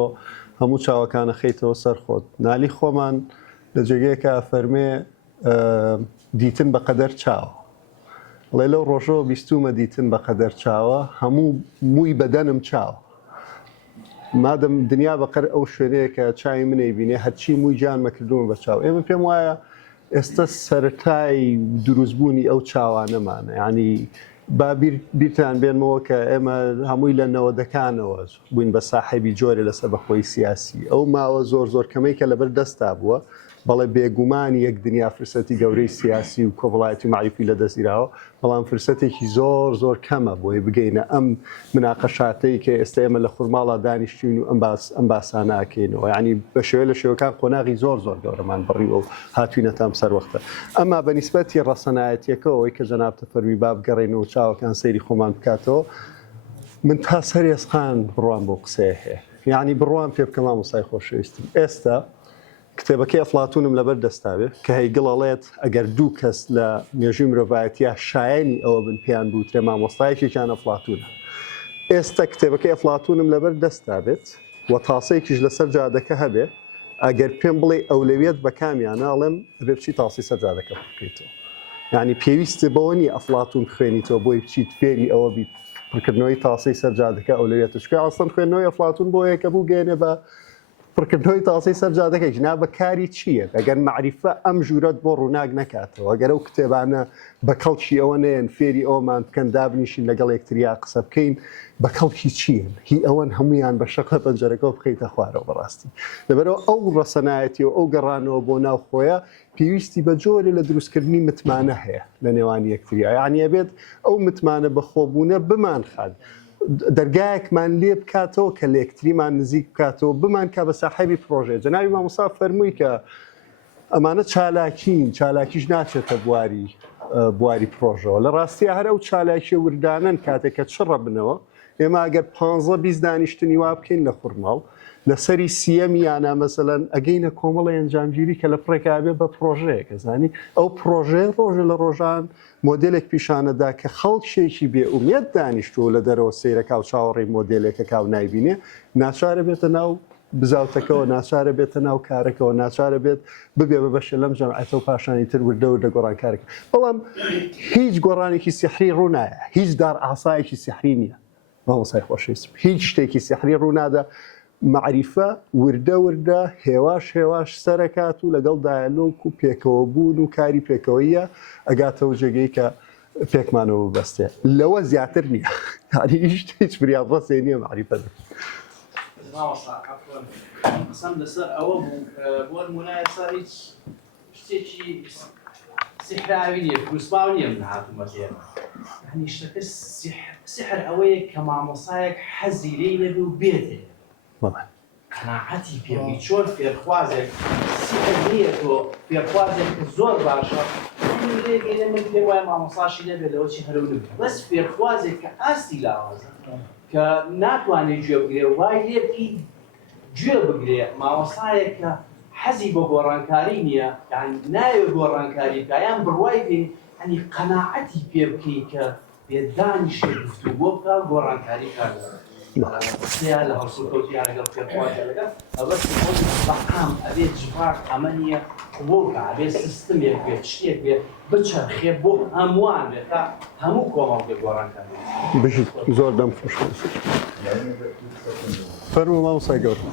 هەموو چاوەکانە خەیتەوە سەر خۆت نالی خۆمان لە جێگەیەکە فەرمێ دیتن بەقەدەر چاوە وڵێ لەو ڕۆژەوە بیستومە دیتن بە قەدەر چاوە هەموو مووی بەدەنم چاوە مادەم دنیا بەقەر ئەو شوێنەیە کە چای منەی بینێ هەرچی مووی جانمە کردومە بە چاو ئێمە پێم وایە ئێستا سەرەتای دروستبوونی ئەو چاوانەمانە ینی با بیرتان بێنمەوە کە ئێمە هەمووی لە نەوەدەکانەوە بووین بە ساحەبی جۆرە لەسەر بەخۆی سیاسی ئەو ماوە زۆر کەمەی کە لەبەر دەستا بووە بەڵێ بێگومانی یەک دنیا فرسەتی گەورەی سیاسی و کۆڤڵایەتی معریفی لە دەستگیراوە بەڵام فرسەتێکی زۆر کەمە بۆی بگەینە ئەم مناقەشاتەی کە ئێستا ئێمە لە خورماڵا دانیشتوین و ئەم باسانەکەینەوە ینی بە شێوەیە لە شێوەکان قۆناغی زۆر گەورەمان بڕیوە و هاتوینە تام سەروەختە ئەما بە نیسبەتی ڕەسەنایەتیەکەەوەی کە جەنابتە فەرمی با بگەڕێنەوە چاوەکان سەیری خۆمان بکاتەوە من تا سەرێسخان بڕوان بۆ قسەیە هەیە یعنی بڕوان پێ بکەم مامۆستای خۆشەویستم ئێستا کتێبەکەی ئەفلاتونم لەبەر دەستاوێت کە هەیگڵەڵێت ئەگەر دوو کەس لە مێژووی مرۆڤایەتیە شایەنی ئەوە بن پیان بووترێ مامۆستایەکێکیان ئەفلاتونە ئێستا کتێبەکەی ئەفلاتونم لەبەر دەستاوێت و تاسەیەکیش لەسەر جادەکە هەبێ ئەگەر پێم بڵێ ئەولەویەت بە کامیانە ئەڵێم ئەبێ بچی تاسی سەر جادەکە بکەیتەوە یعنی پێویستە بەوە نی ئەفلاتون خوێنیتەوە بۆی بچیت فێری ئەوە بیت پڕکردنەوەی تاسی سەر جادەکە ئەولەویەتش کە ئەسڵەن خوێندنەوەی ئەفلاتون بۆ یەکە بوو گەێنێ بە پڕکردنەوەی تاسی سەر جادەکە ژنا بە کاری چییە ئەگەر معریفە ئەم ژوورەت بۆ ڕووناک نکاتەوە ئەگەر ئەو کتێبانە بە کەڵکی ئەوە نێن فێری ئەومان بکەن دابنیشین لەگەڵ یەکتریا قسە بکەین بە کەڵکی چیین هی ئەوەن هەمویان بە شەقە پەنجەرەکەەوە بخەیتە خوارەوە بەڕاستی لەبەرەوە ئەو ڕەسەنایەتی و ئەو گەڕانەوە بۆ ناو خۆیە پێویستی بە جۆرە لە دروستکردنی متمانە هەیە لە نێوانی یەکتریا یعنی ئەبێت ئەو متمانە بەخۆبوونە بمان خات دەرگایەکمان لێ بکاتەوە کە لە یەکتریمان نزیک بکاتەوە بمان کا بە ساحەبی پرۆژێ جەناوی مامۆستا فەرمووی کە ئەمانە چالاکیش ناچێتە بواری پرۆژەوە لە ڕاستیە هەر ئەو چالاکی وردانن کاتێک کە چڕە بنەوە ئێمە ئەگەر 15-20 دانیشتنی وا بکەین لە خورماڵ لەسەری سیەمیانە مەسەلەن ئەگەینە کۆمەڵی ئەنجامگیری کە لە پڕێکابێ بە پرۆژەیەکە زانی ئەو پرۆژێ ڕۆژە لە ڕۆژان مۆدلێک پیشانەدا کە خەڵکشێکی بێئومێت دانیشتووە لە دەرەوە سەیرەکە و چاوەڕێی مۆدلێکە کاو نایبینێ ناچارە بێتە ناو بزاوتەکەەوە ناچارە بێتە ناو کارەکەەوە ناچارە بێت ببێ بە بەشە لەم جەمعەتەوە پاشانی تر وردە گۆڕانکارێک بەڵام هیچ گۆڕانێکی سیحری ڕوونایە هیچ دار ئاسایەکی سیحری نییە مامۆستای خۆشەویستم هیچ شتێکی سیحری ڕوونادا معریفە وردە هێواش سەرەکات و لەگەڵ دایالۆگ و پێکەوە بوون و کاری پێکەوەیە ئەگاتەوە جێگەی کە پێکمانەوە بەستێ لەوە زیاتر نییە هیچ بریاڕەسێ نییە معریفە قسم لەسەر ئەوە بوو بۆ نمونایە سا هیچ شتێکی سیحراوی نییە گوسباو نییە من هاتوومە تێمە هەنی شتەکە سحر ئەوەیە کە مامۆسایەک حەزی لێی لەبێ و بێتێ قەناعەتی پێبی چۆن فێرخوازێک سحر نییە تۆ فێرخوازێک کە زۆر باشە لێگەێنە من پێم وایە مامۆساشی نەبێت لەوە چی هەرو نبێت بەس فێرخوازێک کە ئاستی لاوازە کە ناتوانێت گوێ بگرێ وای لێبکی گوێ بگرێ مامۆسایەک کە حەزی بۆ گۆڕانکاری نییە یعنی ناوێ گۆڕانکاری بکە یان بڕوای بین هەنی قەناعەتی پێ بکەی کە بێدانیشێ گفتوگۆ بۆ بکە گۆڕانکاری کار قسەیە لە هەڵسوکەوتیان لەگەڵ فێرخوازە لەگەڵ ئەوە بەعام ئەبێت جوار ئەمە نییە بۆکە ئەبێت سیستمێک بێت شتێک بێت بچەرخێ بۆ هەمووان بێت تا هەموو کۆمەڵ بێ گۆڕانکاری بژیت زۆر دەم خۆش فەرموو مامۆستای گەورە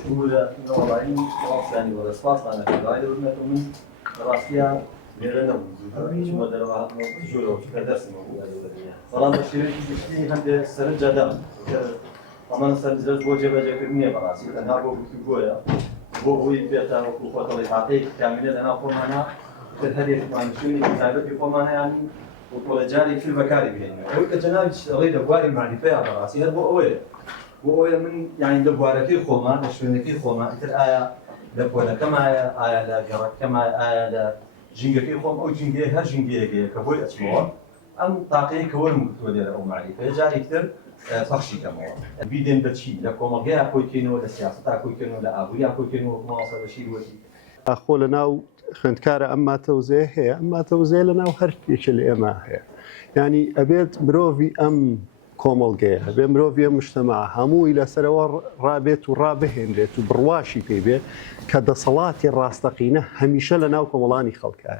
ڕاستیە لێرە نەبوو بەڵام بە شێوەیەکی گشتی هەندێک سەرنجەدا ئەمان سەرنجەش بۆ جێبەجێکردنیە بەڕاستی تەنها بۆ گفتوگۆیە بۆ ئەوەی بێتە وەکو خۆتەڵی هاتەیەکی کاملە لەناو خۆمانە هەر یەکمان شوێنێکی تایبەتی خۆمانە یانی وەکۆڵە جارێک فیل بەکاری بهێنەوە ئەوەی کە جەنابی ئەڵێ لە بواری معریفەیە بەڕاستی هەر بۆ ئەوەیە من یانی لە بوارەکەی خۆمان لە شوێنەکەی خۆمان ئیتر ئایا لە پۆلەکەمایە ئایا لە گەڕەکەمایە ئایا لە ژینگەکەی خۆم ئەو جینگەیە هەر جینگەیەکەیە کە بۆی ئەچمەوە ئەم تاقەیە کە وەرم گرتووە لێرە ئەو معریفەیە جارێک تر فەخشی کەمەوە بیدێن بەچی لە کۆمەڵگەیە کۆیکەینەوە لە سیاسەتا کۆیکەنەوە لە ئابووریا کۆیکەنەوە ماوەسە بەشیر وەتی ئاخۆ لە ناو خوێندکارە ئەم ماتەوزەیە هەیە ئەم ماتەوزەیە لە ناو هەر یەکێ لە ئێمە هەیە ینی ئەبێت مرۆڤی ئەم کۆمەڵگەیە بێ مرۆڤ مشتەمە هەمووی لەسەرەوە ڕابێت و ڕابهێنرێت و بڕواشی پێبێ کە دەسەڵاتی ڕاستەقینە هەمیشە لە ناو کۆمەڵانی خەڵکە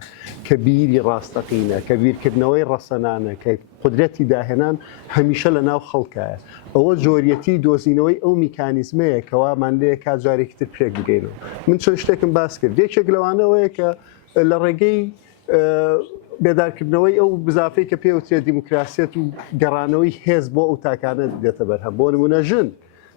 کە بیری ڕاستەقینە کە بیرکردنەوەی ڕەسەنانە کە قدرەتی داهێنان هەمیشە لە ناو خەڵکایە ئەوە جۆریەتی دۆزینەوەی ئەو میکانیزمەیە کەوامان لێ کا جارێکی تر پێک بگەینەوە من چەند شتێکم باس کرد یەکێک لەوانەوەیە کە لە ڕێگەی بێدارکردنەوەی ئەو بزافەی کە پێوترێ دیموکراسیەت و گەڕانەوەی هێز بۆ ئەو تاکانە دێتە بەرهەم بۆ نمونە ژن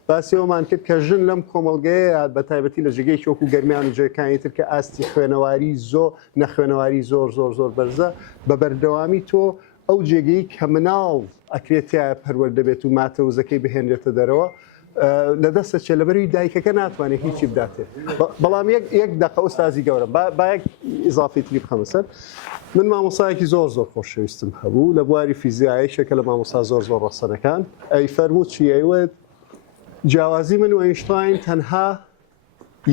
باسیەوەمان کرد کە ژن لەم کۆمەڵگەیە بە تایبەتی لە ژێگەی وەکو گەرمیان و جێکانی تر کە ئاستی خوێنەواری زۆر نەخوێنەواری زۆر زۆر زۆر بەرزە بە بەردەوامی تۆ ئەو جێگەی کە مناڵ ئەکرێتە پەروەردە بێت و ماتەوزەکەی بهێنرێتە دەرەوە لە دەستە چێ لەبەروی دایکەکە ناتوانێت هیچی بداتێت بەڵام یەک دقە ئوستازی گەورم با یەک ئیزافی تری بخەمە سەر من مامۆسایەکی زۆر زۆر خۆشەویستم هەبوو لە بواری فیزیایی شەکە لە مامۆستا زۆر زۆر ڕەسەنەکان ئەی فەرمووت چی ئەیوێت جیاوازی من و ئەینشتاین تەنها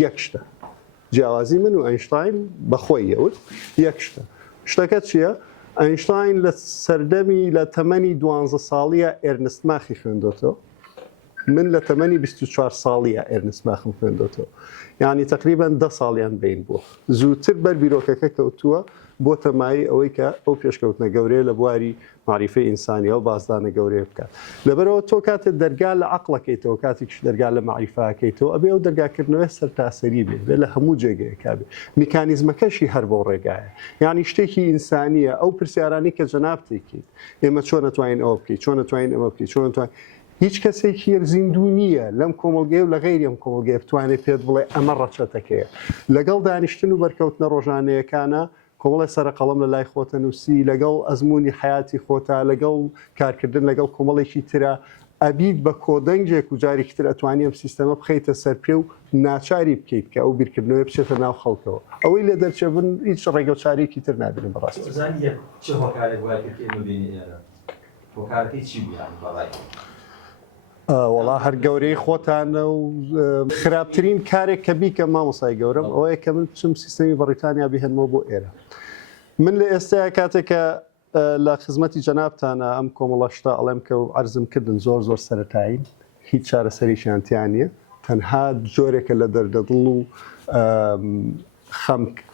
یەک شتە جیاوازی من و ئەینشتاین بەخۆی یەوت یەک شتە شتەکە چییە؟ ئەینشتاین لە سەردەمی لە تەمەنی 12 ساڵیە ئێرنست ماخی خوێندۆتەوە من لە تەمەنی 24 ساڵیە ئێرنست ماخم خوێندۆتەوە یعنی تقریبان 10 ساڵیان بین بووە زووتر بەر بیرۆکەکە کەوتووە بۆ تەمایی ئەوەی کە ئەو پێشکەوتنە گەورەیە لە بواری معریفەی ئینسانیە و بازدانە گەورەیە بکات لەبەرەوە تۆ کاتێک دەرگا لە عەقڵەکەیتەوە کاتێکش دەرگا لە معریفەکەیتەوە ئەبێ ئەو دەرگاکردنەوەی سەرتاسەری بێ لە هەموو جێگەیەکا بێ میکانیزمەکەشی هەر بۆ ڕێگایە یعنی شتێکی ئینسانیە ئەو پرسیارانی کە جەناب تێکیت ئێمە چۆن نەتوانین ئەوە بکەین چۆن نەتوانین ئەمە بکەین چۆن نەتوانین هیچ کەسێکی زیندوو نییە لەم کۆمەڵگەی و لە غەیری ئەم کۆمەڵگەیە بتوانێت پێت بڵێ ئەمە ڕەچەتەکەیە لەگەڵ دانیشتن و بەرکەوتنە ڕۆژانەیەکانە کۆمەڵی سەرقەڵەم لە لای خۆتە نووسی لەگەڵ ئەزمموی حیاتی خۆتا لەگەڵ کارکردن لەگەڵ کۆمەڵێکی ترە ئەبیت بە کۆدەنگێک و جارێکی تر ئەتوانی ئەم سیستەمە بخەیتە سەر پێ و ناچاری بکەیت کە ئەو بیرکردنەوەی بچێتە ناو خەڵکەوە ئەوەی لێ دەرچێبن هیچ ڕێگە چارێکی تر نابێن بەڕاستی چه هۆکارێک وای پێ بینی ئێرە هۆکارەکەی چی بیان بەڵای وڵا هەر گەورەی خۆتانە و خراپترین کارێک کە بیکە مامۆسای گەورم ئەوەیە کە من چم سیستەمی بەڕیتانیا بهێنمەوە بۆ ئێرە من لە ئێستایا کاتێکە لە خزمەتی جەنابتانە ئەم کۆمەڵەشتا ئەڵێم کە و عەرزم کردن زۆر زۆر سەرەتایی هیچ چارەسەریشیانتیان نییە تەنها جۆرێکە لە دەردەدڵ و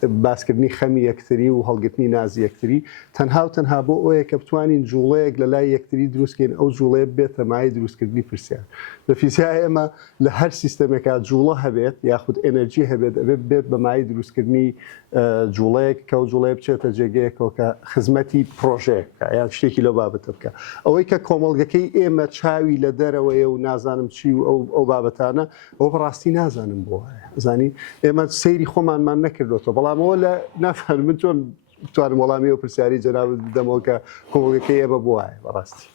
باسکردنی خەمی یەکتری و هەڵگرتنی نازی یەکتری تەنها بۆ ئەوەیە کە بتوانین جوڵەیەک لە لای یەکتری دروستکەین ئەو جوڵەیە بێتە مای دروستکردنی پرسیار لە فیزیای ئێمە لە هەر سیستەمێکا جوڵە هەبێت یاخود ئەنەرژی هەبێت ئەبێت بێت بە مای دروستکردنی جوڵەیەک کە جوڵەیە بچێتە جێگەیەکەوە کە خزمەتی پرۆژەیەکە یان شتێکی لەو بابەتە بکە ئەوەی کە کۆمەڵگەکەی ئێمە چاوی لە دەرەوەیە و نازانم چی و ئەو بابەتانە ئەو بەڕاستی نازانم بۆ وایە زانی ئێمە سەیری خۆمانمان نەکردوەوە بەڵام ئەوە لە نافهم من چۆن توانم وەڵامی و پرسیاری جەناب بدەمەوە کە کۆمەڵگەکەی ئێمە بۆ وایە بەڕاستی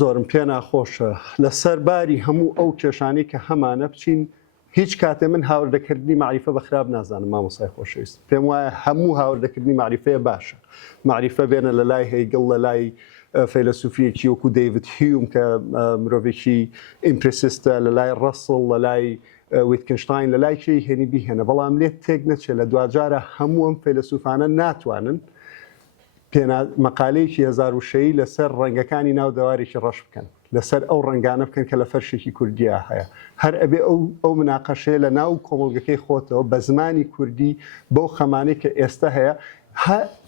زۆرم پێ ناخۆشە لەسەر باری هەموو ئەو کێشانەی کە هەمانە بچین هیچ کاتێ من هاوردەکردنی معریفە بە خراپ نازانم مامۆسای خۆشەویست پێم وایە هەموو هاوردەکردنی معریفەیە باشە معریفە بێنە لە لای هێگڵ لە لای فەیلسوفیەکی وەکو دەیڤد هیوم کە مرۆڤێکی ئیمپرسیستە لە لای ڕەسڵ لە لای ویتکنشتاین لە لای کێی هێنی بیهێنە بەڵام لێت تێک نەچێت لە دوجارە هەموو ئەم فەیلسوفانە ناتوانن مەقالەیەکی 1006 لەسەر ڕەنگەکانی ناو دەوارێکی ڕەش بکەن لەسەر ئەو ڕەنگانە بکەن کە لە فەرشێکی کوردیا هەیە هەر ئەبێ ئەو مناقەشەیە لە ناو کۆمەڵگەکەی خۆتەوە بە زمانی کوردی بەو خەمانەی کە ئێستا هەیە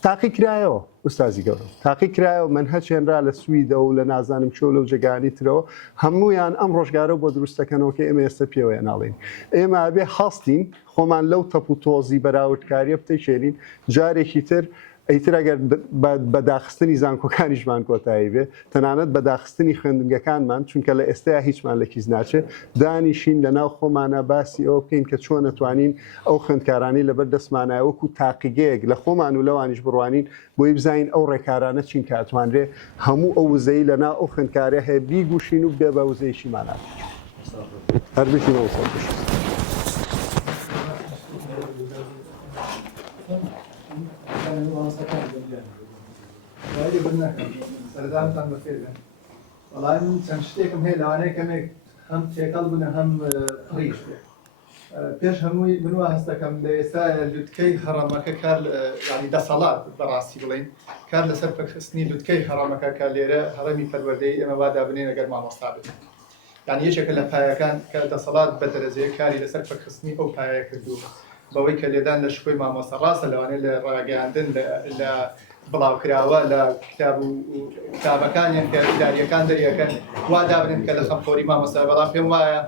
تاقی کرایەوە ئوستازی گەورم تاقی کرایەوە منهەج هێنرا لە سویدە و لە نازانم چۆ لەو جێگانی ترەوە هەمویان ئەم ڕۆژگارە بۆ دروستەکەنەوە کە ئێمە ئێستا پێوەیە ناڵین ئێمە ئەبێ هەستین خۆمان لەو تەپ و تۆزی بەراوردکاریە بتەکێنین جارێکی تر ئەیتر ئەگەر بەداخستنی زانکۆکانیشمان کۆتایی بێ تەنانەت بەداخستنی خوێندنگەکانمان چونکە لە ئێستایا هیچمان لە کیز ناچێت دانیشین لە ناو خۆمانە باسی ئەوە بکەین کە چۆن نەتوانین ئەو خوێندکارانی لەبەر دەستمانایە وەکو تاقیگەیەک لە خۆمان و لەوانیش بڕوانین بۆی بزانین ئەو ڕێکارانە چین کاتوانرێ هەموو ئەو وزەی لە ناو ئەو خوێندکارە هەیە بیگوشین و بێ بە وزەیەشیمانات هەر بشینەوە سەر سەردانتان بەخێر بێن وەڵام چەند شتێکم هەیە لەوانەیە کەمێک هەم تێکەڵ بنە هەم ڕیش بێ پێش هەمووی من وا هەستەکەم لە ئێستا لوتکەی هەڕەمەکە کار ینی دەسەڵات بەڕاستی بڵین کار لەسەر پەکخستنی لوتکەی هەڕەمەکە کە لێرە هەڕەمی پەروەردەی ئێمە وا دابنێن ئەگەر مامۆستا بێت. یعنی یەکێکە لە پایەکان کە دەسەڵات بە دەرەجەیە کاری لەسەر پەکخستنی ئەو پایە کردو بەوەی کە لێدان لە شکۆی مامۆستا ڕاستە لەوانەیە لە ڕاگەیاندن لە بڵاوکراوە لە کتاب و کتابەکانیان کە ئیداریەکان دەریەکەن وا دابنن کە لە خەمخۆری مامۆستا بەڵام پێم وایە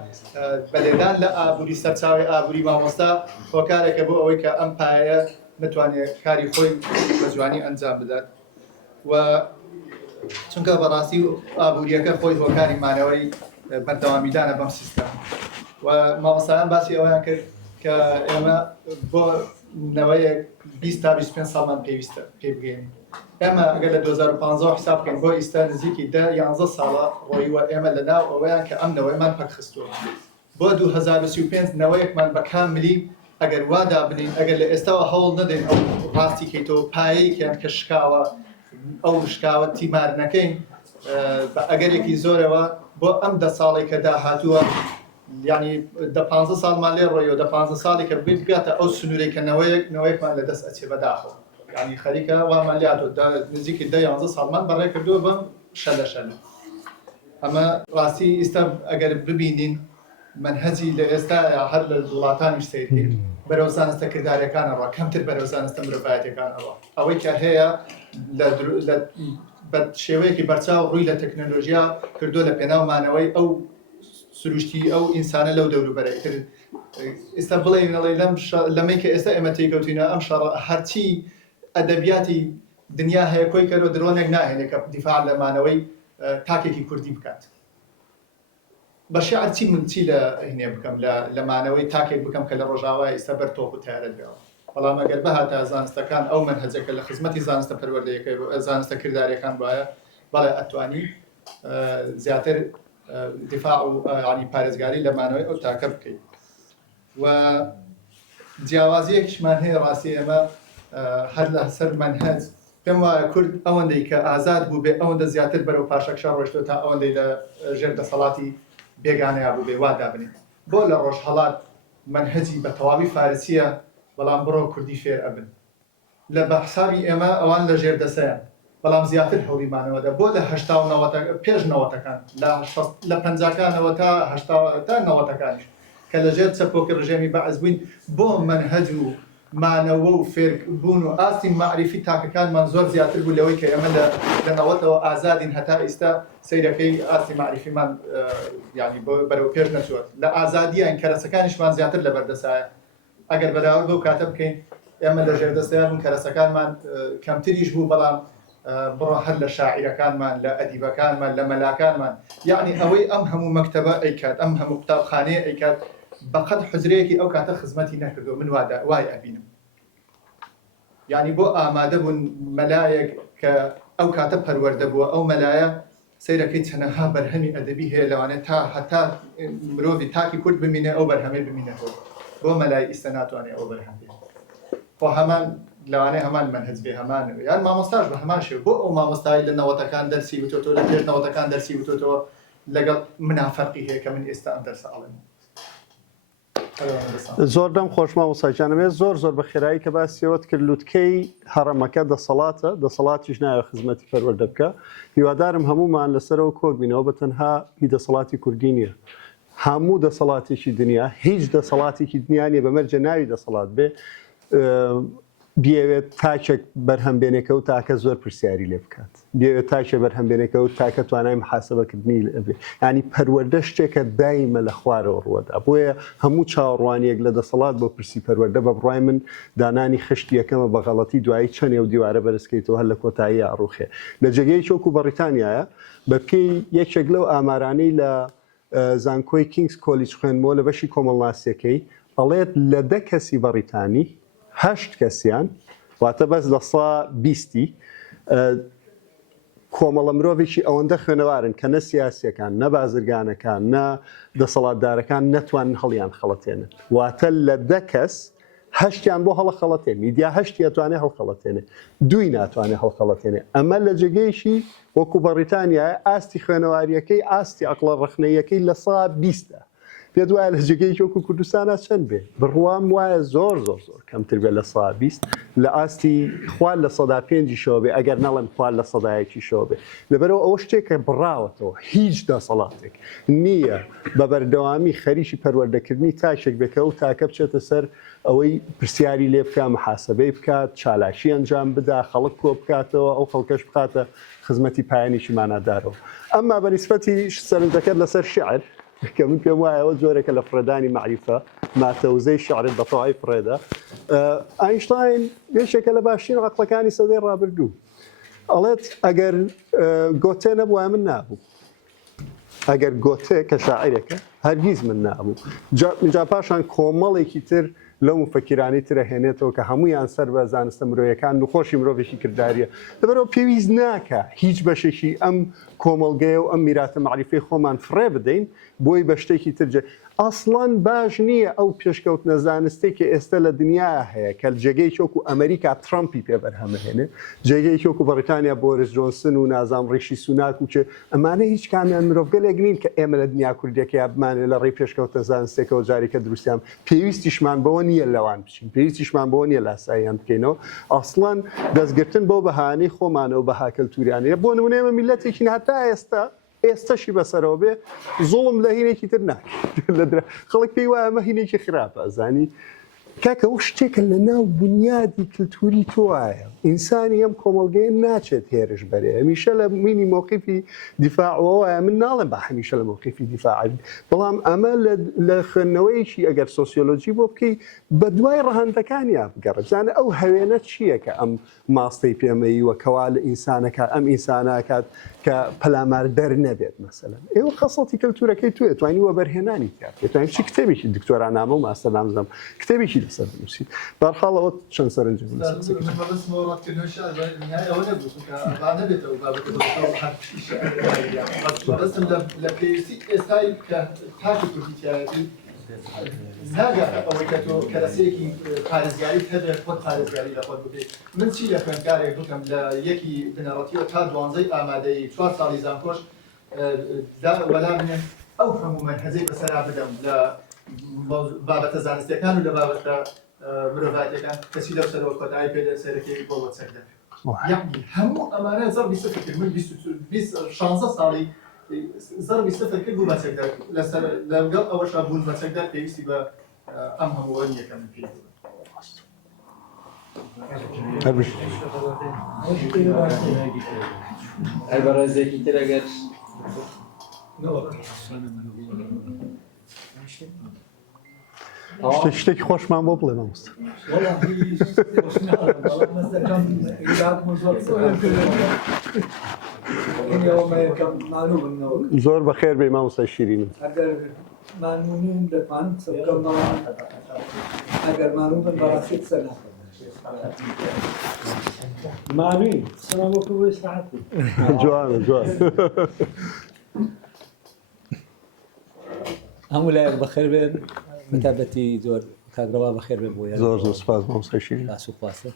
بەلێدان لە ئابووری سەرچاوی ئابووری مامۆستا هۆکارێکە بۆ ئەوەی کە ئەم پایە بتوانێت کاری خۆی بە جوانی ئەنجام بدات و چونکە بەڕاستی ئابووریەکە خۆی هۆکاری مانەوەی بەردەوامیدانە بەم سیستەم و مامۆستایان باسی ئەویان کرد کە ئێمە بۆ نەوەیەک 20 تا 25 ساڵمان پێویستە پێ بگەین. ئێمە ئەگەر لە 2015 حساب بکەین بۆ ئێستا نزیکی 11 ساڵە ڕۆیوە ئێمە لەناو ئەوەیان کە ئەم نەوەیمان پەکخستووە. بۆ 2035 نەوەیەکمان بە کاملی ئەگەر وا دابنین ئەگەر لە ئێستاوە هەوڵ نەدەین ئەو ڕاستی کەیتەوە پایەیەکیان کە شکاوە ئەو شکاوە تیمار نەکەین بە ئەگەرێکی زۆرەوە بۆ ئەم 10 ساڵی کە داهاتووە ینی 15 ساڵمان لێ ڕۆیەوە 15 ساڵی کە بگاتە ئەو سنوورەی کە نەوەیەکمان لە دەست ئەچێ بەداخەوە ینی خەریکە وامان لاتۆ نزیکی 11 ساڵمان بەڕێ کردووە بەم شەلە شەلە. ئەمە ڕاستی ئێستا ئەگەر ببینین منهەجی لە ئێستا هەر لە وڵاتانیش سیرکرد بەرەو زانستە کردارەکانەوە کەمتر بەرەو زانستە مرۆڤایەتەکانەوە ئەوەی کە هەیە بە شێوەیەکی بەرچاو ڕووی لە تەکنۆلۆژیا کردو لە پێناومانەوەی ئەو سروشتی ئەو ئینسانە لەو دەوروبەرەی تر ئێستا بڵێنەڵێ لەمەی کە ئێستا ئێمە تێکەوتینە ئەم شەڕە هەرچی ئەدەبیاتی دنیا هەیە کۆی کەرەوە درۆنێک ناهێنێت کە دیفاع لەمانەوەی تاکێکی کوردی بکات. بە شیعر چی من چی لە هینێ بکەم لەمانەوەی تاکێک بکەم کە لە ڕۆژاوای ئێستا بەر تۆپ و تیارە بێەوە. بەڵام ئەگەر بەهاتە زانستەکان ئەو منهەجەکە لە خزمەتی زانستە پەروەردەیەکەی زانستە کرداریەکان وایە بەڵێ ئەتوانی زیاتر دفاع و ینی پارێزگاری لەمانەوەی ئەو تاکە بکەیت. و جیاوازیەکیشمان هەیە ڕاستی ئێمە هەر لە سەر منهەج پێم وایە کورد ئەوەندەی کە ئازاد بوو بێ ئەوەندە زیاتر بەرەو پاشەکشە ڕۆیشتۆ تا ئەوەندەی لە ژێر دەسەڵاتی بێگانەیە بوو بێ وا دابنێت. بۆ لە ڕۆژهەڵات منهەجی بە تەواوی فارسیە بەڵام بڕۆ کوردی فێر ئەبن. لە بەحسابی ئێمە ئەوان لە ژێر دەسەیە بەڵام زیاتر هەوریمانەوەدا بۆ لە پێش نەوەتەکان لە 50کانەوە تا نەوەتەکانیش کە لە ژێر چەپۆکە ڕژێمی بەعز بووین بۆ منهەج و مانەوە و فێربوون و ئاستی معریفی تاکەکانمان زۆر زیاتر بوو لەوەی کە ئێمە لە نەوەتەوە ئازادین هەتا ئێستا سەیرەکەی ئاستی معریفیمان ینی بەرەو پێش نەچووە لە ئازادیان کەرەسەکانیشمان زیاتر لە بەردەسایە. ئەگەر بەراورد بەو کاتە بکەین ئێمە لە ژێردەسەیان بوون کەرەسەکانمان کەمتریش بوو بەڵام بڕۆ هەر لە شاعیرەکانمان لە ئەدیبەکانمان لە مەلاکانمان یعنی ئەوەی ئەم هەموو مەکتەبە ئەیکات ئەم هەموو قوتابخانەیە ئەیکات بەقەت حجرەیەکی ئەو کاتە خزمەتی نەکردو من وای ئەبینم. یعنی بۆ ئامادە بوون مەلایەک کە ئەو کاتە پەروەردە بووە ئەو مەلایە سیرەکەی چەنەها بەرهەمی ئەدەبی هەیە لەوانێت تا هەتا مرۆڤی تاکی کورد بمینێ ئەو بەرهەمێ بمینێتەوە بۆ مەلای ئیستا ناتوانێت ئەو بەرهەم بێت. خۆ هەمان لەوانەیە هەمان منهەج بێ هەمان یان مامۆستاش بە هەمان شێوە بۆ ئەو مامۆستای لە نەوەتەکان دەرسی وتۆتەوە لە پێش نەوەتەکان دەرسی وتۆتەوە لەگەڵ منا فەرقی هەیە کە من ئێستا ئەم دەرسە ئەڵێم. زۆر دەم خۆش مامۆستاجانەوێت زۆر بە خێرایی کە باسیەوەت کرد لوتکەی هەڕەمەکە دەسەڵاتیش نایە خزمەتی پەروەردە بکە. هیوادارم هەمومان لەسەرەوە کۆک بینەوە بە تەنها هی دەسەڵاتی کوردی نییە. هەموو دەسەڵاتێکی دنیا هیچ دەسەڵاتێکی دنیا نیە بەمەرجە ناوی دەسەڵات بێ بیاوێت تاکێک بەرهەمبێنێکە و تاکە زۆر پرسیاری لێ بکات. بیاوێت تاکێ بەرهەمبێنێکە و تاکە توانای محاسبەکردنی لەبێ. ینی پەروەردە شتێکە دایمە لە خوارەوە ڕوەدا. بۆیە هەموو چاوەڕوانیەک لە دەسەڵات بۆ پرسی پەروەردە بە بڕای من دانانی خشتی یەکەمە بە غەڵەتی دوایی چەنێ و دیوارە بەرزکەیتەوە هەر لە کۆتایی ئاڕوخێ. لە جێگەی چۆک و بەریتانیایە بە پێی یەکێک لەو ئامارانەی لە زانکۆی کینگز کۆلیج خوێنمەوە لە بەشی کۆمەڵناسیەکەی ئەڵێت لە 10 کەسی بەریتانی 8 کەسیان واتە بەس لە 120 کۆمەڵە مرۆڤێکی ئەوەندە خوێنەوارن کە نە سیاسیەکان نە بازرگانەکان نە دەسەڵاتدارەکان نەتوانن هەڵیان خەڵەتێنن. واتە لە 10 کەس 8یان بۆ هەڵە خەڵەتێن میدیا 8 توانێت هەڵخەڵەتێنێ 2 ناتوانێت هەڵخەڵەتێنێ. ئەمە لە جێگەیشی وەکو بەریتانیایە ئاستی خوێنەواریەکەی ئاستی عەقڵە ڕەخنەیەکەی لە 120 پێ دوایە لە جێگەی وەکو کوردستانە چەند بێ بڕوام وایە زۆر کەمتر بێت لە 120 لە ئاستی خوال لە 105 شەوە بێ ئەگەر نەڵێن خوال لە 100 شەوە بێ لەبەرەوە ئەوە شتێکە بڕاوەتەوە هیچ دەسەڵاتێک نییە بە بەردەوامی خەریکی پەروەردەکردنی تاکێک بێکە و تاکە بچێتە سەر ئەوەی پرسیاری لێ بکە محاسبەی بکات چالاکی ئەنجام بدا خەڵک کۆ بکاتەوە ئەو خەڵکەش بخاتە خزمەتی پایانیشی مانادارەوە ئەمما بەنسبەتی سەرنجەکەت لەسەر شعر کە من پێم وایەوە جۆرێکە لە فرەدانی معریفە ماتەوزەی شعرت بە تەواوی فرێدا ئاینشتاین یەکێکە لە باشترین عەقڵەکانی سەدەی ڕابردوو ئەڵێت ئەگەر گۆتێ نەبووە من نابوو ئەگەر گۆتێ کە شاعیرێکە هەرگیز من نابوو جا پاشان کۆمەڵێکی تر لەو مفەکرانی ترە هێنێتەوە کە هەمویان سەر بە زانستە مرۆیەکان نخۆشی مرۆڤێکی کرداریە لەبەرەوە پێویست ناکە هیچ بەشێکی ئەم کۆمەڵگەیە و ئەم میراتە معریفەی خۆمان فڕێ بدەین بۆی بە شتێکی ترجێ ئەسڵەن باش نییە ئەو پێشکەوتنە زانستێکی ئێستا لە دنیا هەیە کە جێگەی وەکو ئەمریکا ترامپی پێبەرهەمەهێنێ جێگەی وەکو بەریتانیا بۆریس جۆنسن و نازام ڕیشی سوناک و چێ ئەمانە هیچ کامیان مرۆڤگەلێک نین کە ئێمە لە دنیا کوردێکە بمانێت لە ڕێی پێشکەوتە زانستێکەوە جارێکە دروستیان پێویستیشمان بەوە نییە لەوان بچین پێویستیشمان بەوە نییە لاساییان بکەینەوە ئەسڵەن دەستگرتن بۆ بەهانەی خۆمانەوە بە هاکەلتوریانەیە بۆ نمونێمە میلەتێکی هەتا ئێستاشی بەسەرەوە بێ زوڵم لە هینێکی تر ناکرێت خەڵک پێی وایە ئەمە هینێکی خراپە ئەزانی کاکە ئەو شتێکە لە ناو بنیادی کللتوری تۆایە ئینسانی ئەم کۆمەڵگەیە ناچێت هێرش بەرێ هەمیشە لە مینی مووقیفی دیفاعەوەیە من ناڵێم بە هەمیشە لە مووقیفی دیفاعی بەڵام ئەمە لە خوێندنەوەیەکی ئەگەر سۆسیۆلۆجی بۆ بکەی بە دوای ڕەهەندەکانیان بگەڕێت زانە ئەو هەوێنە چییە کە ئەم ماستەی پێمەییوە کەوا لە ئینسانەکە ئەم ئینساناکات کە پەلامار دەرنەبێت مەسەلەن ئێوە خەسەڵی کللتورەکەی توێت توانی وە بەرهێنانی کات توانین چی کتێبێکی دکتۆرانامە و ماستەر نامزەم کتێبێکی لەسەر بنووسیت بەرحاڵەوە چەند سەرنج لە پێویستی ئێستای کە تاکی کوردیتیایەتی ناگات ئەوەی کە تۆ کەرەسەیەکی پارێزگاری هەبێ خۆت پارێزگاری لە خۆت بکەیت من چی لە خوێندکارێک بکەم لە یەکی بنەڕەتیەوە تا 12 ئامادەی 4 ساڵی زانکۆش وەلا منێن ئەو هەموو مەرکەزەی بەسەرا بدەم لە بابەتە زانستیەکان و لە بابەتە مرۆڤایەتەکان کەسی لەو سەرەوە کۆتایی پێدە سەرەکەی بۆ وەچەکدا یعنی هەموو ئەمانە زەڕبی سفر کرد من 16 ساڵی زەڕبی سفر کرد بوو بەچەکدار لەگەڵ ئەوەشا بوون بەچەکدار پێویستی بە ئەم هەمووە نیەکەم پێ هەر بەڕێزێکی تر ئەگەر شتێکی خۆشمان بۆ بڵێ مامۆستا زۆر بەخێر بێ مامۆستای شیرینم مانونین دەتوان ئەگەر مانون بن بەڕاستی قسە ناکەن مانوی قسە وەکو بۆی ساعت جوانە جوان هەموو لایەک بەخێر بێن متابەتی زۆر کاگرەوا بەخێر بێ بۆ زۆر زۆر سپاس مامۆستای شیرین سوپاسە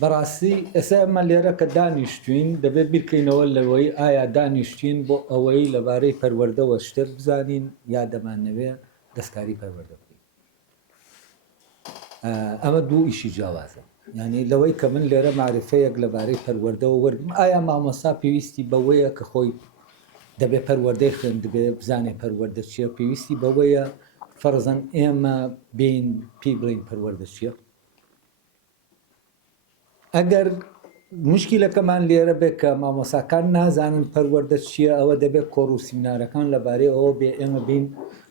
بەڕاستی ئێستا ئەمە لێرە کە دانیشتوین دەبێت بیرکەینەوە لەوەی ئایا دانیشتین بۆ ئەوەی لەبارەی پەروەردەوە شتێک بزانین یا دەمانەوێ دەستکاری پەروەردە بکەین ئەمە دوو ئیشی جیاوازە یعنی لەوەی کە من لێرە معرفەیەک لەبارەی پەروەردەوە وەرگم ئایا مامۆستا پێویستی بەوەیە کە خۆی دەبێت پەروەردەی خوێن دەبێت بزانێ پەروەردە چییە پێویستی بەوەیە فەرزەن ئێمە بین پێی بڵین پەروەردە چییە ئەگەر مشکلەکەمان لێرە بێت کە مامۆساکان نازانن پەروەردە چییە ئەوە دەبێت کۆڕ و سیمینارەکان لەبارەی ئەوە بێ ئێمە بین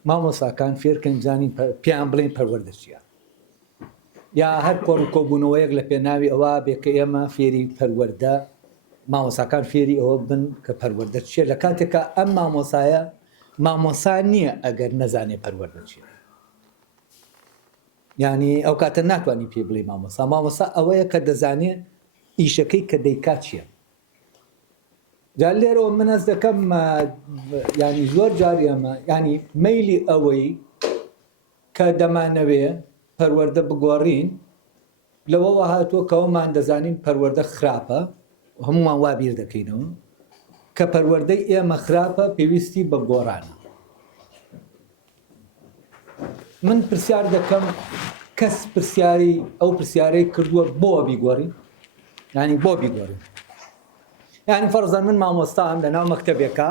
مامۆساکان فێرکەین زانین پێیان بڵین پەروەردە چییە یا هەر کۆڕ و کۆبوونەوەیەک لە پێناوی ئەوە بێ کە ئێمە فێری پەروەردە مامۆساکان فێری ئەوە بن کە پەروەردە چییە لە کاتێکە ئەم مامۆسایە مامۆسا نییە ئەگەر نەزانێ پەروەردە چییە یعنی ئەو کاتە ناتوانانی پێ بڵێ مامۆسا ئەوەیە کە دەزانێ ئیشەکەی کە دەیکات چییە جا لێرەوە من ئەس دەکەم ینی زۆر جار ئێمە ینی مەیلی ئەوەی کە دەمانەوێ پەروەردە بگۆڕین لەوەوە هاتووە کەەوەمان دەزانین پەروەردە خراپە هەمومان وابیر دەکەینەوە کە پەروەردەی ئێمە خراپە پێویستی بە گۆڕانە من پرسیار دەکەم کەس پرسیاری ئەو پرسیارەی کردووە بۆ بیگۆڕی ینی بۆ بیگۆڕی ینی فەرزەن من مامۆستام لە ناو مەکتەبێکە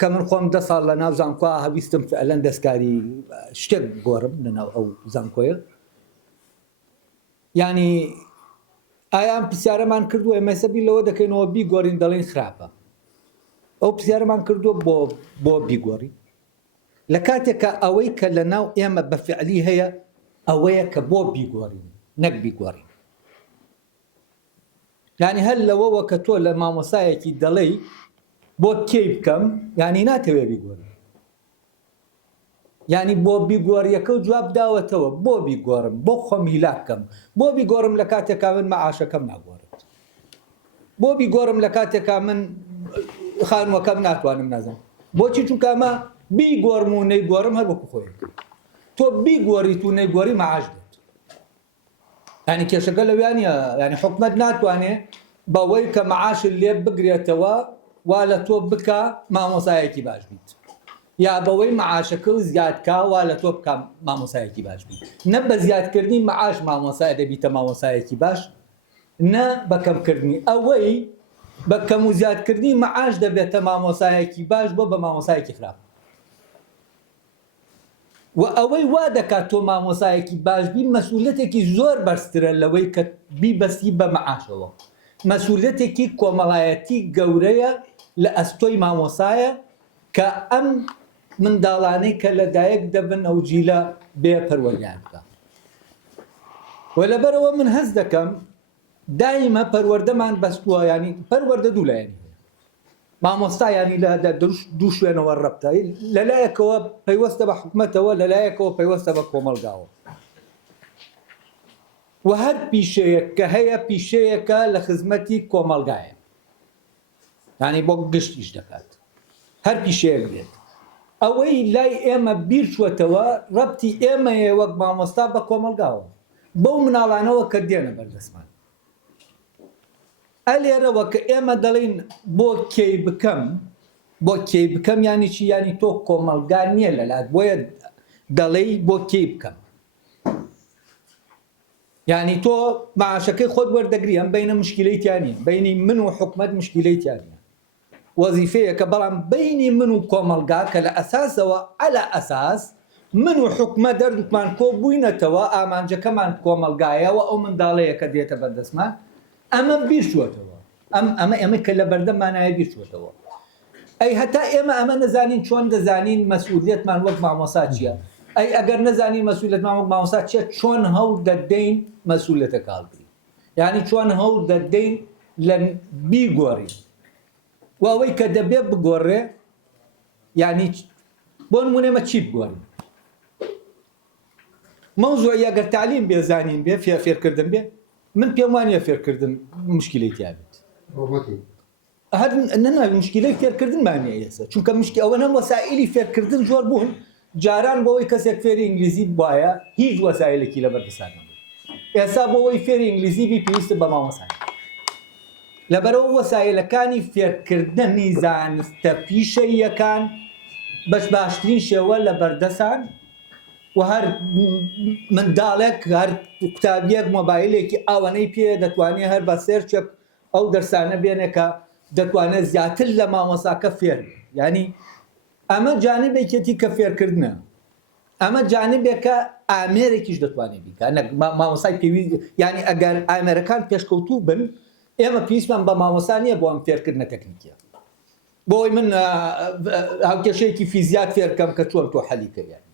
کە من خۆم 10 ساڵ لە ناو زانکۆ هەویستم فعلەن دەستکاری شتێک بگۆڕم لە ناو ئەو زانکۆیە ینی ئایا ئەم پرسیارەمان کردووە ئێمە سەبی لەوە دەکەینەوە بیگۆڕین دەڵێن خراپە ئەو پرسیارەمان کردووە بۆ بیگۆڕی لە کاتێکە ئەوەی کە لە ناو ئێمە بە فعلی هەیە ئەوەیە کە بۆ بیگۆڕین نەک بیگۆڕین ینی هەر لەوەوە کە تۆ لە مامۆسایەکی دەڵێی بۆ کێی بکەم ینی ناتەوێ بیگۆڕی ینی بۆ بیگۆڕیەکە و جواب داوەتەوە بۆ بیگۆڕم بۆ خۆم هیلا بکەم بۆ بیگۆڕم لە کاتێکا من مەعاشەکەم ناگۆڕێت بۆ بیگۆڕم لە کاتێکا من خانووەکەم ناتوانم نازم بۆچی چونکە ئەمە بیگۆڕم و نەیگۆڕم هەر وەکو خۆی تۆ بیگۆڕیت و نەیگۆڕی مەعاش دێت ینی کێشەکە لەویانە ینی حکومەت ناتوانێت بەوەی کە مەعاشت لێ بگرێتەوە وا لە تۆ بکە مامۆسایەکی باش بیت یا بەوەی مەعاشەکە و زیادکە وا لە تۆ بکە مامۆسایەکی باش بیت نە بە زیادکردنی مەعاش مامۆسای دەبیتە مامۆسایەکی باش نە بە کەمکردنی ئەوەی بە کەم و زیادکردنی مەعاش دەبێتە مامۆسایەکی باش بۆ بە مامۆسایەکی خراپ و ئەوەی وا دەکات تۆ مامۆسایەکی باش بی مەسئولیەتێکی زۆر بەرزترە لەوەی کە بیبەستی بە مەعاشەوە مەسئولیەتێکی کۆمەڵایەتی گەورەیە لە ئەستۆی مامۆسایە کە ئەم منداڵانەی کە لەدایک دەبن ئەو جیلە بێ پەروەریان بکە و لەبەرەوە من هەست دەکەم دایمە پەروەردەمان بەستووە ینی پەروەردە دوو لایەنی مامۆستا ینی لە دوو شوێنەوە ڕەبتە لەلایەکەوە پەیوەستە بە حکومەتەوە لەلایەکەوە پەیوەستە بە کۆمەڵگاوە و هەر پیشەیەک کە هەیە پیشەیەکە لە خزمەتی کۆمەڵگایە ینی بۆ گشتیش دەکات هەر پیشەیەک بێت ئەوەی لای ئێمە بیر چووەتەوە ڕەبتی ئێمەیە وەک مامۆستا بە کۆمەڵگاوە بەو مناڵانەوە کە دێنە بەردەستمان ئەلێرەوە کە ئێمە دەڵێن بۆ کێی بکەم ینی چی ینی تۆ کۆمەڵگا نییە لەلات بۆیە دەڵێی بۆ کێی بکەم ینی تۆ مەعاشەکەی خۆت وەردەگری ئەم بینە مشکلەیتیانی بینی من و حکومەت مشکلەیتیانە وەزیفەیەکە بەڵام بینی من و کۆمەڵگا کە لە ئەساسەوە ئەلا ئەساس من و حکومەت دەردووکمان کۆ بووینەتەوە ئامانجەکەمان کۆمەڵگایەوە ئەو منداڵەیە کە دێتە بەردەستمان ئەمە بیر چووەتەوە ئەمە کە لە بەردەمانایە بیر چووەتەوە ئەی هەتا ئێمە ئەمە نەزانین چۆن دەزانین مەسئولیەتمان وەک مامۆسا چییە ئەی ئەگەر نەزانین مەسئولیەتمان وەک مامۆسا چییە چۆن هەوڵ دەدەین مەسئولیەتە کاڵبی یعنی چۆن هەوڵ دەدەین لە بیگۆڕین و ئەوەی کە دەبێ بگۆڕێ یعنی بۆ نمونێمە چی بگۆڕین مەوزوعی ئەگەر تعلیم بێ زانین بێ فێرکردن بێ من پێم وانییە فێرکردن مشکلەیتیا بێت هەر نەناوی مشکلەی فێرکردنمانە ئێستا چونکە ئەوە نەم وەسائلی فێرکردن زۆر بوون جاران بۆەوەی کەسێک فێری ئینگلیزی وایە هیچ وەسایلێکی لە بەردەستان نەبوو ئێستا بۆەوەی فێری ئینگلیزی بی پێویستە بە مامۆسا لەبەرەوە وەسایلەکانی فێرکردنی زانستە پیشەییەکان باشترین شێوە لە بەردەستان و هەر منداڵێک هەر قوتابیەک مۆبایلێکی ئاوانەی پێ دەتوانێت هەر بە سێرچێک ئەو دەرسانە بێنێکە دەتوانێت زیاتر لە مامۆساکە فێر ینی ئەمە جانبێکێتی کە فێرکردنە ئەمە جانبێکە ئامێرێکیش دەتوانێت بیکە مامۆسای پێویست ینی ئەگەر ئامێرەکان پێشکەوتوو بن ئێمە پێویستمان بە مامۆسا نییە بۆ ئەم فێرکردنە تەکنیکیە بۆی من هاوکێشەیەکی فیزیات فێرکەم کە چۆن تۆ حەلیکەوێت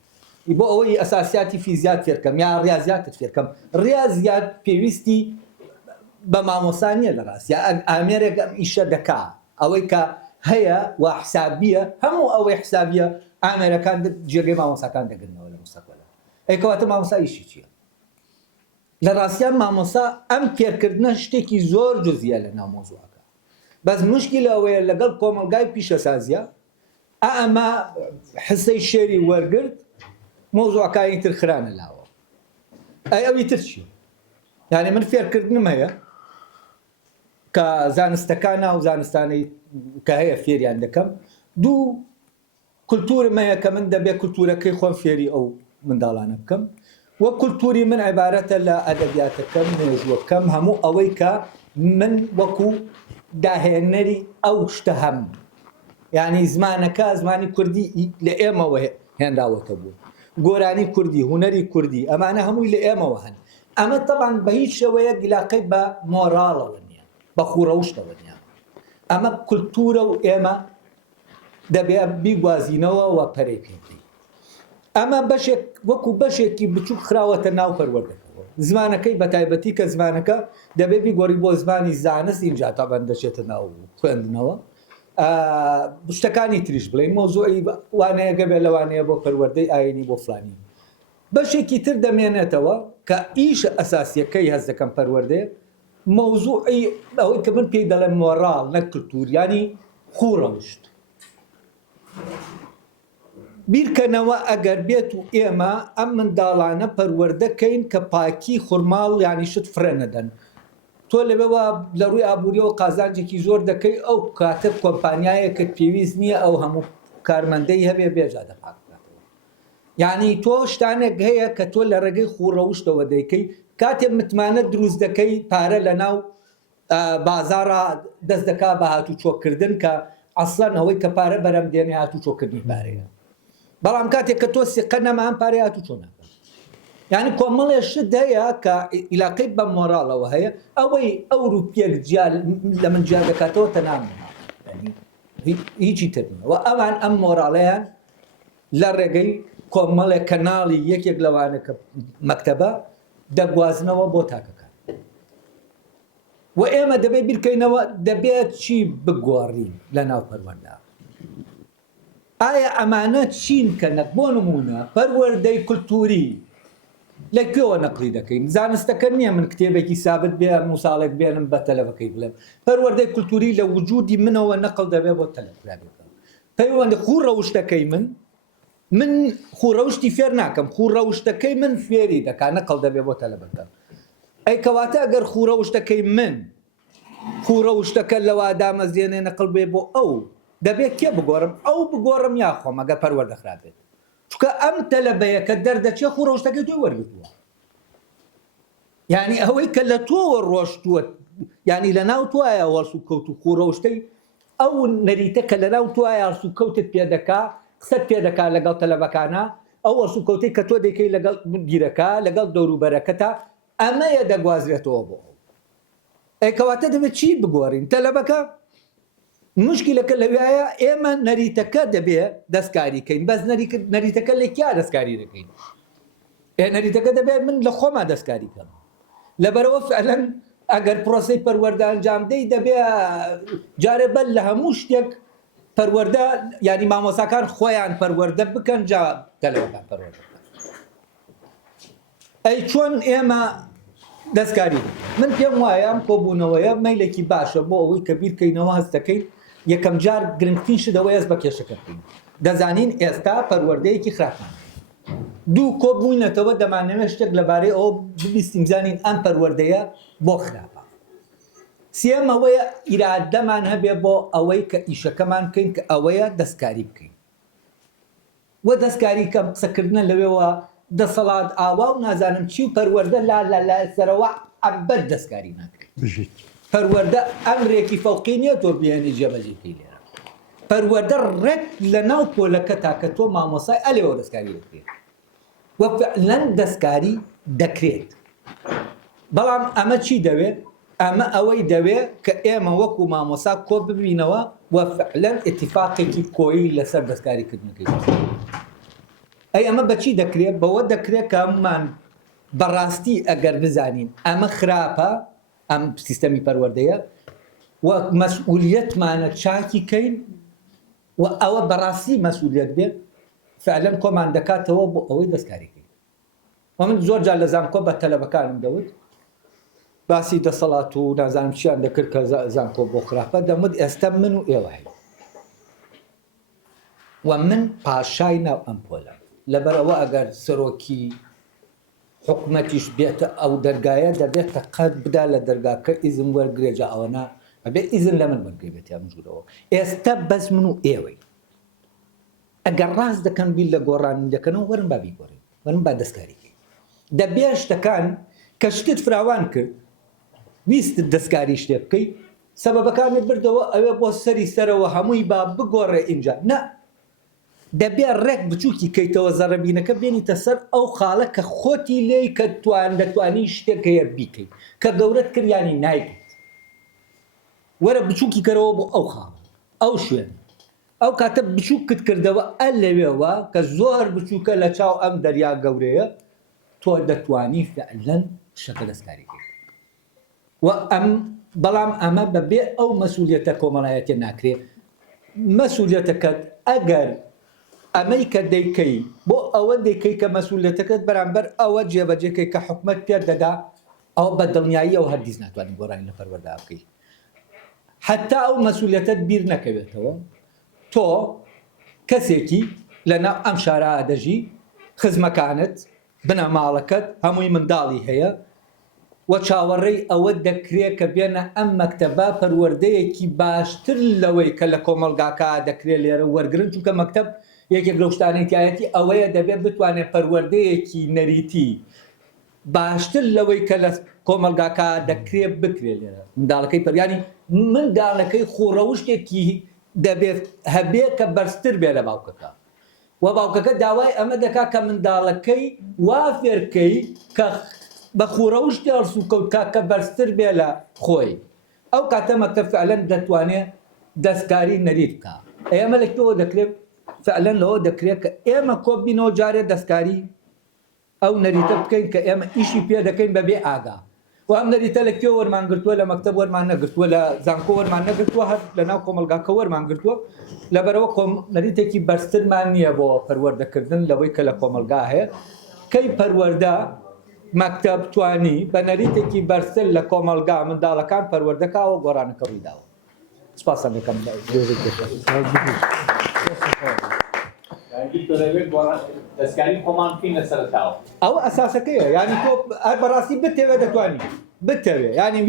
بۆ ئەوەی ئەساسیاتی فیزیات فێرکەم یا ڕاضیاتت فێرکەم ڕاضیات پێویستی بە مامۆسا نییە لە ڕاست یا ئامێرێک ئەم ئیشە دەکا ئەوەی کە هەیە و حسابیە هەموو ئەوەی حسابیە ئامێرەکان جێگەی مامۆساکان دەگرنەوە لە مستەقبەلە ئەیکەواتە مامۆسا ئیشی چییە لە ڕاستیان مامۆسا ئەم فێرکردنە شتێکی زۆر جزئیە لە ناو مۆزوعەکە بەس موشکیلە ئەوەیە لەگەڵ کۆمەڵگای پیشەسازیە ئەمە حسەی شێری وەرگرت مۆزوعەکانی تر خرانە لاوە ئەوی تر چی یعنی من فێرکردنم هەیە کە زانستەکانە و زانستانەی کە هەیە فێریان دەکەم دوو کولتورم هەیە کە من دەبێت کولتورەکەی خۆم فێری ئەو منداڵانە بکەم وە کولتوری من عیبارەتە لە ئەدەبیاتەکەم نێژووەکەم هەموو ئەوەی کە من وەکو داهێنەری ئەو شتە هەم یعنی زمانەکە زمانی کوردی لە ئێمەوە هێنراوەتە بوو گۆرانی کوردی هوەری کوردی ئەمانە هەمووی لە ئێمەوە هەن ئەمە تەبان بە هیچ شێوەیە گیلاقەی بە مۆراڵەوە نییە بە خوڕەوشتەوە نییە ئەمە کولتورە و ئێمە دەبێت بیگوازینەوە و پەرەی پێکەین ئەمە بەشێک وەکو بەشێکی بچووک خراوەتە ناو پەروەردەکەەوە زمانەکەی بە تایبەتی کە زمانەکە دەبێت بیگۆڕی بۆ زمانی زانست اینجا تابان دەچێتە ناو خوێندنەوە شتەکانی تریش بڵێن مۆزوعی وانەیەگە بێ لەوانەیە بۆ پەروەردەی ئاینی بۆ فلانی بەشێکی تر دەمێنێتەوە کە ئیشە ئەساسیەکەی هەست دەکەم پەروەردەیە مۆزوعی ئەوەی کە من پێی دەڵێم مۆڕاڵ نەک کولتوریانی خوڕەوشت بیرکەنەوە ئەگەر بێت و ئێمە ئەم منداڵانە پەروەردەکەین کە پاکی خورماڵ یانی شت فرە نەدەن تۆ لەبەوە لە ڕووی ئابوووریەوە قازانجێکی زۆر دەکەی ئەو کاتە کۆمپانیایەکت پێویست نییە ئەو هەموو کارمەندەی هەبێ بێژا دەپاکاتەوە یعنی تۆ شتانێک هەیە کە تۆ لە ڕێگەی خوڕەوشتەوە دەیکەی کاتێ متمانە دروست دەکەی پارە لە ناو بازارە دەست دەکا بە هاتوو چۆکردن کە ئەسڵەن ئەوەی کە پارە بەرەم دێنێ هاتوو چۆکردنی پارەیە بەڵام کاتێک کە تۆ سیقە نەما ئەم پارەی هاتوو چۆ ناکەن یعنی کۆمەڵێ شت هەیە کە عیلاقەی بە مۆراڵەوە هەیە ئەوەی ئەو ڕوپیەک لە من جیا دەکاتەوە تەنام هیچی تر نیە و ئەوان ئەم مۆراڵەیان لە ڕێگەی کۆمەڵێک کەناڵی یەکێک لەوانە کە مەکتەبە دەگوازنەوە بۆ تاکەکان و ئێمە دەبێت بیرکەینەوە دەبێت چی بگۆڕین لە ناو پەروەردە ئایا ئەمانە چین کە نەک بۆ نمونە پەروەردەی کولتوری لەکوێوە نەقلی دەکەین زانستەکە نییە من کتێبێکی سابت بێ موساڵێک بێنم بە تەلەفەکەی بڵێم پەروەردەی کولتوری لە وجودی منەوە نەقل دەبێت بۆ تەلەفرابێتەوە پەیوەندە خوڕەوشتەکەی من خوڕەوشتی فێر ناکەم خوڕەوشتەکەی من فێری دەکا نەقل دەبێت بۆ تەلەبەکە ئەی کەواتە ئەگەر خوڕەوشتەکەی من خوڕەوشتەکە لەوا دامەزێنێ نەقل بێ بۆ ئەو دەبێت کێ بگۆڕم ئەو بگۆڕم یا خۆم ئەگەر پەروەردە خراپێت چکە ئەم تەلەبەیە کە دەردەچێ خوڕەوشتەکەی توی وەرگتووە یعنی ئەوەی کە لە تۆوە ڕۆشتووە یعنی لە ناو توایە وەرس و کەوت و خوڕەوشتەی ئەو نەریتە کە لە ناو توایە ئەرس و کەوتت پێ دەکا قسەت پێ دەکا لەگەڵ تەلەبەکانە ئەو وەرس و کەوتەی کە تۆ دەکەی لەگەڵ گیرەکە لەگەڵ دەوروبەرەکەتە ئەمەیە دەگوازرێتەوە بۆ ئەی کەواتە دەبێت چی بگۆڕین تەلەبەکە مشکلەکە لەوایە ئێمە نەریتەکە دەبێت دەستکاریکەین بەس نەریتەکە لە کیا دەستکاری دەکەین نەریتەکە دەبێت من لە خۆما دەستکاری کەم لەبەرەوە فعلەن ئەگەر پرۆسەی پەروەردە ئەنجام دەی دەبێت جارێ بەر لە هەموو شتێک پەروەردە ینی مامۆساکان خۆیان پەروەردە بکەن جا تەلەبەکان پەروەردە ئەی چۆن ئێمە دەستکاری من پێم وایە ئەم کۆبوونەوەیە مەیلێکی باشە بۆ ئەوەی کە بیرکەینەوە هەست دەکەین یەکەم جار گرنگترین شتەوەی هەست بە کێشەکە بکەین دەزانین ئێستا پەروەردەیەکی خراپمان دوو کۆبووینەتەوە دەمانەوێت شتێک لەبارەی ئەوە ببیستیم زانین ئەم پەروەردەیە بۆ خراپە سێم ئەوەیە ئیرادەمان هەبێ بۆ ئەوەی کە ئیشەکەمان بکەین کە ئەوەیە دەستکاری بکەین وە دەستکاری کەم قسەکردنە لەوێەوە دەسەڵات ئاوا و نازانم چی و پەروەردە لا سەرەوە ئەبەت دەستکاری ناکەین پەروەردە ئەمرێکی فەوقی نییە تۆ بێنی جێبەجێکەی لێرە پەروەردە ڕێک لە ناو پۆلەکە تاکە تۆ مامۆسای ئەلێەوە دەستکاری دەکرێت وە فعلەن دەستکاری دەکرێت بەڵام ئەمە چی دەوێت ئەمە ئەوەی دەوێت کە ئێمە وەکو مامۆسا کۆ ببینەوە وە فعلەن ئێتیفاقێکی کۆیی لەسەر دەستکاریکردنەکەی ئەی ئەمە بەچی دەکرێت بەوە دەکرێت کە ئەممان بەڕاستی ئەگەر بزانین ئەمە خراپە ئەم سیستەمی پەروەردەیە و مەسئولیەتمانە چاکی کەین و ئەوە بەڕاستی مەسئولیەت بێت فعلەن کۆمان دەکاتەوە بۆ ئەوەی دەستکاریکەین و من زۆر جار لە زانکۆ بە تەلەبەکانم دەوت باسی دەسەڵات و نازانم چیان دەکرد کە زانکۆ بۆ خراپە دەمت ئێستا من و ئێوە هەیە و من پاشای ناو ئەم پۆلە لەبەرەوە ئەگەر سەرۆکی حکومەتیش بێتە ئەو دەرگایە دەبێتە قەت بدا لە دەرگاکە ئیزم وەرگرێجا ئەوەنە ئەبێ ئیزن لە من وەرگێبێت یا مژورەوە ئێستا بەس من و ئێوەی ئەگەر ڕاست دەکەن بیل لە گۆڕانی دەکەنەوە وەرن بابی گۆڕین وەرن با دەستکاریکەی دەبێ شتەکان کە شتت فراوان کرد ویستت دەستکاری شتێ بکەیت سەبەبەکانت بردەوە ئەوێ بۆ سەری سەرەوە هەمووی با بگۆڕێ اینجا نه دەبێ ڕێک بچووکی کەیتەوە زەڕەبینەکە بێنیتە سەر ئەو خاڵە کە خۆتی لێی کە دەتوانی شتێک هەیە بیکەیت کە گەورەت کردیانی نایکەیت وەرە بچووکی کەرەوە بۆ ئەو خاڵ ئەو شوێن ئەو کاتە بچووکت کردەوە ئە لەوێەوە کە زۆر بچووکە لە چاو ئەم دەریا گەورەیە تۆ دەتوانی فعلەن شەکە دەستکاریکەیت و بەڵام ئەمە بەبێ ئەو مەسئولیەتە کۆمەڵایەتێ ناکرێت مەسئولیەتەکەت ئەگەر ئەمەی کە دەیکەی بۆ ئەوە دەیکەی کە مەسئولیەتەکەت بەرامبەر ئەوە جێبەجێکەی کە حکومەت پێ دەدا ئەو بە دڵنیایی ئەو هەرگیز ناتوانین گۆڕانی لە پەروەردا بکەی حتا ئەو مەسئولیەتەت بیر نەکەوێتەوە تۆ کەسێکی لەناو ئەم شارە دەژی خزمەکانت بنەماڵەکەت هەمووی منداڵی هەیە و چاوەڕێی ئەوە دەکرێت کە بێنە ئەم مەکتەبە پەروەردەیەکی باشتر لەوەی کە لە کۆمەلگاکە دەکرێت لێرە وەرگرن چونکە مەکتەب یەکێک لەو شتانێتیایەتی ئەوەیە دەبێت بتوانێت پەروەردەیەکی نەریتی باشتر لەوەی کە لە کۆمەلگاکە دەکرێت بکرێت لێرە منداڵەکەی پەریانی منداڵەکەی خوڕەوشتێکی دەبێت هەبێ کە بەرزتر بێ لە باوکەکە و باوکەکە داوای ئەمە دەکا کە منداڵەکەی وا فێرکەی کە بە خوڕەوشتی هەڵسو کەوتکا کە بەرزتر بێ لە خۆی ئەو کاتە مەکتەب فعلەن دەتوانێت دەستکاری نەریت بکە ئێمە لەکوێوە دەکرێت فعلەن لەوە دەکرێت کە ئێمە کۆبینەوە جارێ دەستکاری ئەو نەریتە بکەین کە ئێمە ئیشی پێ دەکەین بەبێ ئاگا و ئەم نەریتە لەکوێ وەرمانگرتووە لە مەکتەب وەرمان نەگرتووە لە زانکۆ وەرمان نەگرتووە هەر لەناو کۆمەلگاکە وەرمان گرتووە لەبەرەوە نەریتێکی بەرزترمان نییە بۆ پەروەردەکردن لەوەی کە لە کۆمەلگا هەیە کەی پەروەردە مەکتەب توانی بە نەریتێکی بەرزتر لە کۆمەلگا منداڵەکان پەروەردەکاوە گۆڕانەکە ڕوویداوە سپاسان دەکەم دەستکاری خۆمان بکەین لە سەرتاوە ئەوە ئەساسەکەیە ینی تۆ بەڕاستی بتەوێ دەتوانی بتەوێ ینی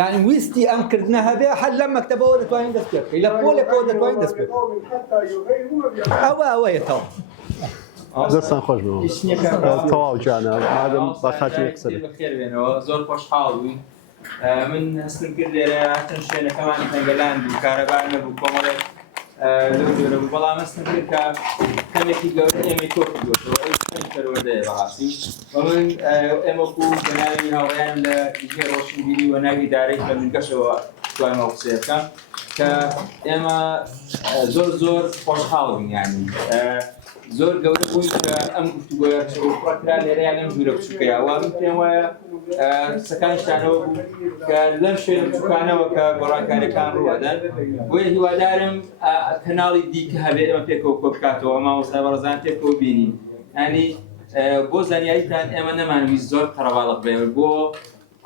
ینی ویستی ئەم کردنە هەبێ هەر لەم مەکتەبەوە دەتوانین دەست پێ بکەین لە پۆلێکەوە دەتوانین دەست پێ ئەوەیەتەوە دەستان خۆش بەوە تەواو جانە مادەم بە خاتی قسە بەخێر بێنەوە زۆر خۆشحاڵ بووین من هەستم کرد لێرە هاتن شوێنەکەمان تەنگەلاند بوو کارەبار نەبوو کۆمەڵێک لەو جۆرە بوو بەڵام هەستم کرد کە کەمێکی گەورە ئێمەی تۆ کردوەوە ئەو پەروەردەیە بەڕاستی من ئێمە بوو بە ناوی هاوڕێیان لە دیژێ ڕۆشنبیری و ناوی دارێک لە منگەشەوە توانمەوە قسە بکەم کە ئێمە زۆر خۆشحاڵ بووین یانی زۆر گەورە بووی کە ئەم گفتوگۆیە چڕوپڕەکرا لێرەیان لەم ژوورە بچووکەیەوە من پێم وایە قسەکانشتانەوە بوو کە لەم شوێنە بچووکانەوە کە گۆڕانکاریەکان ڕوادەن بۆیە هیوادارم کەناڵی دیکە هەبێ ئێمە پێکەوە کۆ بکاتەوە مامۆستا بەڕێزان پێکەوە بینین ینی بۆ زانیاریتان ئێمە نەمانویست زۆر قەرەباڵغ بێ بۆ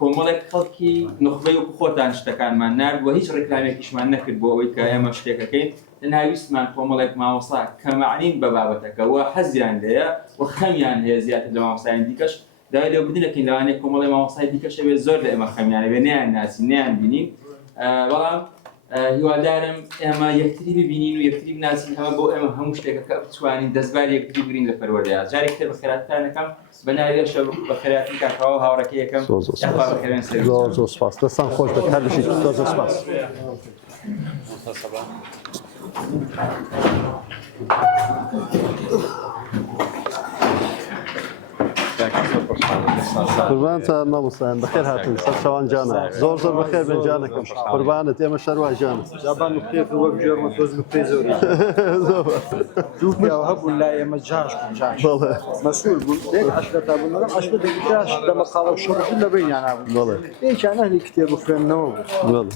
کۆمەڵێک خەڵکی نخبەی وەکو خۆتان شتەکانمان نرد و هیچ ڕێکلامێکیشمان نەکرد بۆ ئەوەی کە ئێمە شتێکەکەین ناویستمان کۆمەڵێک مامۆستا کە معنین بە بابەتەکە و حەزیان لێیە و خەمیان هەیە زیاتر لە مامۆستایان دیکەش داوای لێ بدنەکەین لەوانەیە کۆمەڵی مامۆستای دیکەش هەبێت زۆر لە ئێمە خەمیانە بێ نەیان ناسی نەیان بینین بەڵام هیوادارم ئێمە یەکتری ببینین و یەکتری بناسین ئەمە بۆ ئێمە هەموو شتێکەکە بتوانین دەستبار یەکتری بگرین لە پەروەردەیە جارێک تر بەخێراتتانەکەم بە ناوی شەو بەخێراتی کاکاوە هاوڕێکی یەکەم زۆر سپاس دەستان خۆش بێت هەر لەشی زۆر سپاس قوربانتە مامۆستایان بەخێر هاتن سەر چاوان جانە زۆر بەخێر بێن جانەکەم قوربانت ئێمە شەروا جانە جابان نقطەیەک وەک جێڕمە تۆز نقطەی زۆری دوو پیاوە هەبوون لای ئێمە جاش بوون مەسئول بوون یەک عەشرەتا بوون لەم عەشرەتێکی جاش لە مەقاڵە و شەڕەکە لەبەینیان نابوون یەکیان ئەهلی کتێب و خوێندنەوە بوو